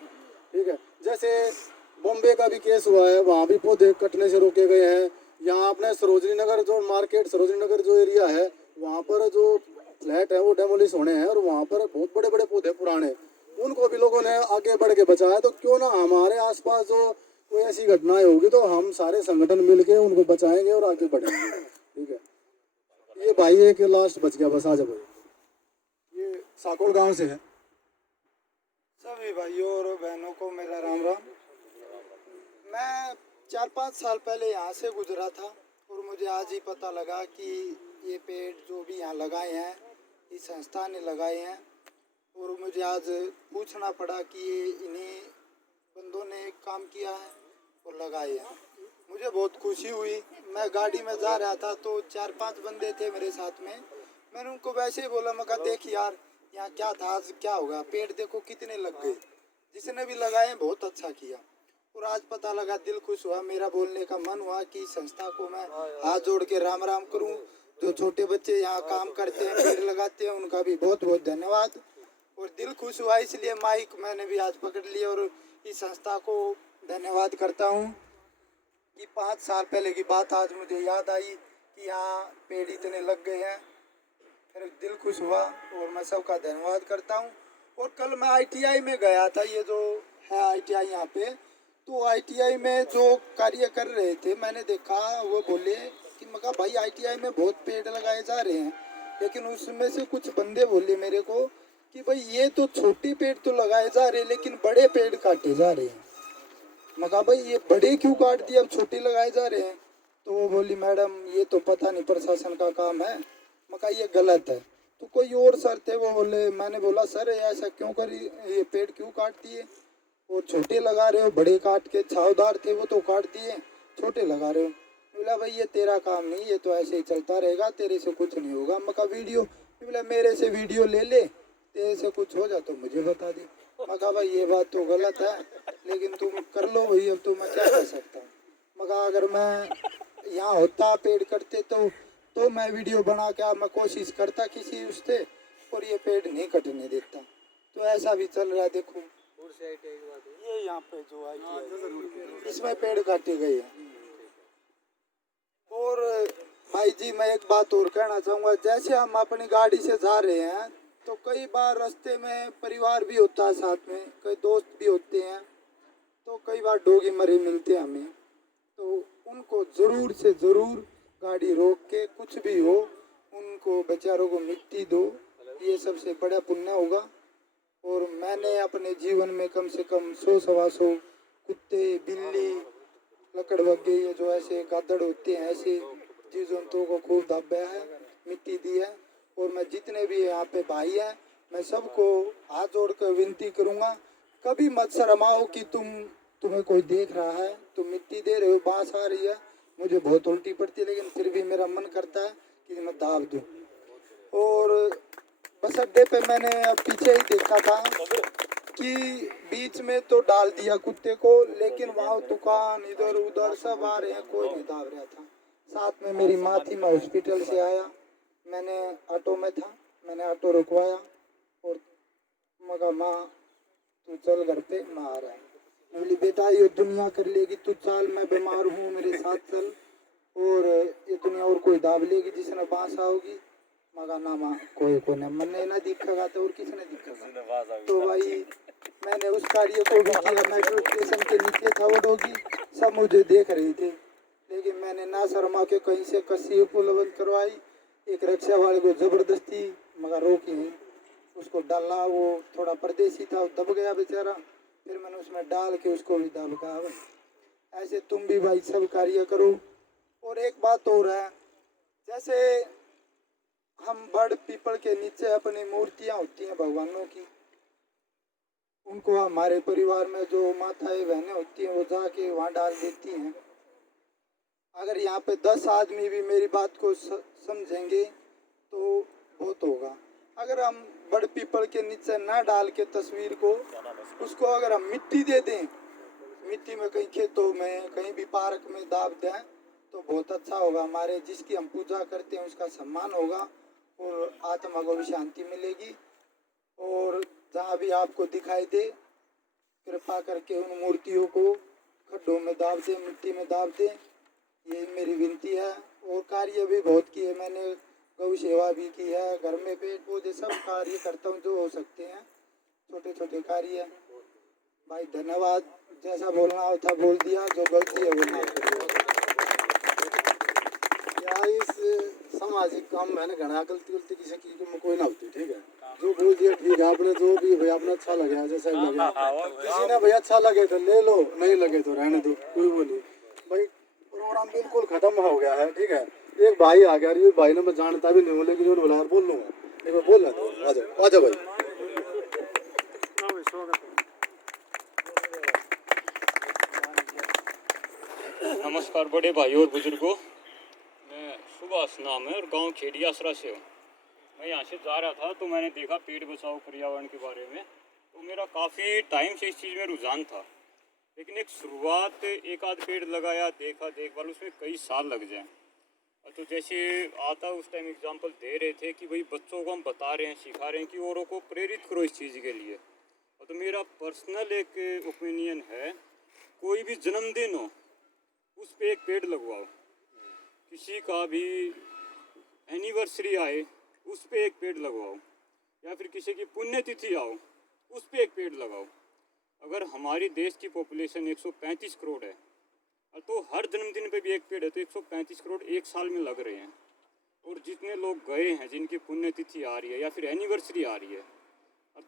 ठीक है, जैसे बॉम्बे का भी केस हुआ है, वहाँ भी पौधे कटने से रोके गए हैं। यहाँ अपने सरोजनी नगर जो मार्केट, सरोजनी नगर जो एरिया है, वहाँ पर जो फ्लैट है वो डेमोलिश होने हैं, और वहाँ पर बहुत बड़े बड़े पौधे पुराने, उनको भी लोगों ने आगे बढ़ के बचाया। तो क्यों ना हमारे आसपास जो कोई ऐसी घटनाएं होगी तो हम सारे संगठन मिलके उनको बचाएंगे और आगे बढ़ेंगे। ठीक है, ये भाई एक लास्ट बच गया बस, आ जाओ भाई। ये साकोल गांव से है। सभी भाइयों और बहनों को मेरा राम राम। मैं 4-5 साल पहले यहाँ से गुजरा था और मुझे आज ही पता लगा कि ये पेड़ जो भी यहाँ लगाए हैं इस संस्था ने लगाए हैं, और मुझे आज पूछना पड़ा कि ये इन्हीं बंदों ने काम किया है और लगाए हैं। मुझे बहुत खुशी हुई। मैं गाड़ी में जा रहा था तो 4-5 बंदे थे मेरे साथ में। मैंने उनको वैसे ही बोला, मैं कहा देख यार यहाँ क्या था, आज क्या होगा, पेड़ देखो कितने लग गए। जिसने भी लगाए बहुत अच्छा किया। और आज पता लगा, दिल खुश हुआ, मेरा बोलने का मन हुआ कि संस्था को मैं हाथ जोड़ के राम राम करूं। जो छोटे बच्चे यहाँ काम करते हैं, पेड़ लगाते हैं, उनका भी बहुत बहुत धन्यवाद। और दिल खुश हुआ, इसलिए माइक मैंने भी आज पकड़ लिया और इस संस्था को धन्यवाद करता हूँ कि 5 साल पहले की बात आज मुझे याद आई कि यहाँ पेड़ इतने लग गए हैं। फिर दिल खुश हुआ और मैं सबका धन्यवाद करता हूँ। और कल मैं ITI में गया था, ये जो है ITI यहाँ पे, तो ITI में जो कार्य कर रहे थे मैंने देखा, वो बोले कि मैं कहा भाई ITI में बहुत पेड़ लगाए जा रहे हैं, लेकिन उसमें से कुछ बंदे बोले मेरे को कि भाई ये तो छोटे पेड़ तो लगाए जा रहे हैं लेकिन बड़े पेड़ काटे जा रहे हैं। मैं कहा भाई ये बड़े क्यों काट दिए, अब छोटे लगाए जा रहे हैं। तो वो बोली मैडम ये तो पता नहीं, प्रशासन का काम है। मैं कहा ये गलत है। तो कोई और सर थे, वो बोले, मैंने बोला सर ऐसा क्यों करी, ये पेड़ क्यों काट दिए। और छोटे लगा रहे हो, बड़े काट के छावदार थे वो तो काट दिए, छोटे लगा रहे हो। बोला भाई ये तेरा काम नहीं, ये तो ऐसे ही चलता रहेगा, तेरे से कुछ नहीं होगा। मैं कहा वीडियो, बोला मेरे से वीडियो ले ले, तेरे से कुछ हो जा तो मुझे बता दे। मैं कहा भाई ये बात तो गलत है, लेकिन तुम कर लो भाई, अब तो मैं क्या कर सकता हूँ। मैं कहा अगर मैं यहाँ होता पेड़ कटते तो मैं वीडियो बना के मैं कोशिश करता किसी उससे, और ये पेड़ नहीं कटने देता। तो ऐसा भी चल रहा है। देखो ये यहाँ पे जो है इसमें पेड़ काटे गए हैं। और भाई जी मैं एक बात और कहना चाहूँगा, जैसे हम अपनी गाड़ी से जा रहे हैं तो कई बार रास्ते में परिवार भी होता है साथ में, कई दोस्त भी होते हैं, तो कई बार डोगी मरे मिलते हैं हमें, तो उनको ज़रूर से ज़रूर गाड़ी रोक के कुछ भी हो उनको बेचारों को मिट्टी दो, ये सबसे बड़ा पुण्य होगा। और मैंने अपने जीवन में कम से कम 100-125 कुत्ते, बिल्ली, लकड़बग्गे, ये जो ऐसे गादड़ होते हैं, ऐसे जीव जंतुओं को खूब दबाया है, मिट्टी दी है। और मैं जितने भी यहाँ पे भाई हैं, मैं सबको हाथ जोड़कर विनती करूँगा, कभी मत शर्माओ कि तुम्हें कोई देख रहा है, तुम मिट्टी दे रहे हो, बांस आ रही है, मुझे बहुत उल्टी पड़ती है, लेकिन फिर भी मेरा मन करता है कि मैं दाब दूँ। और बस अड्डे पे मैंने अब पीछे ही देखा था कि बीच में तो डाल दिया कुत्ते को, लेकिन वहाँ दुकान इधर उधर सब आ रहे हैं, कोई नहीं दाब रहा था। साथ में मेरी माँ थी, मैं हॉस्पिटल से आया, मैंने ऑटो में था, मैंने ऑटो रुकवाया और मगा माँ तू चल घर पे, मैं आ रहा है। बोली बेटा ये दुनिया कर लेगी, तू चल, मैं बीमार हूँ, मेरे साथ चल, और ये दुनिया और कोई दाब लेगी जिसने बांस आओगी। मगा ना माँ कोई ना, मैंने ना दिखेगा तो और किसने दिखेगा। तो भाई मैंने उस कार्य को भी किया, मेट्रो स्टेशन के नीचे था वो डोगी, सब मुझे देख रहे थे, लेकिन मैंने ना शर्मा के कहीं से कस्सी उपलब्ध करवाई, एक रिक्शा वाले को जबरदस्ती मगर रोकी नहीं, उसको डाला, वो थोड़ा परदेसी था, वो दब गया बेचारा, फिर मैंने उसमें डाल के उसको भी दबका। ऐसे तुम भी भाई सब कार्य करो। और एक बात और है, जैसे हम बड़ पीपल के नीचे अपनी मूर्तियाँ होती हैं भगवानों की, उनको हमारे परिवार में जो माताएं बहनें होती हैं वो जाके वहाँ डाल देती हैं। अगर यहाँ पे 10 आदमी भी मेरी बात को समझेंगे तो बहुत होगा। अगर हम बड़ पीपल के नीचे ना डाल के तस्वीर को, उसको अगर हम मिट्टी दे दें, मिट्टी में कहीं खेतों में कहीं भी पार्क में दाब दें तो बहुत अच्छा होगा। हमारे जिसकी हम पूजा करते हैं उसका सम्मान होगा और आत्मा को भी शांति मिलेगी। और जहाँ भी आपको दिखाई दे, कृपा करके उन मूर्तियों को खड्डों में दाब दें, मिट्टी में दाब दें, ये मेरी विनती है। और कार्य भी बहुत किए मैंने, गौ सेवा भी की है, घर में पेड़ पौधे सब कार्य करता हूँ जो हो सकते हैं, छोटे छोटे कार्य। भाई धन्यवाद, जैसा बोलना था बोल दिया, जो गलती है वो माफ करिए। इस सामाजिक काम मैंने घना गलती किसी की कोई ना होती, ठीक है, जो बोल दिया ठीक है, आपने जो भी भैया अपना अच्छा लगा जैसा लगा, किसी ने भैया अच्छा लगे तो ले लो, नहीं लगे तो रहने दो, कोई वो नहीं। भाई प्रोग्राम बिल्कुल खत्म हो गया है, ठीक है। एक भाई आ गया, ये भाई ने मैं जानता भी नहीं हूँ, लेकिन उन्होंने बोला बोल लूँगा, एक बार बोल रहा था, आ जाओ भाई। नमस्कार बड़े भाई और बुजुर्गों, मैं सुभाष नाम है और गांव खेड़ियासरा से हूँ। मैं यहाँ से जा रहा था तो मैंने देखा पेड़ बचाओ पर्यावरण के बारे में, तो मेरा काफ़ी टाइम से इस चीज़ में रुझान था, लेकिन एक शुरुआत, एक आध पेड़ लगाया, देखा देखभाल, उसमें कई साल लग जाएं। तो जैसे आता उस टाइम एग्जांपल दे रहे थे कि भाई बच्चों को हम बता रहे हैं, सिखा रहे हैं कि औरों को प्रेरित करो इस चीज़ के लिए। तो मेरा पर्सनल एक ओपिनियन है, कोई भी जन्मदिन हो उस पे एक पेड़ लगवाओ, किसी का भी एनिवर्सरी आए उस पे एक पेड़ लगवाओ, या फिर किसी की पुण्यतिथि आओ उस पे एक पेड़ लगाओ। अगर हमारी देश की पॉपुलेशन 135 करोड़ है तो हर जन्मदिन पे भी एक पेड़ है, तो 135 करोड़ एक साल में लग रहे हैं। और जितने लोग गए हैं जिनकी पुण्यतिथि आ रही है या फिर एनिवर्सरी आ रही है,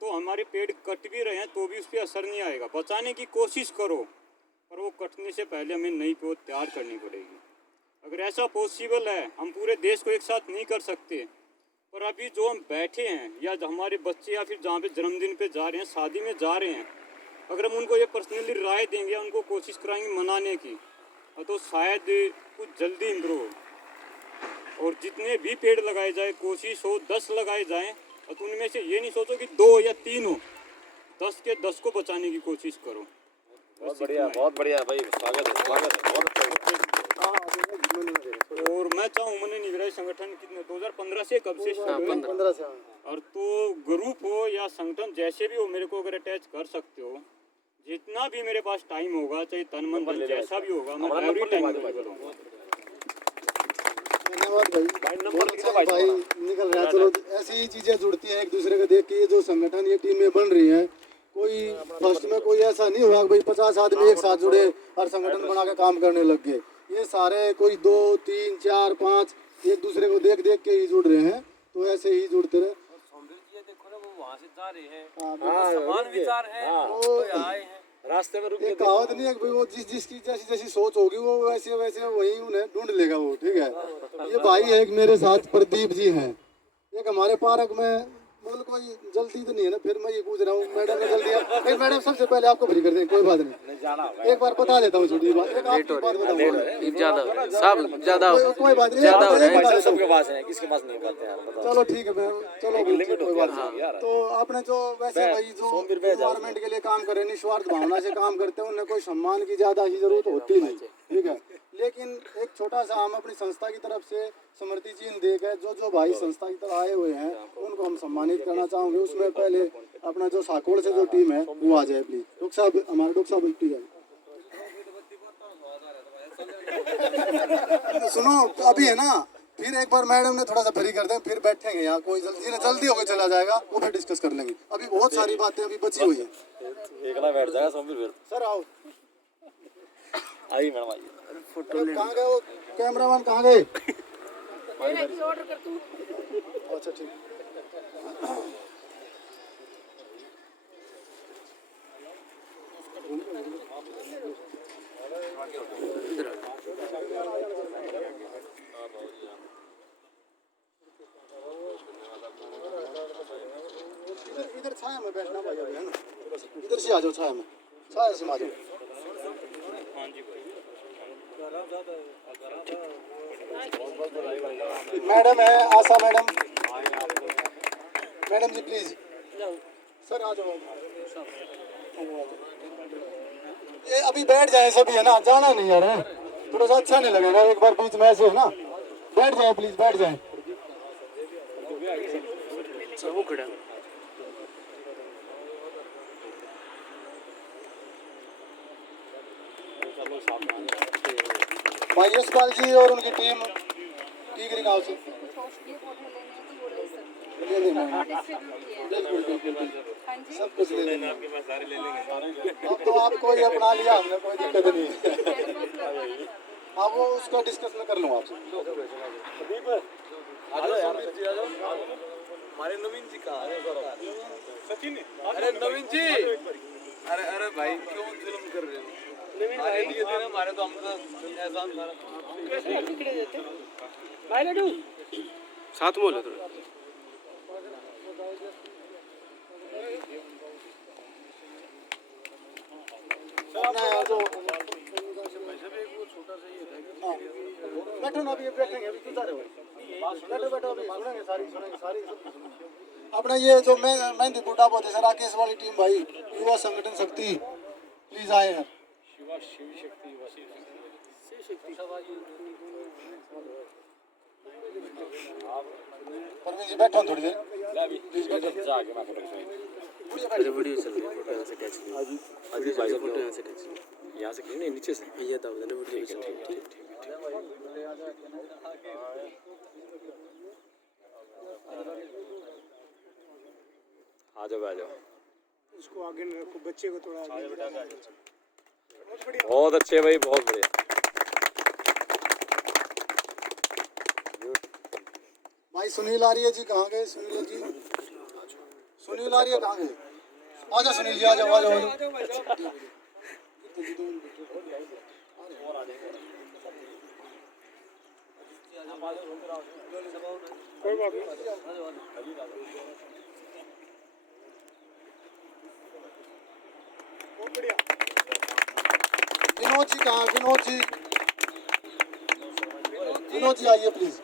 तो हमारे पेड़ कट भी रहे हैं तो भी उस पर असर नहीं आएगा। बचाने की कोशिश करो, पर वो कटने से पहले हमें नई पौध तैयार करनी पड़ेगी। अगर ऐसा पॉसिबल है, हम पूरे देश को एक साथ नहीं कर सकते, पर अभी जो हम बैठे हैं या हमारे बच्चे या फिर जहाँ पे जन्मदिन पे जा रहे हैं, शादी में जा रहे हैं, अगर हम उनको ये पर्सनली राय देंगे, उनको कोशिश कराएंगे मनाने की, तो शायद कुछ जल्दी इम्प्रूव हो। और जितने भी पेड़ लगाए जाए, कोशिश हो 10 लगाए जाएं, तो उनमें से ये नहीं सोचो कि 2 या 3 हो, 10 के 10 को बचाने की कोशिश करो। बहुत बढ़िया भाई, स्वागत है बहुत अच्छा। और मैं चाहूँ मैंने निगरानी संगठन कितने 2015 से कब से शुरू हुए? 15 से। और तो ग्रुप हो या संगठन जैसे भी हो, मेरे को अगर अटैच कर सकते हो, जितना भी मेरे पास टाइम होगा, चाहे तन मन धन जैसा भी होगा, मैं एवरी टाइम अवेलेबल हूँ। धन्यवाद भाई, बहुत अच्छा भाई निकल रहा है। चलो ऐसी ही चीजें जुड़ती हैं एक दूसरे को देख के। ये जो संगठन, ये टीमें बन रही हैं, कोई फर्स्ट में कोई ऐसा नहीं हुआ कि भाई 50 आदमी एक साथ जुड़े और संगठन बना के काम करने लग गए। ये सारे कोई 2, 3, 4, 5 एक दूसरे को देख देख के ही जुड़ रहे हैं, तो ऐसे ही जुड़ते रहे। समान विचार है, आए हैं रास्ते में रुक एक कहावत नहीं है कि वो जिसकी जैसी जैसी सोच होगी वो वैसे वैसे वही उन्हें ढूंढ लेगा वो, ठीक है। ये भाई है एक मेरे साथ प्रदीप जी हैं, एक हमारे पार्क में मतलब कोई जल्दी तो नहीं है ना, फिर मैं ये पूछ रहा हूँ मैडम ने जल्दी है? फिर मैडम सबसे पहले आपको फ्री कर दें, कोई बात नहीं, एक बार बता देता हूँ छोटी बात, एक आपकी बात बताऊँ, कोई बात नहीं, सबके पास है, किसके पास नहीं पाते हैं, चलो ठीक है, मैं चलो कोई बात नहीं। तो आपने जो वैसे भाई जो गवर्नमेंट के लिए काम कर रहे हैं, निस्वार्थ भावना से काम करते हैं, उन्हें कोई सम्मान की ज्यादा ही जरूरत होती नहीं, ठीक है। लेकिन एक छोटा सा हम अपनी संस्था की तरफ से समृद्धि चिन्ह देकर जो भाई संस्था की तरफ आए हुए हैं उनको हम सम्मानित करना चाहेंगे। उसमें पहले अपना जो साकोड़ से जो टीम है वो आ जाए प्लीज। डॉक्टर साहब, हमारे डॉक्टर साहब उल्टी है। सुनो अभी है ना, फिर एक बार मैडम ने थोड़ा सा फ्री कर दें, फिर बैठेंगे यहाँ, कोई जल्दी होकर चला जाएगा, वो फिर डिस्कस कर लेंगे। अभी बहुत सारी बातें अभी बची हुई है। एक ना बैठ जाएगा फिर सर आओ, आइए मैडम आइए। कहाँ गए वो कैमरामैन, कहाँ गए? ऑर्डर कर तू। अच्छा ठीक। इधर छाया में बैठना भाई, अभी है ना, इधर से आ जाओ, छाया में, छाया से आ जाओ। मैडम है Asha madam, madam ji please sir आ जाओ। ये अभी बैठ जाए सभी, है ना, जाना नहीं यार, है थोड़ा सा अच्छा नहीं लगेगा, एक बार बीच में ऐसे है ना, बैठ जाए प्लीज, बैठ जाए। वो खड़ा भाई यशपाल जी और उनकी टीम टीगरी गांव से ले लेना, सब कुछ ले लेना, अब तो आपको ही अपना लिया हमने, कोई दिक्कत नहीं है। अब वो उसका डिस्कस में कर लूँ आपसे। हमारे नवीन जी कहाँ है? सचिन, अरे नवीन जी, अरे भाई क्यों जुल्म कर रहे हो? हमारे लिए थे ना, हमारे तो हम एहसान साथ में बोले थोड़ा। बैठो ना, अभी बैठेंगे, अभी क्यों जा रहे हो? बैठो अभी सुनेंगे सारी। अपना ये जो मेहंदी बूटा बोलते सर, राकेश वाली टीम भाई, युवा संगठन शक्ति, प्लीज आए हैं। परवीन जी बैठो थोड़ी देर, प्लीज बैठो। वीडियो चल रही है, फोटो यहाँ से कैच कीजिए। अभी भाई फोटो यहाँ से कैच कीजिए, यहाँ से खींचने नीचे से ये दबा देना वीडियो चल रही है। ठीक आ जाओ। उसको आगे रखो, बच्चे को थोड़ा आगे। बहुत अच्छे भाई, बहुत बढ़िया। भाई सुनील आर्य जी कहाँ गए? सुनील जी, सुनील आर्य कहाँ गए? आजा सुनील जी, आ जाओ। कोई बात नहीं। विनोद जी कहाँ? विनोद जी आइए प्लीज।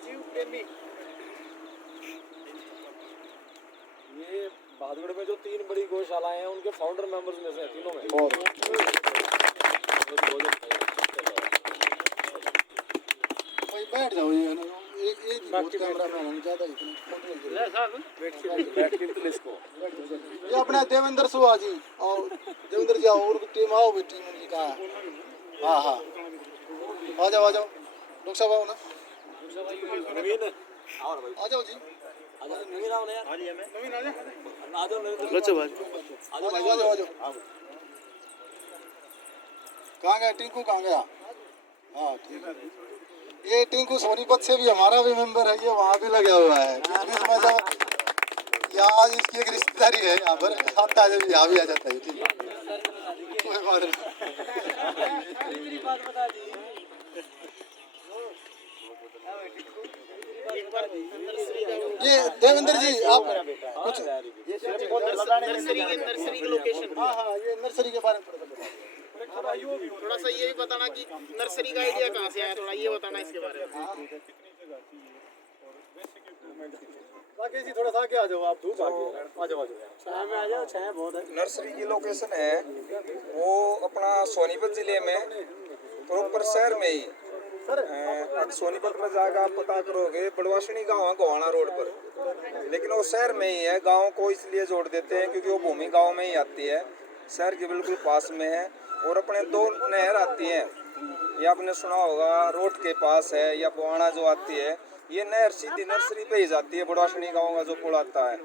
ये भादगढ़ में जो 3 बड़ी गौशालाएं हैं उनके फाउंडर मेंबर्स में से हैं, तीनों में। भाई बैठ जाओ, ये है ना, एक कैमरामैन है, ज्यादा ये अपना देवेंद्र सुहा जी और देवेंद्र जी आओ, और टीम आओ भाई, टीम उनकी कहाँ है? हाँ हाँ आ जाओ डॉक्टर साहब आओ ना, आ जाओ जी, आ जाओ। कहाँ गया टिंकू, कहाँ गया? हाँ ठीक है। ये टिंकू सोनीपत से भी हमारा भी मेंबर है, ये वहाँ भी लगा हुआ है बीच में सब, यहाँ इसकी एक रिश्तेदारी है यहाँ पर, आता है जब यहाँ भी आ जाता है। ठीक है, कोई बात नहीं। ये देवेंद्र जी आप कुछ नर्सरी की लोकेशन। हाँ हाँ, ये नर्सरी के बारे में थोड़ा सा ये भी बताना कि नर्सरी का आइडिया कहाँ से आया, थोड़ा ये बताना इसके बारे में। बाकी जी थोड़ा सा आगे आ जाओ, आप धूप आ जाओ छाया में आ जाओ, छाया बहुत है। नर्सरी की लोकेशन है वो अपना सोनीपत जिले में, प्रॉपर शहर में ही। सोनीपत में जाकर आप पता करोगे, बड़वाशनी गांव है गोहाना रोड पर, लेकिन वो शहर में ही है। गांव को इसलिए जोड़ देते हैं क्योंकि वो भूमि गांव में ही आती है, शहर के बिल्कुल पास में है। और अपने 2 नहर आती हैं, ये आपने सुना होगा, रोड के पास है, या बोआना जो आती है, ये नहर सीधी नर्सरी पे ही जाती है। बड़वाशनी गांव का जो पुल आता है,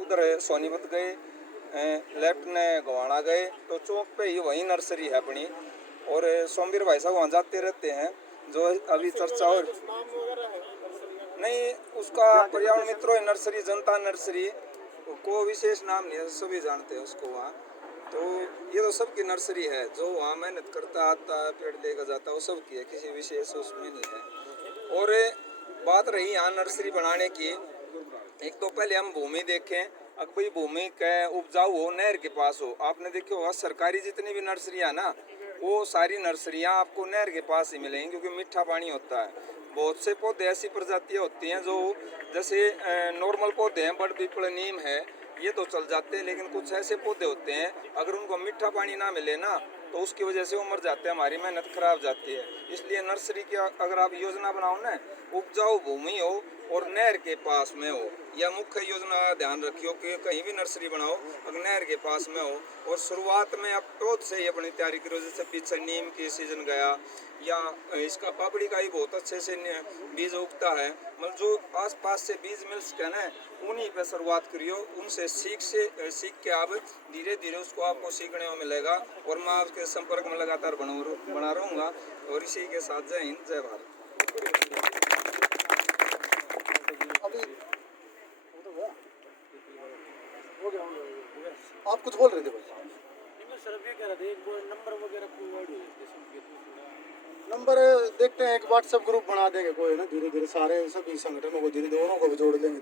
उधर सोनीपत गए, लेफ्ट ने गोहाना गए तो चौक पे ही वही नर्सरी है अपनी। और सोमवीर भाई साहब वहाँ जाते रहते हैं, जो अभी चर्चा और नहीं, उसका पर्यावरण मित्रों नर्सरी, जनता नर्सरी, को विशेष नाम नहीं है, सभी जानते हैं उसको वहाँ। तो ये तो सबकी नर्सरी है, जो वहाँ मेहनत करता आता है, पेड़ लेकर जाता है, वो सबकी है, किसी विशेष उसमें नहीं है। और बात रही यहाँ नर्सरी बनाने की, एक तो पहले हम भूमि देखें, अगर कोई भूमि का उपजाऊ हो, नहर के पास हो। आपने देखे होगा सरकारी जितनी भी नर्सरियाँ ना, वो सारी नर्सरियाँ आपको नहर के पास ही मिलेंगी, क्योंकि मीठा पानी होता है। बहुत से पौधे ऐसी प्रजातियाँ होती हैं जो जैसे नॉर्मल पौधे हैं, बड़ पीपल नीम है, ये तो चल जाते हैं, लेकिन कुछ ऐसे पौधे होते हैं अगर उनको मीठा पानी ना मिले ना, तो उसकी वजह से वो मर जाते हैं, हमारी मेहनत खराब जाती है। इसलिए नर्सरी की अगर आप योजना बनाओ ना, उपजाऊ भूमि हो और नहर के पास में हो, या मुख्य योजना ध्यान रखियो कि कहीं भी नर्सरी बनाओ अगर नहर के पास में हो। और शुरुआत में आप पौध से ही अपनी तैयारी करो, जैसे पीछे नीम की सीजन गया, या इसका पापड़ी का ही बहुत अच्छे से बीज उगता है। मतलब जो आस पास से बीज मिल सके ना, उन्हीं पे शुरुआत करियो, उनसे सीख के आप धीरे धीरे उसको आपको सीखने को मिलेगा। और मैं आपके संपर्क में लगातार बना रहूँगा। और इसी के साथ जय हिंद, जय भारत। आप कुछ बोल रहे थे भाई? सर ये कह रहे थे एक नंबर वगैरह प्रोवाइड हो नंबर देखते हैं, एक व्हाट्सएप ग्रुप बना देंगे कोई ना, धीरे धीरे सारे सभी संगठनों को, धीरे दोनों को भी जोड़ लेंगे।